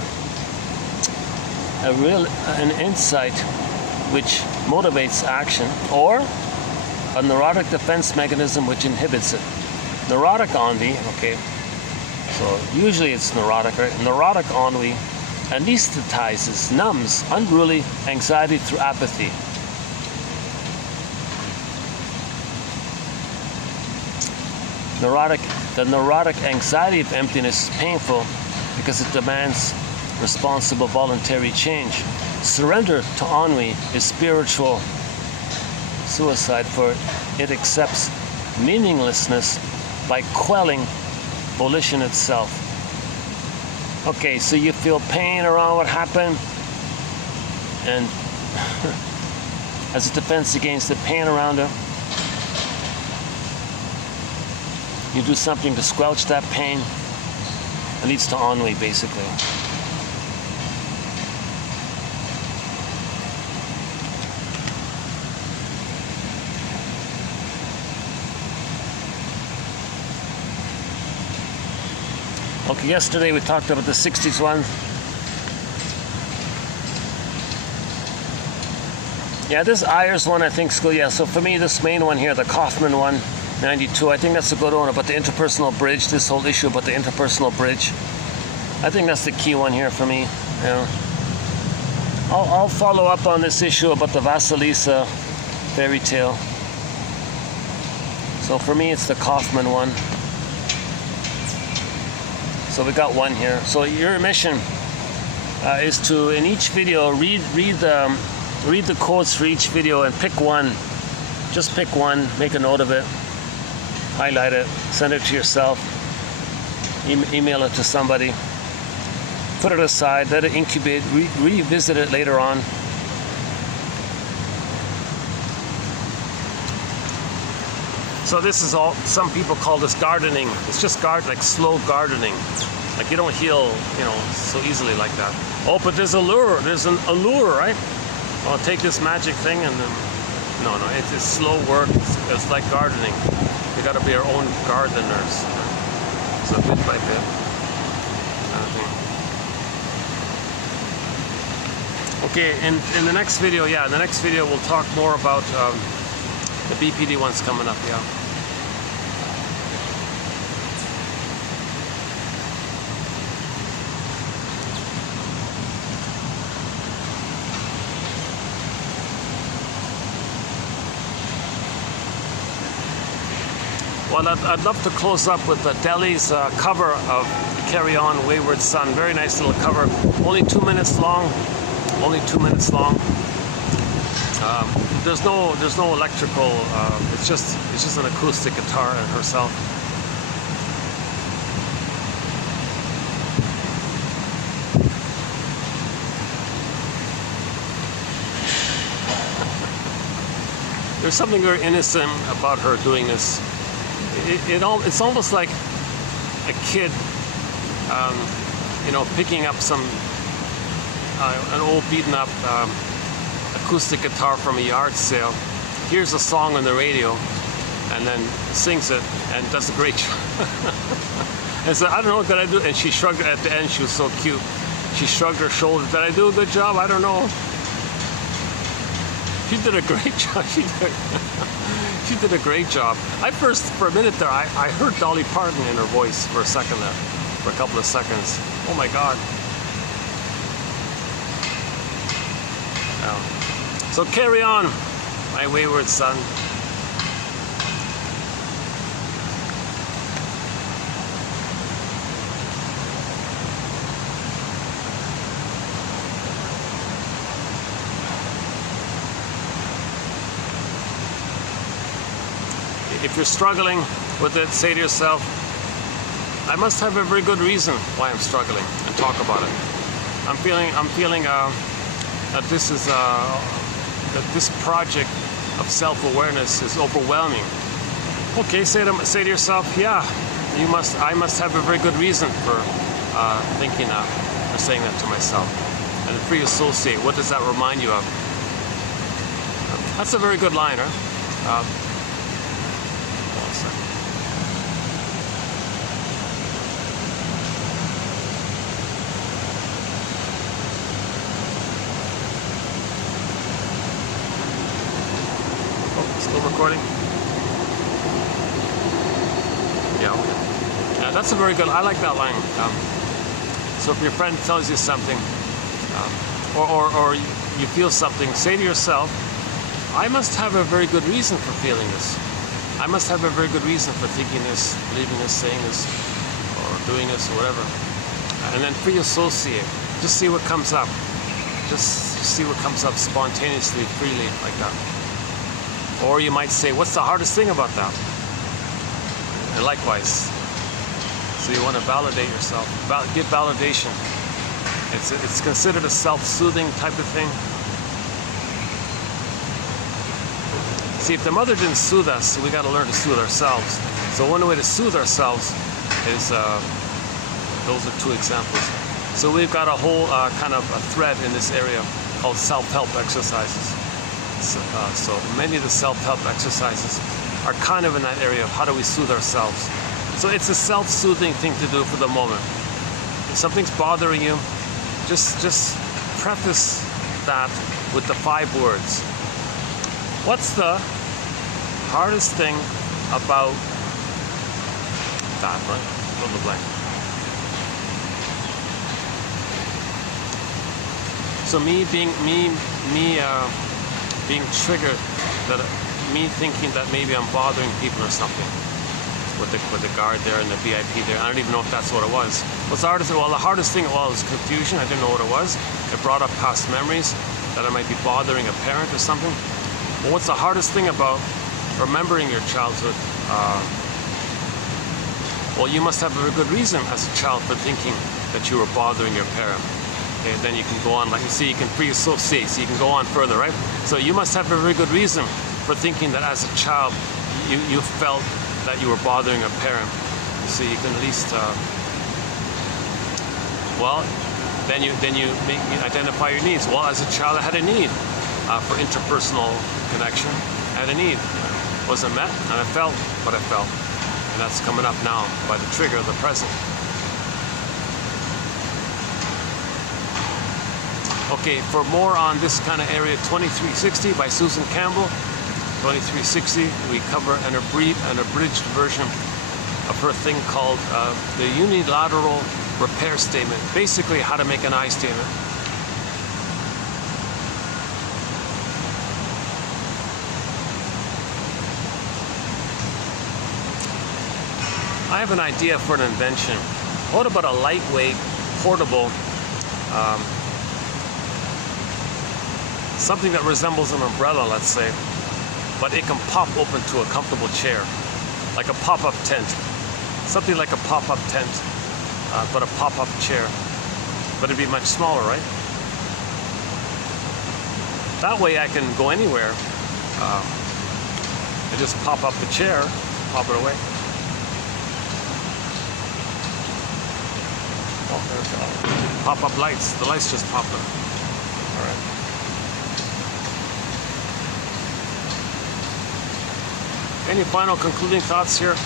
an insight which motivates action, or a neurotic defense mechanism which inhibits it. Neurotic ennui, okay, so usually it's neurotic, right? Neurotic ennui anesthetizes, numbs unruly anxiety through apathy. The neurotic anxiety of emptiness is painful because it demands responsible voluntary change. Surrender to ennui is spiritual suicide, for it accepts meaninglessness by quelling volition itself. Okay, so you feel pain around what happened, and as a defense against the pain around it, you do something to squelch that pain. It leads to ennui, basically. Okay, yesterday we talked about the 60s one. Yeah, this Ayers one I think is good. Yeah, so for me, this main one here, the Kaufman one, 92, I think that's a good one about the interpersonal bridge, this whole issue about the interpersonal bridge. I think that's the key one here for me. Yeah. I'll follow up on this issue about the Vasilisa fairy tale. So for me, it's the Kaufman one. So we got one here. So your mission is to, in each video, read the quotes for each video and pick one. Just pick one, make a note of it, highlight it, send it to yourself, email it to somebody, put it aside, let it incubate, revisit it later on. So this is all, some people call this gardening. It's just like slow gardening. Like you don't heal, so easily like that. Oh, but there's an allure, right? I'll take this magic thing and then, no, it's slow work. It's like gardening. We got to be our own gardeners. So bit by bit. Okay, in the next video, we'll talk more about the BPD one's coming up, yeah. Well, I'd love to close up with Delhi's cover of Carry On, Wayward Son. Very nice little cover. Only 2 minutes long. Only 2 minutes long. There's no electrical. It's just an acoustic guitar and herself. There's something very innocent about her doing this. It's almost like a kid, picking up an old beaten up acoustic guitar from a yard sale, hears a song on the radio, and then sings it and does a great job. And said, I don't know, did I do? And she shrugged at the end. She was so cute. She shrugged her shoulders. Did I do a good job? I don't know. She did a great job. She did a great job. For a minute there, I heard Dolly Parton in her voice for a second there, for a couple of seconds. Oh my God. Yeah. So carry on, my wayward son. If you're struggling with it, say to yourself, I must have a very good reason why I'm struggling, and talk about it. I'm feeling that this project of self-awareness is overwhelming. Okay, say to yourself, yeah, I must have a very good reason for thinking that, or saying that to myself. And free associate, what does that remind you of? That's a very good line, huh? One second. Oh, still recording? Yeah, that's a very good, I like that line. So if your friend tells you something, or you feel something, say to yourself, I must have a very good reason for feeling this. I must have a very good reason for thinking this, believing this, saying this, or doing this, or whatever. And then free associate. Just see what comes up. Just see what comes up spontaneously, freely, like that. Or you might say, what's the hardest thing about that? And likewise. So you want to validate yourself, give validation. It's considered a self-soothing type of thing. See, if the mother didn't soothe us, we got to learn to soothe ourselves. So one way to soothe ourselves is, those are two examples. So we've got a whole kind of a thread in this area called self-help exercises. So many of the self-help exercises are kind of in that area of how do we soothe ourselves. So it's a self-soothing thing to do for the moment. If something's bothering you, just preface that with the 5 words. What's the hardest thing about that, right? Fill the blank. So me being triggered, that me thinking that maybe I'm bothering people or something with the guard there and the VIP there. I don't even know if that's what it was. What's the hardest thing? Well, the hardest thing was confusion. I didn't know what it was. It brought up past memories that I might be bothering a parent or something. Well, what's the hardest thing about remembering your childhood? Well, you must have a very good reason as a child for thinking that you were bothering your parent. Okay, then you can go on, like you see, you can pre-associate, so you can go on further, right? So you must have a very good reason for thinking that as a child you felt that you were bothering a parent. So you can at least, well, then you identify your needs. Well, as a child, I had a need for interpersonal connection. I had a need. It wasn't met, and I felt what I felt. And that's coming up now by the trigger of the present. Okay, for more on this kind of area, 2360 by Susan Campbell. 2360, we cover an abridged version of her thing called the unilateral repair statement. Basically, how to make an I statement. I have an idea for an invention. What about a lightweight, portable, something that resembles an umbrella, let's say, but it can pop open to a comfortable chair, like a pop-up tent. Something like a pop-up tent, but a pop-up chair. But it'd be much smaller, right? That way I can go anywhere and just pop up the chair, pop it away. Oh, there's pop-up lights. The lights just popped up. All right. Any final concluding thoughts here?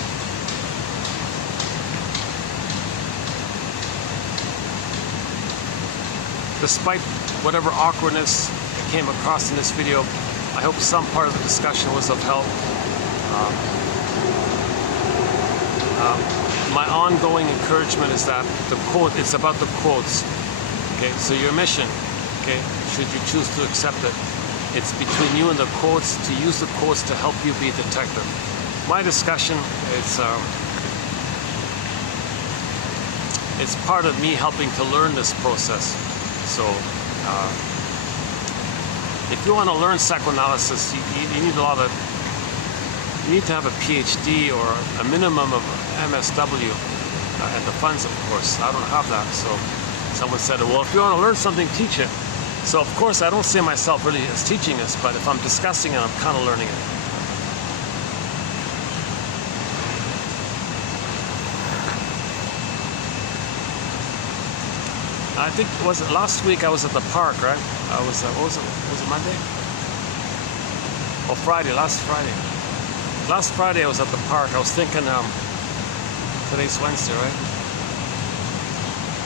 Despite whatever awkwardness I came across in this video, I hope some part of the discussion was of help. My ongoing encouragement is that the quote, it's about the quotes. Okay, so your mission, okay, should you choose to accept it, it's between you and the quotes, to use the quotes to help you be a detective. My discussion, it's part of me helping to learn this process. So if you want to learn psychoanalysis, you need a lot of, you need to have a PhD or a minimum of MSW and the funds, of course. I don't have that. So someone said, well, if you want to learn something, teach it. So of course, I don't see myself really as teaching this, but if I'm discussing it, I'm kind of learning it. I think, was it last week I was at the park, right? I was, what was it Monday? Oh, Friday, last Friday. Last Friday I was at the park. I was thinking, today's Wednesday, right?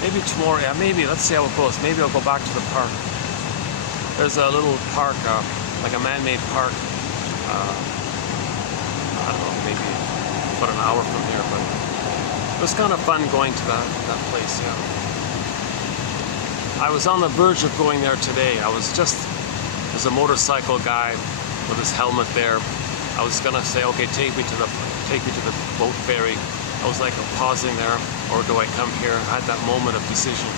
Maybe tomorrow, yeah, maybe, let's see how it goes. Maybe I'll go back to the park. There's a little park, like a man-made park. I don't know, maybe about an hour from here, but it was kind of fun going to that place, yeah. I was on the verge of going there today. There's a motorcycle guy with his helmet there. I was gonna say, okay, take me to the boat ferry. I was like pausing there, or do I come here? I had that moment of decision.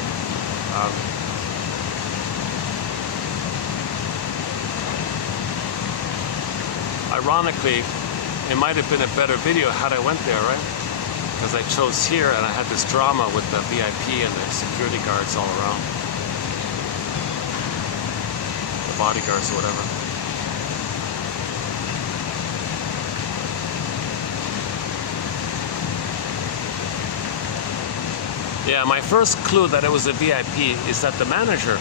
Ironically, it might have been a better video had I went there, right? Because I chose here and I had this drama with the VIP and the security guards all around. The bodyguards or whatever. Yeah, my first clue that it was a VIP is that the manager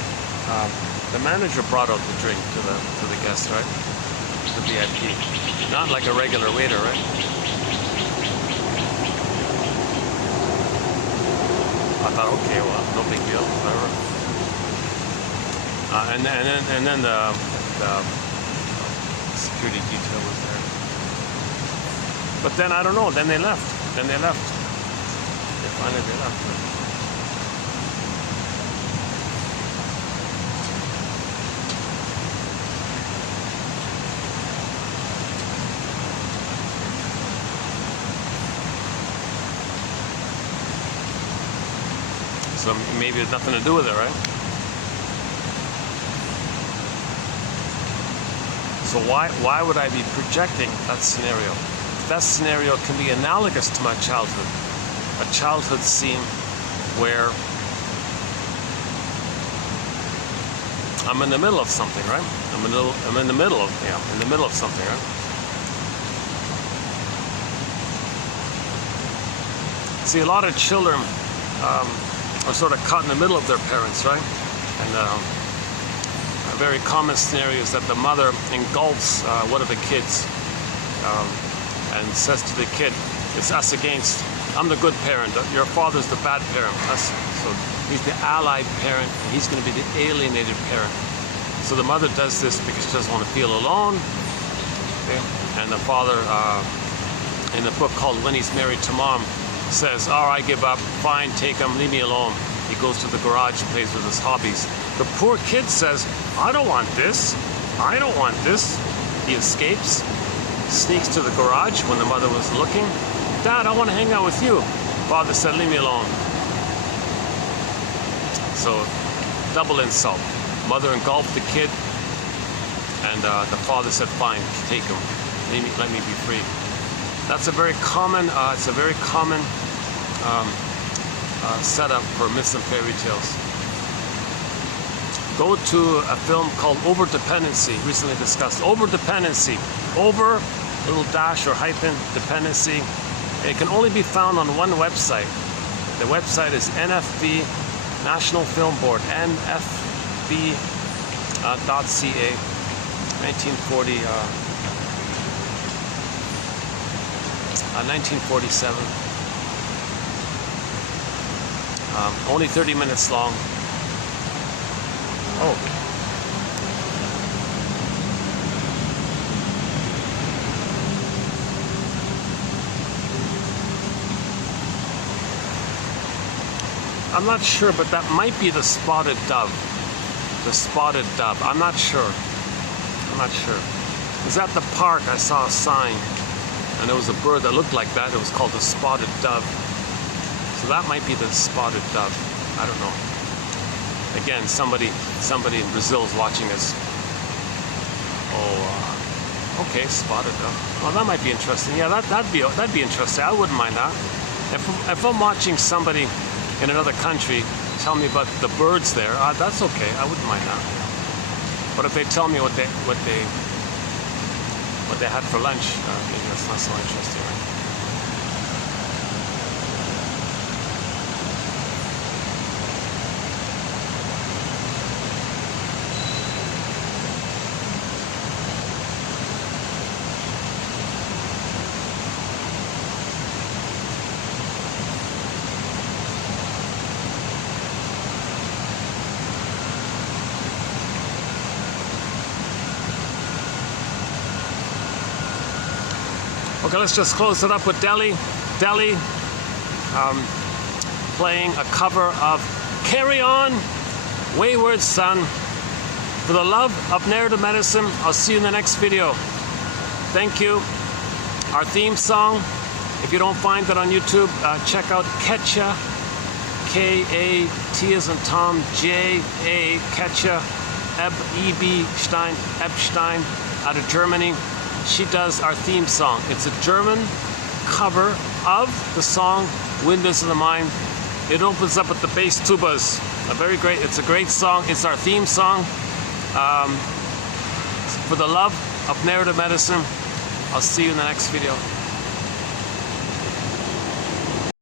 brought out the drink to the guest, right? The VIP, not like a regular waiter, right? I thought, okay, well, no big deal, whatever. And then the security detail was there. But then I don't know. Then they left. Finally, they left. So maybe it's nothing to do with it, right? So why would I be projecting that scenario? That scenario can be analogous to my childhood. A childhood scene where I'm in the middle of something, right? I'm in the middle of something, right? See, a lot of children are sort of caught in the middle of their parents, right? And a very common scenario is that the mother engulfs one of the kids and says to the kid, it's us against, I'm the good parent, your father's the bad parent. So he's the allied parent, and he's going to be the alienated parent. So the mother does this because she doesn't want to feel alone. Okay? And the father, in the book called When He's Married to Mom, says, oh, I give up, fine, take him, leave me alone. He goes to the garage, plays with his hobbies. The poor kid says, I don't want this, I don't want this. He escapes, sneaks to the garage when the mother was looking. Dad, I want to hang out with you. Father said, leave me alone. So, double insult. Mother engulfed the kid, and the father said, fine, take him, let me be free. That's a very common, setup for myths and fairy tales. Go to a film called Over-Dependency, recently discussed. Over-dependency, over, little dash or hyphen, dependency. It can only be found on one website. The website is NFB, National Film Board, NFB.ca, 1947. Only 30 minutes long. Oh. I'm not sure, but that might be the spotted dove. The spotted dove. I'm not sure. It was at the park, I saw a sign, and there was a bird that looked like that. It was called the spotted dove. So that might be the spotted dove. I don't know. Again, somebody in Brazil is watching us. Oh, okay, spotted dove. Well, that might be interesting. Yeah, that'd be interesting. I wouldn't mind that. If I'm watching somebody in another country tell me about the birds there, that's okay. I wouldn't mind that. But if they tell me what they had for lunch, maybe that's not so interesting. Right? Okay, let's just close it up with Delhi. Delhi playing a cover of Carry On, Wayward Son. For the love of narrative medicine, I'll see you in the next video. Thank you. Our theme song, if you don't find it on YouTube, check out Ketcha, K-A-T as in Tom, J-A, Ketcha, E-B Stein, Epstein, out of Germany. She does our theme song. It's a German cover of the song Windmills of the Mind. It opens up with the bass tubas. It's a great song. It's our theme song. For the love of narrative medicine, I'll see you in the next video.